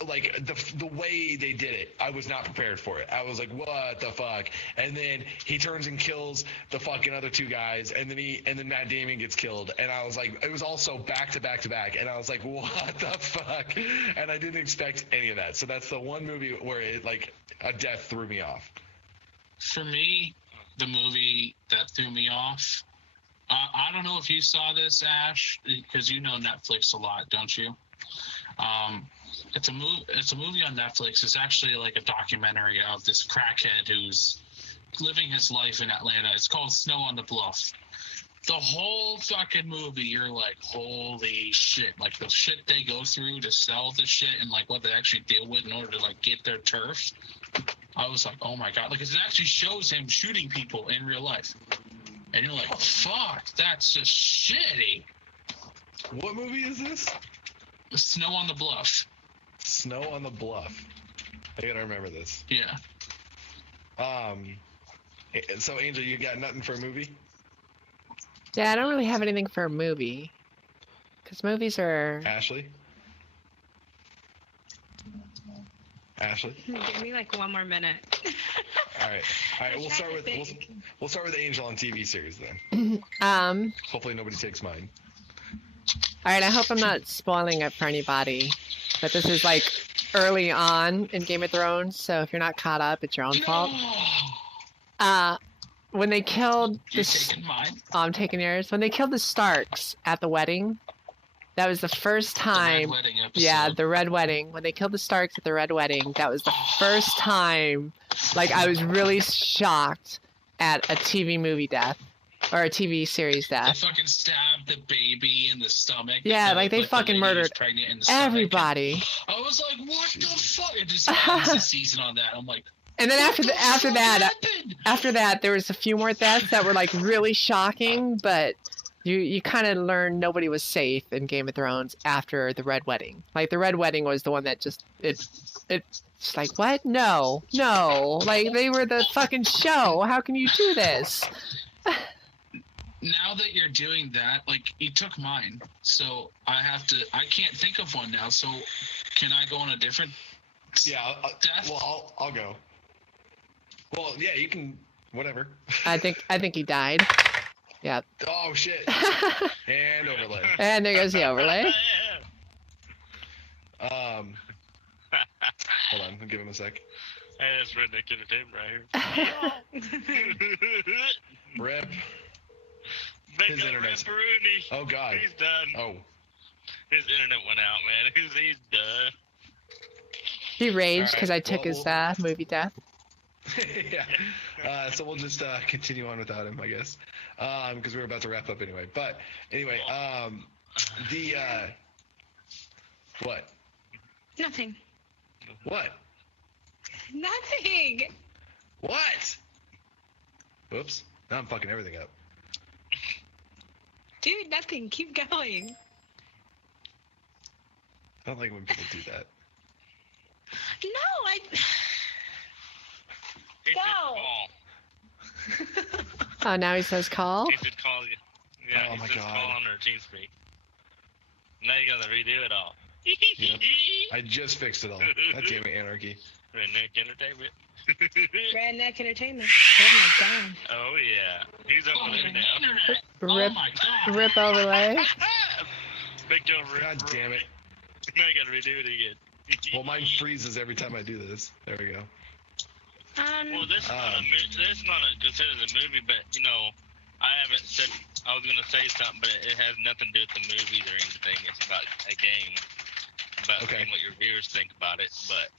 like the way they did it, I was not prepared for it. I was like, what the fuck? And then he turns and kills the fucking other two guys, and then Matt Damon gets killed, and I was like, it was also back to back to back, and I was like, what the fuck? And I didn't expect any of that. So that's the one movie where it like a death threw me off. For me, the movie that threw me off, I don't know if you saw this, Ash, because you know Netflix a lot, don't you? It's a movie on Netflix. It's actually like a documentary of this crackhead who's living his life in Atlanta. It's called Snow on the Bluff. The whole fucking movie, you're like, holy shit. Like, the shit they go through to sell the shit and, like, what they actually deal with in order to, like, get their turf. I was like, oh, my God. Like, it actually shows him shooting people in real life. And you're like, fuck, that's just shitty. What movie is this? Snow on the Bluff. Snow on the Bluff. I gotta remember this. Yeah. So Angel, you got nothing for a movie? Yeah, I don't really have anything for a movie. Because movies are... Ashley? Give me like one more minute. All right. We'll start with think. we'll start with the Angel on TV series then. Hopefully nobody takes mine. All right, I hope I'm not spoiling it for anybody. But this is like early on in Game of Thrones, so if you're not caught up, it's your own fault. When they killed You're taking mine? I'm taking yours. When they killed the Starks at the wedding, that was the first time. The Red Wedding episode. Yeah, the Red Wedding. When they killed the Starks at the Red Wedding, that was the first time. Like, I was really shocked at a TV movie death or a TV series They death. fucking stabbed the baby in the stomach. Yeah, And, like, they the fucking lady was murdered pregnant in the stomach. Everybody. I was like, what the fuck? It just ends the season on that. I'm like, And then after what that, the fuck happened? after that, there was a few more deaths that were like really shocking, but you kind of learned nobody was safe in Game of Thrones after the Red Wedding. Like the Red Wedding was the one that just it's like, what? No, like they were the fucking show. How can you do this? Now that you're doing that, like, you took mine, so I can't think of one now. So can I go on a different? Yeah. Death? Well, I'll go. Well, yeah, you can. Whatever. I think he died. Yeah. Oh shit. And overlay. And there goes the overlay. Hold on, I'll give him a sec. Hey, that's Redneck Entertainment right here. Rip. Big His up internet's- Ripperoonie. Oh god. He's done. Oh. His internet went out, man. He's done. He raged because I Alright, took well, his movie death. Yeah. So we'll just continue on without him, I guess, because we're about to wrap up anyway. But anyway, what? Nothing. What? Nothing. What? Whoops. Now I'm fucking everything up. Dude, nothing. Keep going. I don't like when people do that. No, He said Go. call. Oh, now he says call. He said call you. Yeah, Oh he my says God. call on our TeamSpeak. Now you gotta redo it all. Yep. I just fixed it all. God damn it, anarchy. Redneck Entertainment. Redneck Entertainment. Oh my god. Oh yeah. He's over there Fucking now. internet. Oh Rip, my god. rip overlay. Big Joe Rip. God damn it. Now you gotta redo it again. Well, mine freezes every time I do this. There we go. Well, this is not considered a movie, but you know, I haven't said. I was gonna say something, but it has nothing to do with the movies or anything. It's about a game, about Okay. seeing what your viewers think about it. But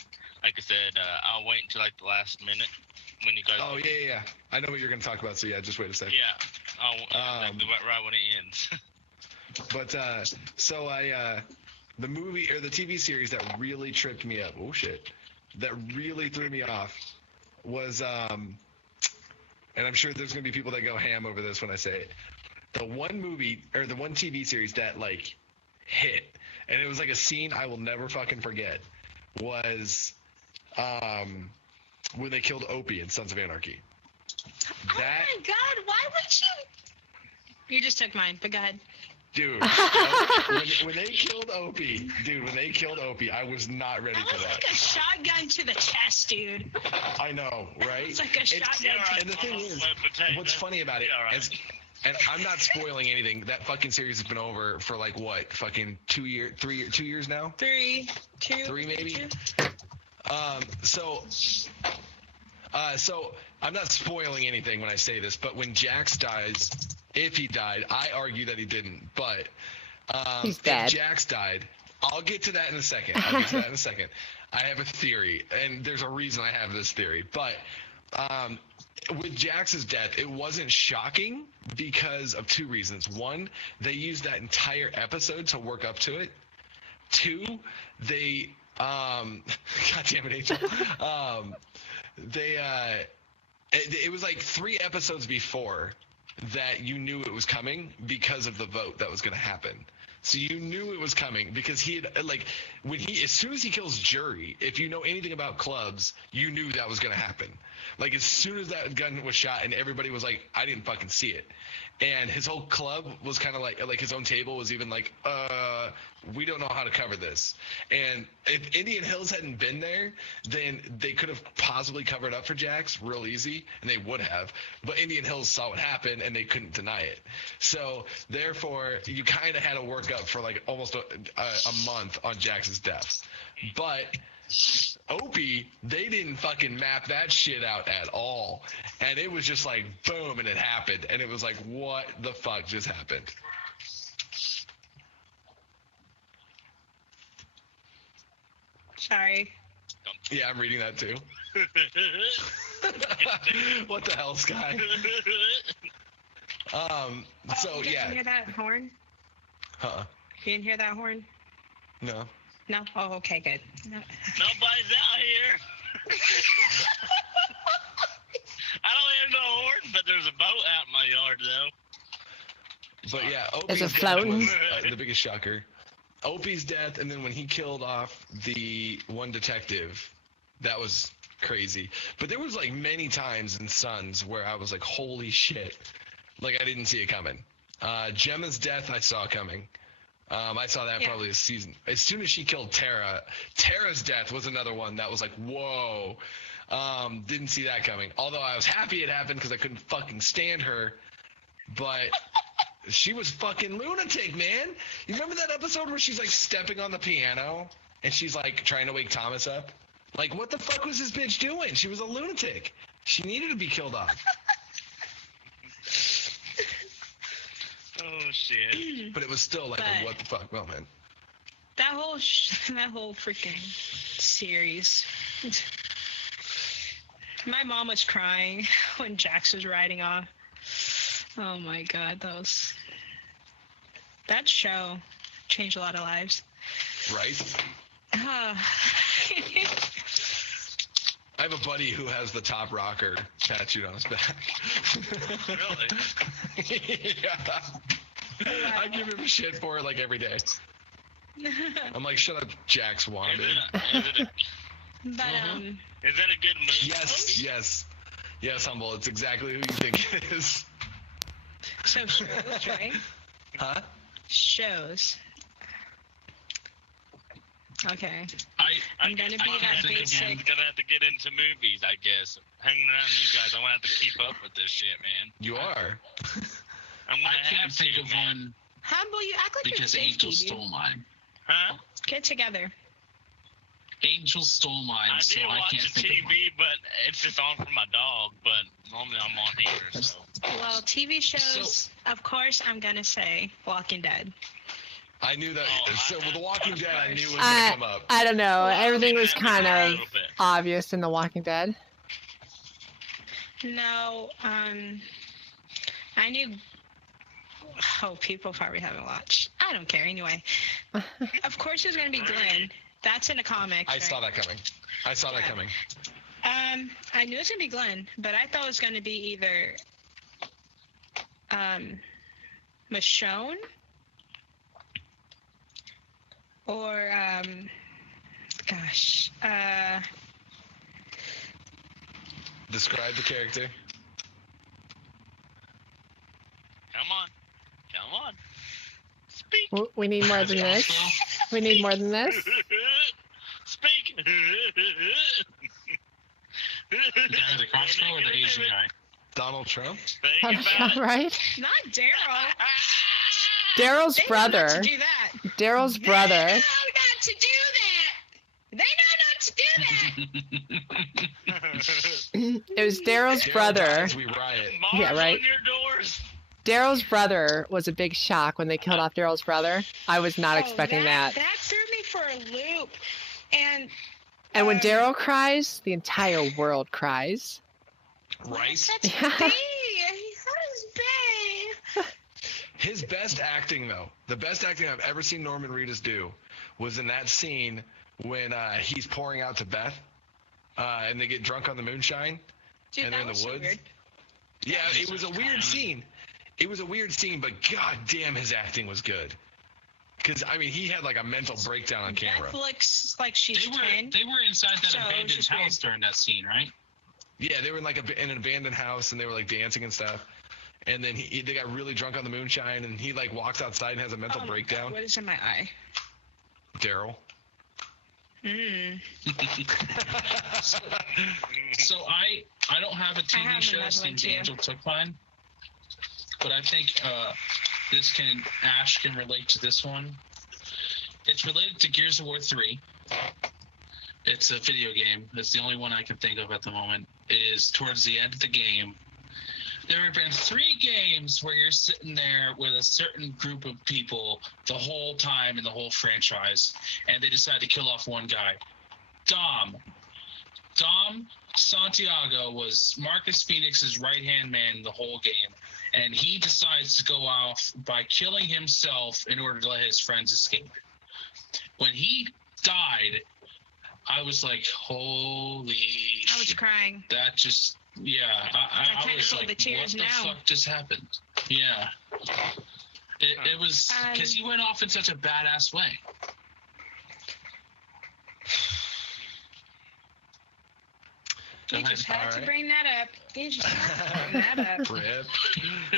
like I said, I'll wait until like the last minute when you guys. Oh yeah. I know what you're gonna talk about. So yeah, just wait a second. Yeah. Exactly right when it ends. But so the movie or the TV series that really tripped me up. Oh shit. That really threw me off was and I'm sure there's gonna be people that go ham over this when I say it. The one movie or the one TV series that like hit, and it was like a scene I will never fucking forget, was when they killed Opie in Sons of Anarchy. Oh my God! Why would you? You just took mine, but go ahead. Dude, when they killed Opie, I was not ready for that. That was like a shotgun to the chest, dude. I know, right? It's like a shotgun. And the thing is, what's funny about it is, and I'm not spoiling anything, that fucking series has been over for like what, fucking 2 years now? Three maybe. So I'm not spoiling anything when I say this, but when Jax dies, if he died, I argue that he didn't, but he's dead. If Jax died, I'll get to that in a second. I have a theory, and there's a reason I have this theory, but with Jax's death, it wasn't shocking because of two reasons. One, they used that entire episode to work up to it. Two, they God damn it, Angel. It was like 3 episodes before that you knew it was coming because of the vote that was going to happen. So you knew it was coming because he had, like, as soon as he kills Jury, if you know anything about clubs, you knew that was going to happen. Like, as soon as that gun was shot and everybody was like, I didn't fucking see it. And his whole club was kind of like his own table was even like, we don't know how to cover this. And if Indian Hills hadn't been there, then they could have possibly covered up for Jax real easy, and they would have. But Indian Hills saw what happened, and they couldn't deny it. So, therefore, you kind of had to work up for like almost a month on Jax's death. But Opie, they didn't fucking map that shit out at all. And it was just like, boom, and it happened. And it was like, what the fuck just happened? Sorry. Yeah, I'm reading that too. What the hell, Sky? So, you yeah. didn't hear that horn? Huh? You didn't hear that horn? No. No? Oh, okay, good. No. Nobody's out here. I don't hear no horn, but there's a boat out in my yard, though. But yeah, Is Opie's it floating? death was the biggest shocker. Opie's death, and then when he killed off the one detective, that was crazy. But there was like many times in Sons where I was like, holy shit. Like, I didn't see it coming. Gemma's death I saw coming. I saw that probably this season. As soon as she killed Tara, Tara's death was another one that was like, whoa. Didn't see that coming. Although I was happy it happened because I couldn't fucking stand her. But she was fucking lunatic, man. You remember that episode where she's like stepping on the piano and she's like trying to wake Thomas up? Like, what the fuck was this bitch doing? She was a lunatic. She needed to be killed off. Oh shit! But it was still like, what the fuck, well, man. That whole freaking series. My mom was crying when Jax was riding off. Oh my God, that show changed a lot of lives. Right? I have a buddy who has the Top Rocker tattooed on his back. Really? Yeah. I give him shit for it like every day. I'm like, shut up, Jax wannabe. Is that a good movie? Yes, Humble. It's exactly who you think it is. So shows, right? Huh? Shows. Okay. I'm gonna be that basic. I'm gonna have to get into movies, I guess. Hanging around you guys, I'm gonna have to keep up with this shit, man. You are. I can't think of one Humble, you act like because you're 50, Angel dude. stole mine. Huh? Get together. Angel stole mine, I so do I watch can't the think of one. TV, but it's just on for my dog. But normally I'm on here, so. Well, TV shows, of course, I'm gonna say Walking Dead. I knew that. So with The Walking Dead, I knew it was I going to come up. I don't know. Everything was Yeah, kind a of little bit. obvious in The Walking Dead. No, I knew. Oh, people probably haven't watched. I don't care anyway. Of course, it was gonna be Glenn. That's in the comics. I saw that coming. I knew it was gonna be Glenn, but I thought it was gonna be either Michonne or Describe the character. Come on. Speak. We need more than this. We need more than this. Speak. The guy with the crossbow or the Asian guy? Donald Trump? Think about it. Right? not Daryl. Daryl's They brother. know not to do that. Daryl's brother. They know not to do that. It was Daryl's brother. Dies, we riot. Bars Yeah, right. on your doors. Daryl's brother was a big shock when they killed off Daryl's brother. I was not expecting that. That threw me for a loop. And And when Daryl cries, the entire world cries. Right? That's Yeah. bae. That is bae. His best acting, though, the best acting I've ever seen Norman Reedus do was in that scene when he's pouring out to Beth and they get drunk on the moonshine. Dude, And that they're in the was so woods? weird. Yeah, it was a weird scene. It was a weird scene, but god damn, his acting was good. Because, I mean, he had like a mental breakdown on camera. Beth looks like she's 10. They were inside that So, it's abandoned just house weird. during that scene, right? Yeah, they were in like in an abandoned house and they were like dancing and stuff. And then they got really drunk on the moonshine and he like walks outside and has a mental Oh my breakdown. God, what is in my eye? Daryl. So I don't have a I have TV show another one, since too. Angel took mine, but I think Ash can relate to this one. It's related to Gears of War 3. It's a video game. It's the only one I can think of at the moment. It is towards the end of the game. There have been 3 games where you're sitting there with a certain group of people the whole time in the whole franchise, and they decide to kill off one guy. Dom Santiago was Marcus Phoenix's right-hand man the whole game, and he decides to go off by killing himself in order to let his friends escape. When he died, I was like, holy I was shit. crying. That just, yeah, I can't was feel like, the tears what the now. fuck just happened? Yeah. It was, because he went off in such a badass way. Go You ahead. just had to Alright. bring that up. You just had to bring that up. Rip.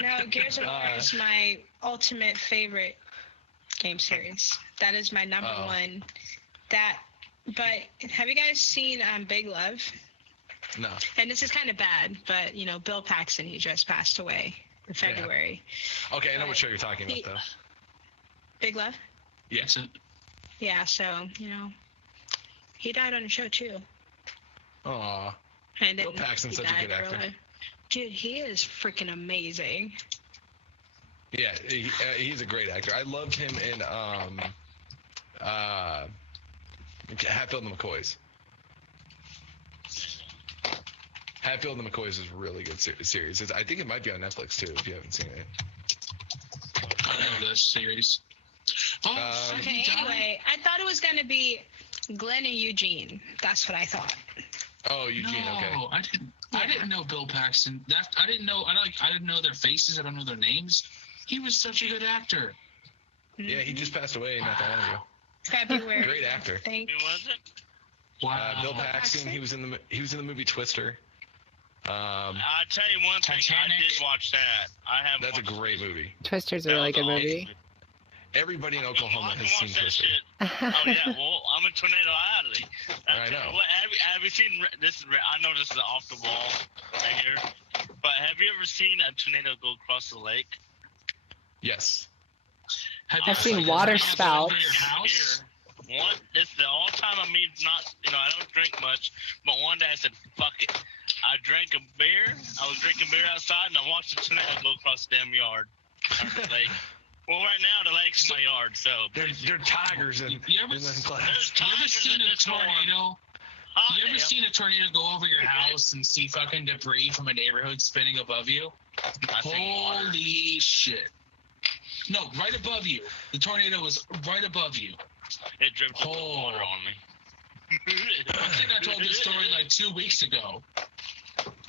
No, Gears of War is my ultimate favorite game series. That is my number Oh. one. But have you guys seen Big Love? No. And this is kind of bad, but you know, Bill Paxton, he just passed away in February. Okay, I know what show you're talking about, though. Big Love? Yes. That's it. Yeah, so, you know, he died on the show too. Aw. And then Bill Paxton's he such a died good actor. early. Dude, he is freaking amazing. Yeah, he's a great actor. I loved him in Hatfield and the McCoys. Hatfield and the McCoys is a really good series. I think it might be on Netflix too, if you haven't seen it. I know this series. Oh, Um, Okay, he died? anyway, I thought it was going to be Glenn and Eugene. That's what I thought. Oh, Eugene. No, Okay. I didn't know Bill Paxton. I didn't know their faces. I don't know their names. He was such a good actor. Yeah, he just passed away not that long ago. February. Great actor. I think. Who was it? Wow. Bill Paxton. He was in the movie Twister. I'll tell you one thing. Titanic. I did watch that. I have. That's a watched great it. movie. Twister's a That really was good awesome. movie. Everybody in Oklahoma I can has seen watch that Twister. shit. Oh yeah, well I'm a Tornado Alley. I know. What, have you seen this? I know this is off the wall right here, but have you ever seen a tornado go across the lake? Yes. Have I've seen water spouts. Your house? Here, this is the all time of me not, I don't drink much, but one day I said, fuck it. I drank a beer. I was drinking beer outside, and I watched the tornado go across the damn yard. The lake. Well, right now the lake's my yard, so They're tigers in You ever the s- glass. there's You ever tigers seen in a the storm. tornado You ever seen a tornado go over your house and see fucking debris from a neighborhood spinning above you? Holy shit. No, right above you. The tornado was right above you. It dripped water on me. I think I told this story like 2 weeks ago.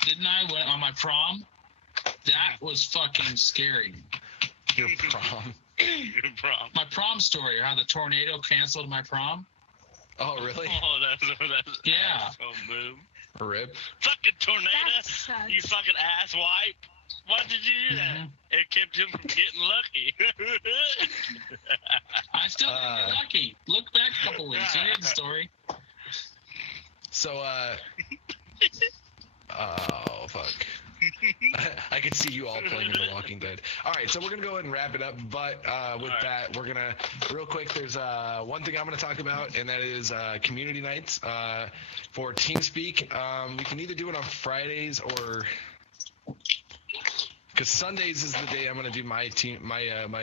Didn't I? Went on my prom? That was fucking scary. Your prom. Your prom. My prom story, how the tornado canceled my prom. Oh, really? Oh, that's Yeah. asshole move. Rip. Fucking tornado. That sucks. You fucking ass wipe. Why did you do that? It kept him from getting lucky. I still didn't get lucky. Look back a couple weeks. You heard the story. So, oh, fuck. I can see you all playing The Walking Dead. All right, so we're going to go ahead and wrap it up. But with that, we're going to, real quick, there's one thing I'm going to talk about, and that is community nights for TeamSpeak. We can either do it on Fridays or... Because Sundays is the day I'm going to do my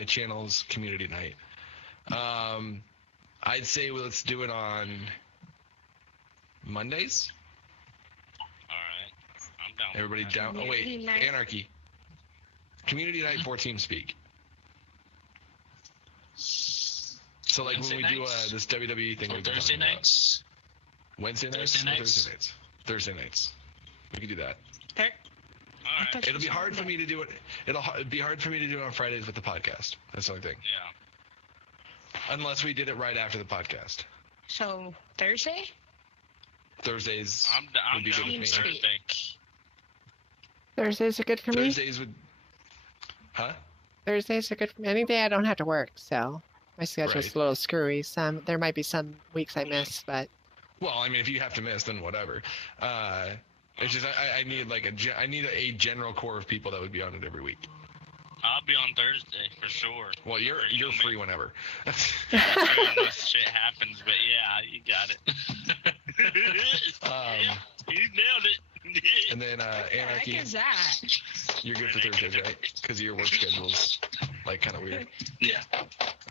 channel's community night. I'd say let's do it on Mondays. All right. I'm down. Everybody down. Oh, wait. Community night. Anarchy. Community night for TeamSpeak. So, like, Wednesday when we nights? do this WWE thing. Or we've been Thursday talking about. nights. Wednesday nights? Thursday Or nights? Thursday nights. Thursday nights. We can do that. There. All right. It'll be hard for me to do it. It'll be hard for me to do it on Fridays with the podcast. That's the only thing. Yeah. Unless we did it right after the podcast. So Thursday? Thursdays I'm would be good down with me. with Thursday. Thursdays are good for me. Thursdays would. Huh? Thursdays are good for me. Any day I don't have to work, so my schedule's Right. a little screwy. There might be some weeks I miss, but Well, I mean, if you have to miss, then whatever. It's just I need like I need a general core of people that would be on it every week. I'll be on Thursday for sure. Well, you're free whenever. Unless shit happens, but yeah, you got it. Yeah, you nailed it. And then What the heck Anarchy, is that? you're good for Thursdays, right? Because your work schedule's like kind of weird. Yeah.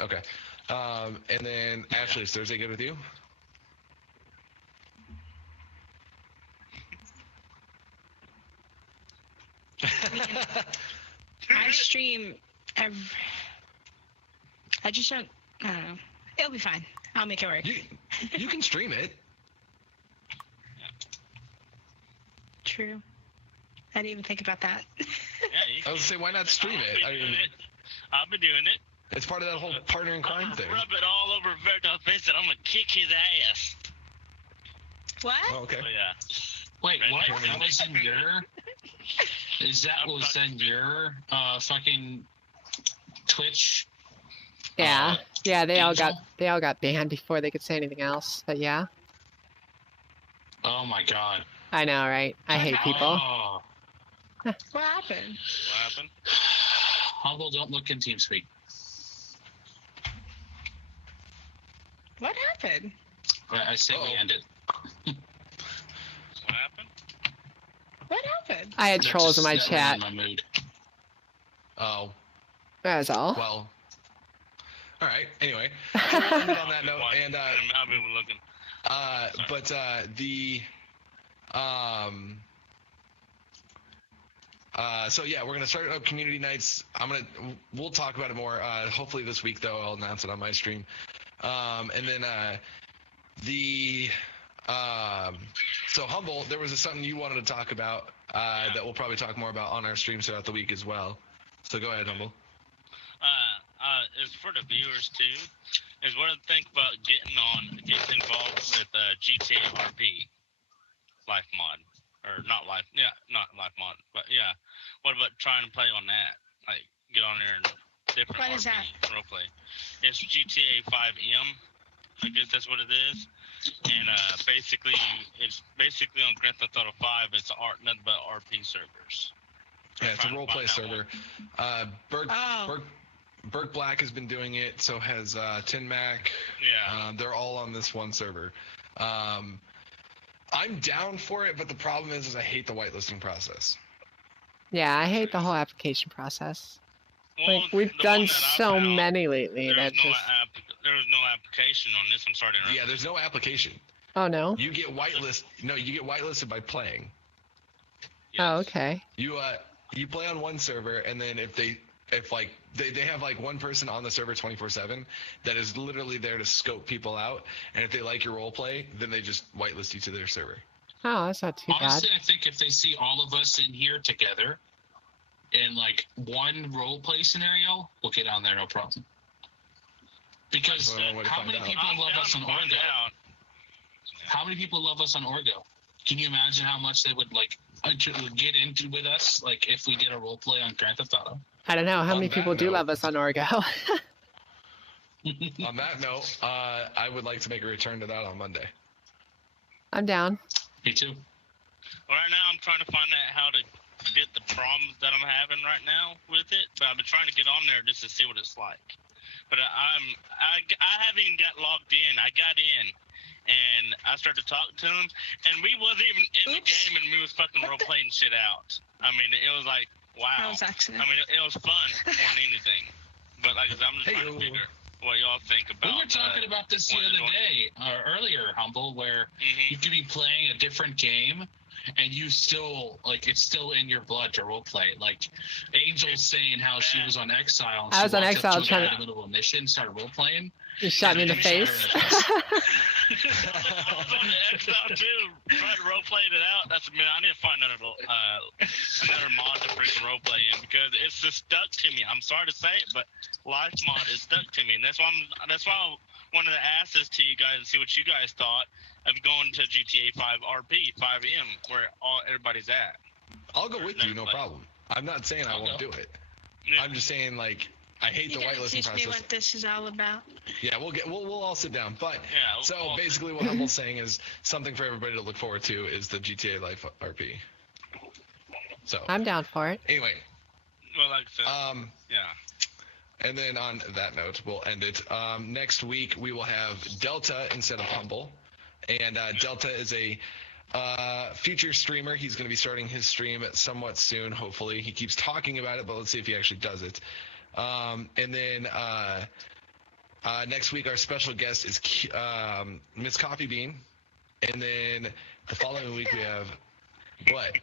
Okay. And then Ashley, is Thursday good with you? I stream every. I just don't. I don't know. It'll be fine. I'll make it work. You can stream it. True. I didn't even think about that. Yeah, you I was gonna say, why not stream it? I mean, I'll be doing it. it's part of that whole partner in crime thing. Rub it all over Verto's face and I'm gonna kick his ass. What? Oh, okay. So yeah. Wait, Right what? there. That was in your... was in your fucking Twitch? Yeah, yeah. They all got Angel? banned before they could say anything else. But yeah, Oh my god. I know, right? I hate people. Oh. What happened? What happened? Humble, don't look in TeamSpeak. What happened? I say we end it. What happened? What happened? I had That trolls in my just set me chat. in my mood. Oh, That's all. well. All right. Anyway, we'll end it on that note, and I've been looking. but so yeah, we're gonna start up community nights. We'll talk about it more. Hopefully this week, though, I'll announce it on my stream. And then so Humble, there was something you wanted to talk about that we'll probably talk more about on our streams throughout the week as well. So go ahead, Humble. It's for the viewers too. Is what I think about getting involved with GTA RP life mod, or not life mod, but yeah. What about trying to play on that? Like get on there and different What is RP roleplay. It's GTA 5M. I guess that's what it is. And basically, it's basically on Grand Theft Auto 5. It's nothing but RP servers. Yeah, it's a Trying to roleplay find that server. Oh. Burke Black has been doing it. So has Tin Mac. Yeah. They're all on this one server. I'm down for it, but the problem is I hate the whitelisting process. Yeah, I hate the whole application process. Well, Like we've the done one that I so found, many lately There that was just no application on this. I'm sorry to interrupt. Yeah, there's no application. Oh no. You get whitelisted. No, you get whitelisted by playing. Oh, okay. You play on one server, and then if they have like one person on the server 24/7 that is literally there to scope people out, and if they like your role play, then they just whitelist you to their server. Oh, that's not too Honestly, bad. I think if they see all of us in here together in like one role play scenario, we'll get on there, no problem. Because I don't know where to how find many out. people I'm love down us to on find Orgo? out. How many people love us on Orgo? Can you imagine how much they would like get into with us, like if we did a role play on Grand Theft Auto? I don't know. How On many that people do note- love us on Orgo? On that note, I would like to make a return to that on Monday. I'm down. Me too. Right now, I'm trying to find out how to get the problems that I'm having right now with it. But I've been trying to get on there just to see what it's like. But I haven't even got logged in. I got in, and I started to talk to him, and we wasn't even in the game, and we was fucking role playing shit out. I mean, it was like, wow. That was accident. I mean, it was fun more than anything. But like, I'm just trying to Hey-o. figure what y'all think about. We were talking about this the other day, or earlier, Humble, where you could be playing a different game, and you still, like, it's still in your blood to roleplay. Like, Angel's saying how she was on Exile. And I she was on walked up Exile to a trying guy to- in the middle of a mission, started roleplaying. You shot me in the face. I was on the Exile too, trying to roleplay it out. I need to find another mod to freaking roleplay in because it's just stuck to me. I'm sorry to say it, but Life Mod is stuck to me, and that's why I wanted to ask this to you guys and see what you guys thought of going to GTA 5 RP 5M where everybody's at. I'll go with you, no problem. I'm not saying I won't do it. Yeah. I'm just saying, like, I hate You the gotta whitelisting teach me process. what this is all about. Yeah, we'll all sit down. But Yeah, so we'll- basically, what Humble's saying is something for everybody to look forward to is the GTA Life RP. So I'm down for it. anyway, Well, like I said, yeah. and then on that note, we'll end it. Next week we will have Delta instead of Humble, and Delta is a future streamer. He's going to be starting his stream somewhat soon. Hopefully, he keeps talking about it, but let's see if he actually does it. And then next week our special guest is Miss Coffee Bean, and then the following week we have what?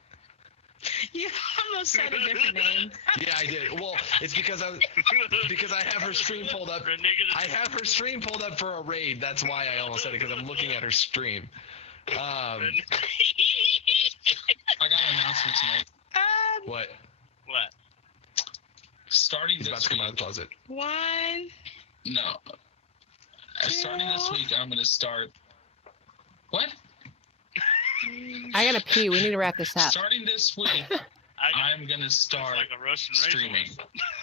You almost said a different name. Yeah, I did. Well, it's because I have her stream pulled up. I have her stream pulled up for a raid. That's why I almost said it, because I'm looking at her stream. I got an announcement tonight. What? What? Starting He's about this to come out of week. the closet. One. No. Starting this week, I'm going to start. What? I gotta pee. We need to wrap this up. Starting this week, I'm going to start like a Russian streaming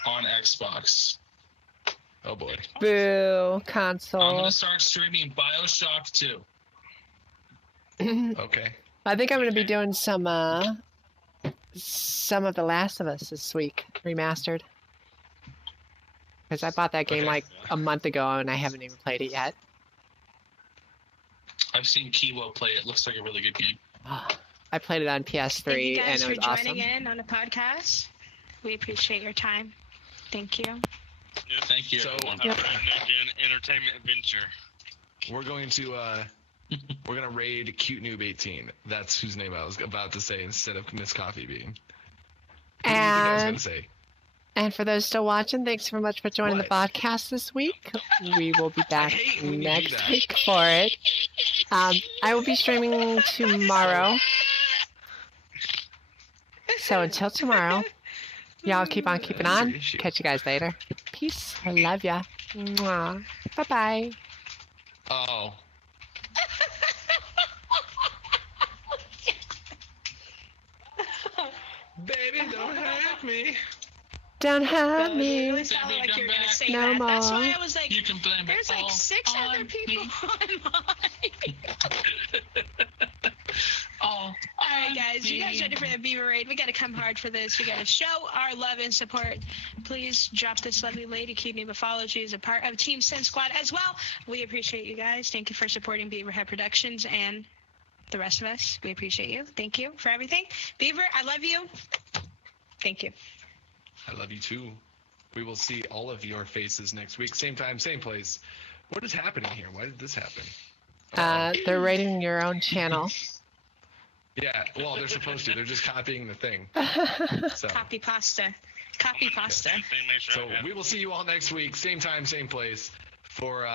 on Xbox. Oh boy. Boo. I'm Console. going to start streaming BioShock 2. Okay. I think I'm gonna be doing some of The Last of Us this week, remastered. Because I bought that game Okay. like a month ago and I haven't even played it yet. I've seen Kiwo play it. Looks like a really good game. I played it on Thank you PS3 guys and for it was joining awesome. in on the podcast. We appreciate your time. Thank you. Thank you, So- everyone. Yep. Entertainment adventure. We're going to raid Cute Noob 18. That's whose name I was about to say instead of Miss Coffee Bean. Who do you think I was going And to say? And for those still watching, thanks so much for joining the What? podcast this week. We will be back hate when you do next that. week for it. I will be streaming tomorrow. So until tomorrow, y'all keep on keeping on. Catch you guys later. Peace. I love ya. Mwah. Bye-bye. Oh. Baby, don't hurt me. Don't That hurt really me. sounded like you were Come gonna back. say No that. That's more. why I was like, You can blame there's it like all 6 on other people me. online. All Alright guys, you guys ready for the Beaver Raid? We gotta come hard for this. We gotta show our love and support. Please drop this lovely lady Cute Noob a follow. She is a part of Team Sin Squad as well. We appreciate you guys. Thank you for supporting BeaverHead Productions and the rest of us. We appreciate you. Thank you for everything. Beaver, I love you. Thank you. I love you too. We will see all of your faces next week. Same time, same place. What is happening here? Why did this happen? They're rating your own channel. Yeah, well, they're supposed to. They're just copying the thing. So, Copy pasta. Copy pasta. so we will see you all next week, same time, same place, for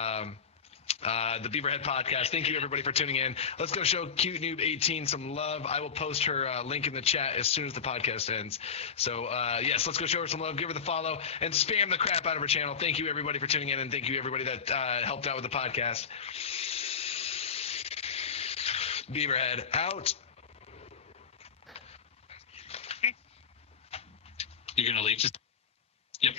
the BeaverHead Podcast. Thank you, everybody, for tuning in. Let's go show Cute Noob 18 some love. I will post her link in the chat as soon as the podcast ends. So, yes, let's go show her some love. Give her the follow and spam the crap out of her channel. Thank you, everybody, for tuning in, and thank you, everybody, that helped out with the podcast. BeaverHead out. You're gonna leave? Yep.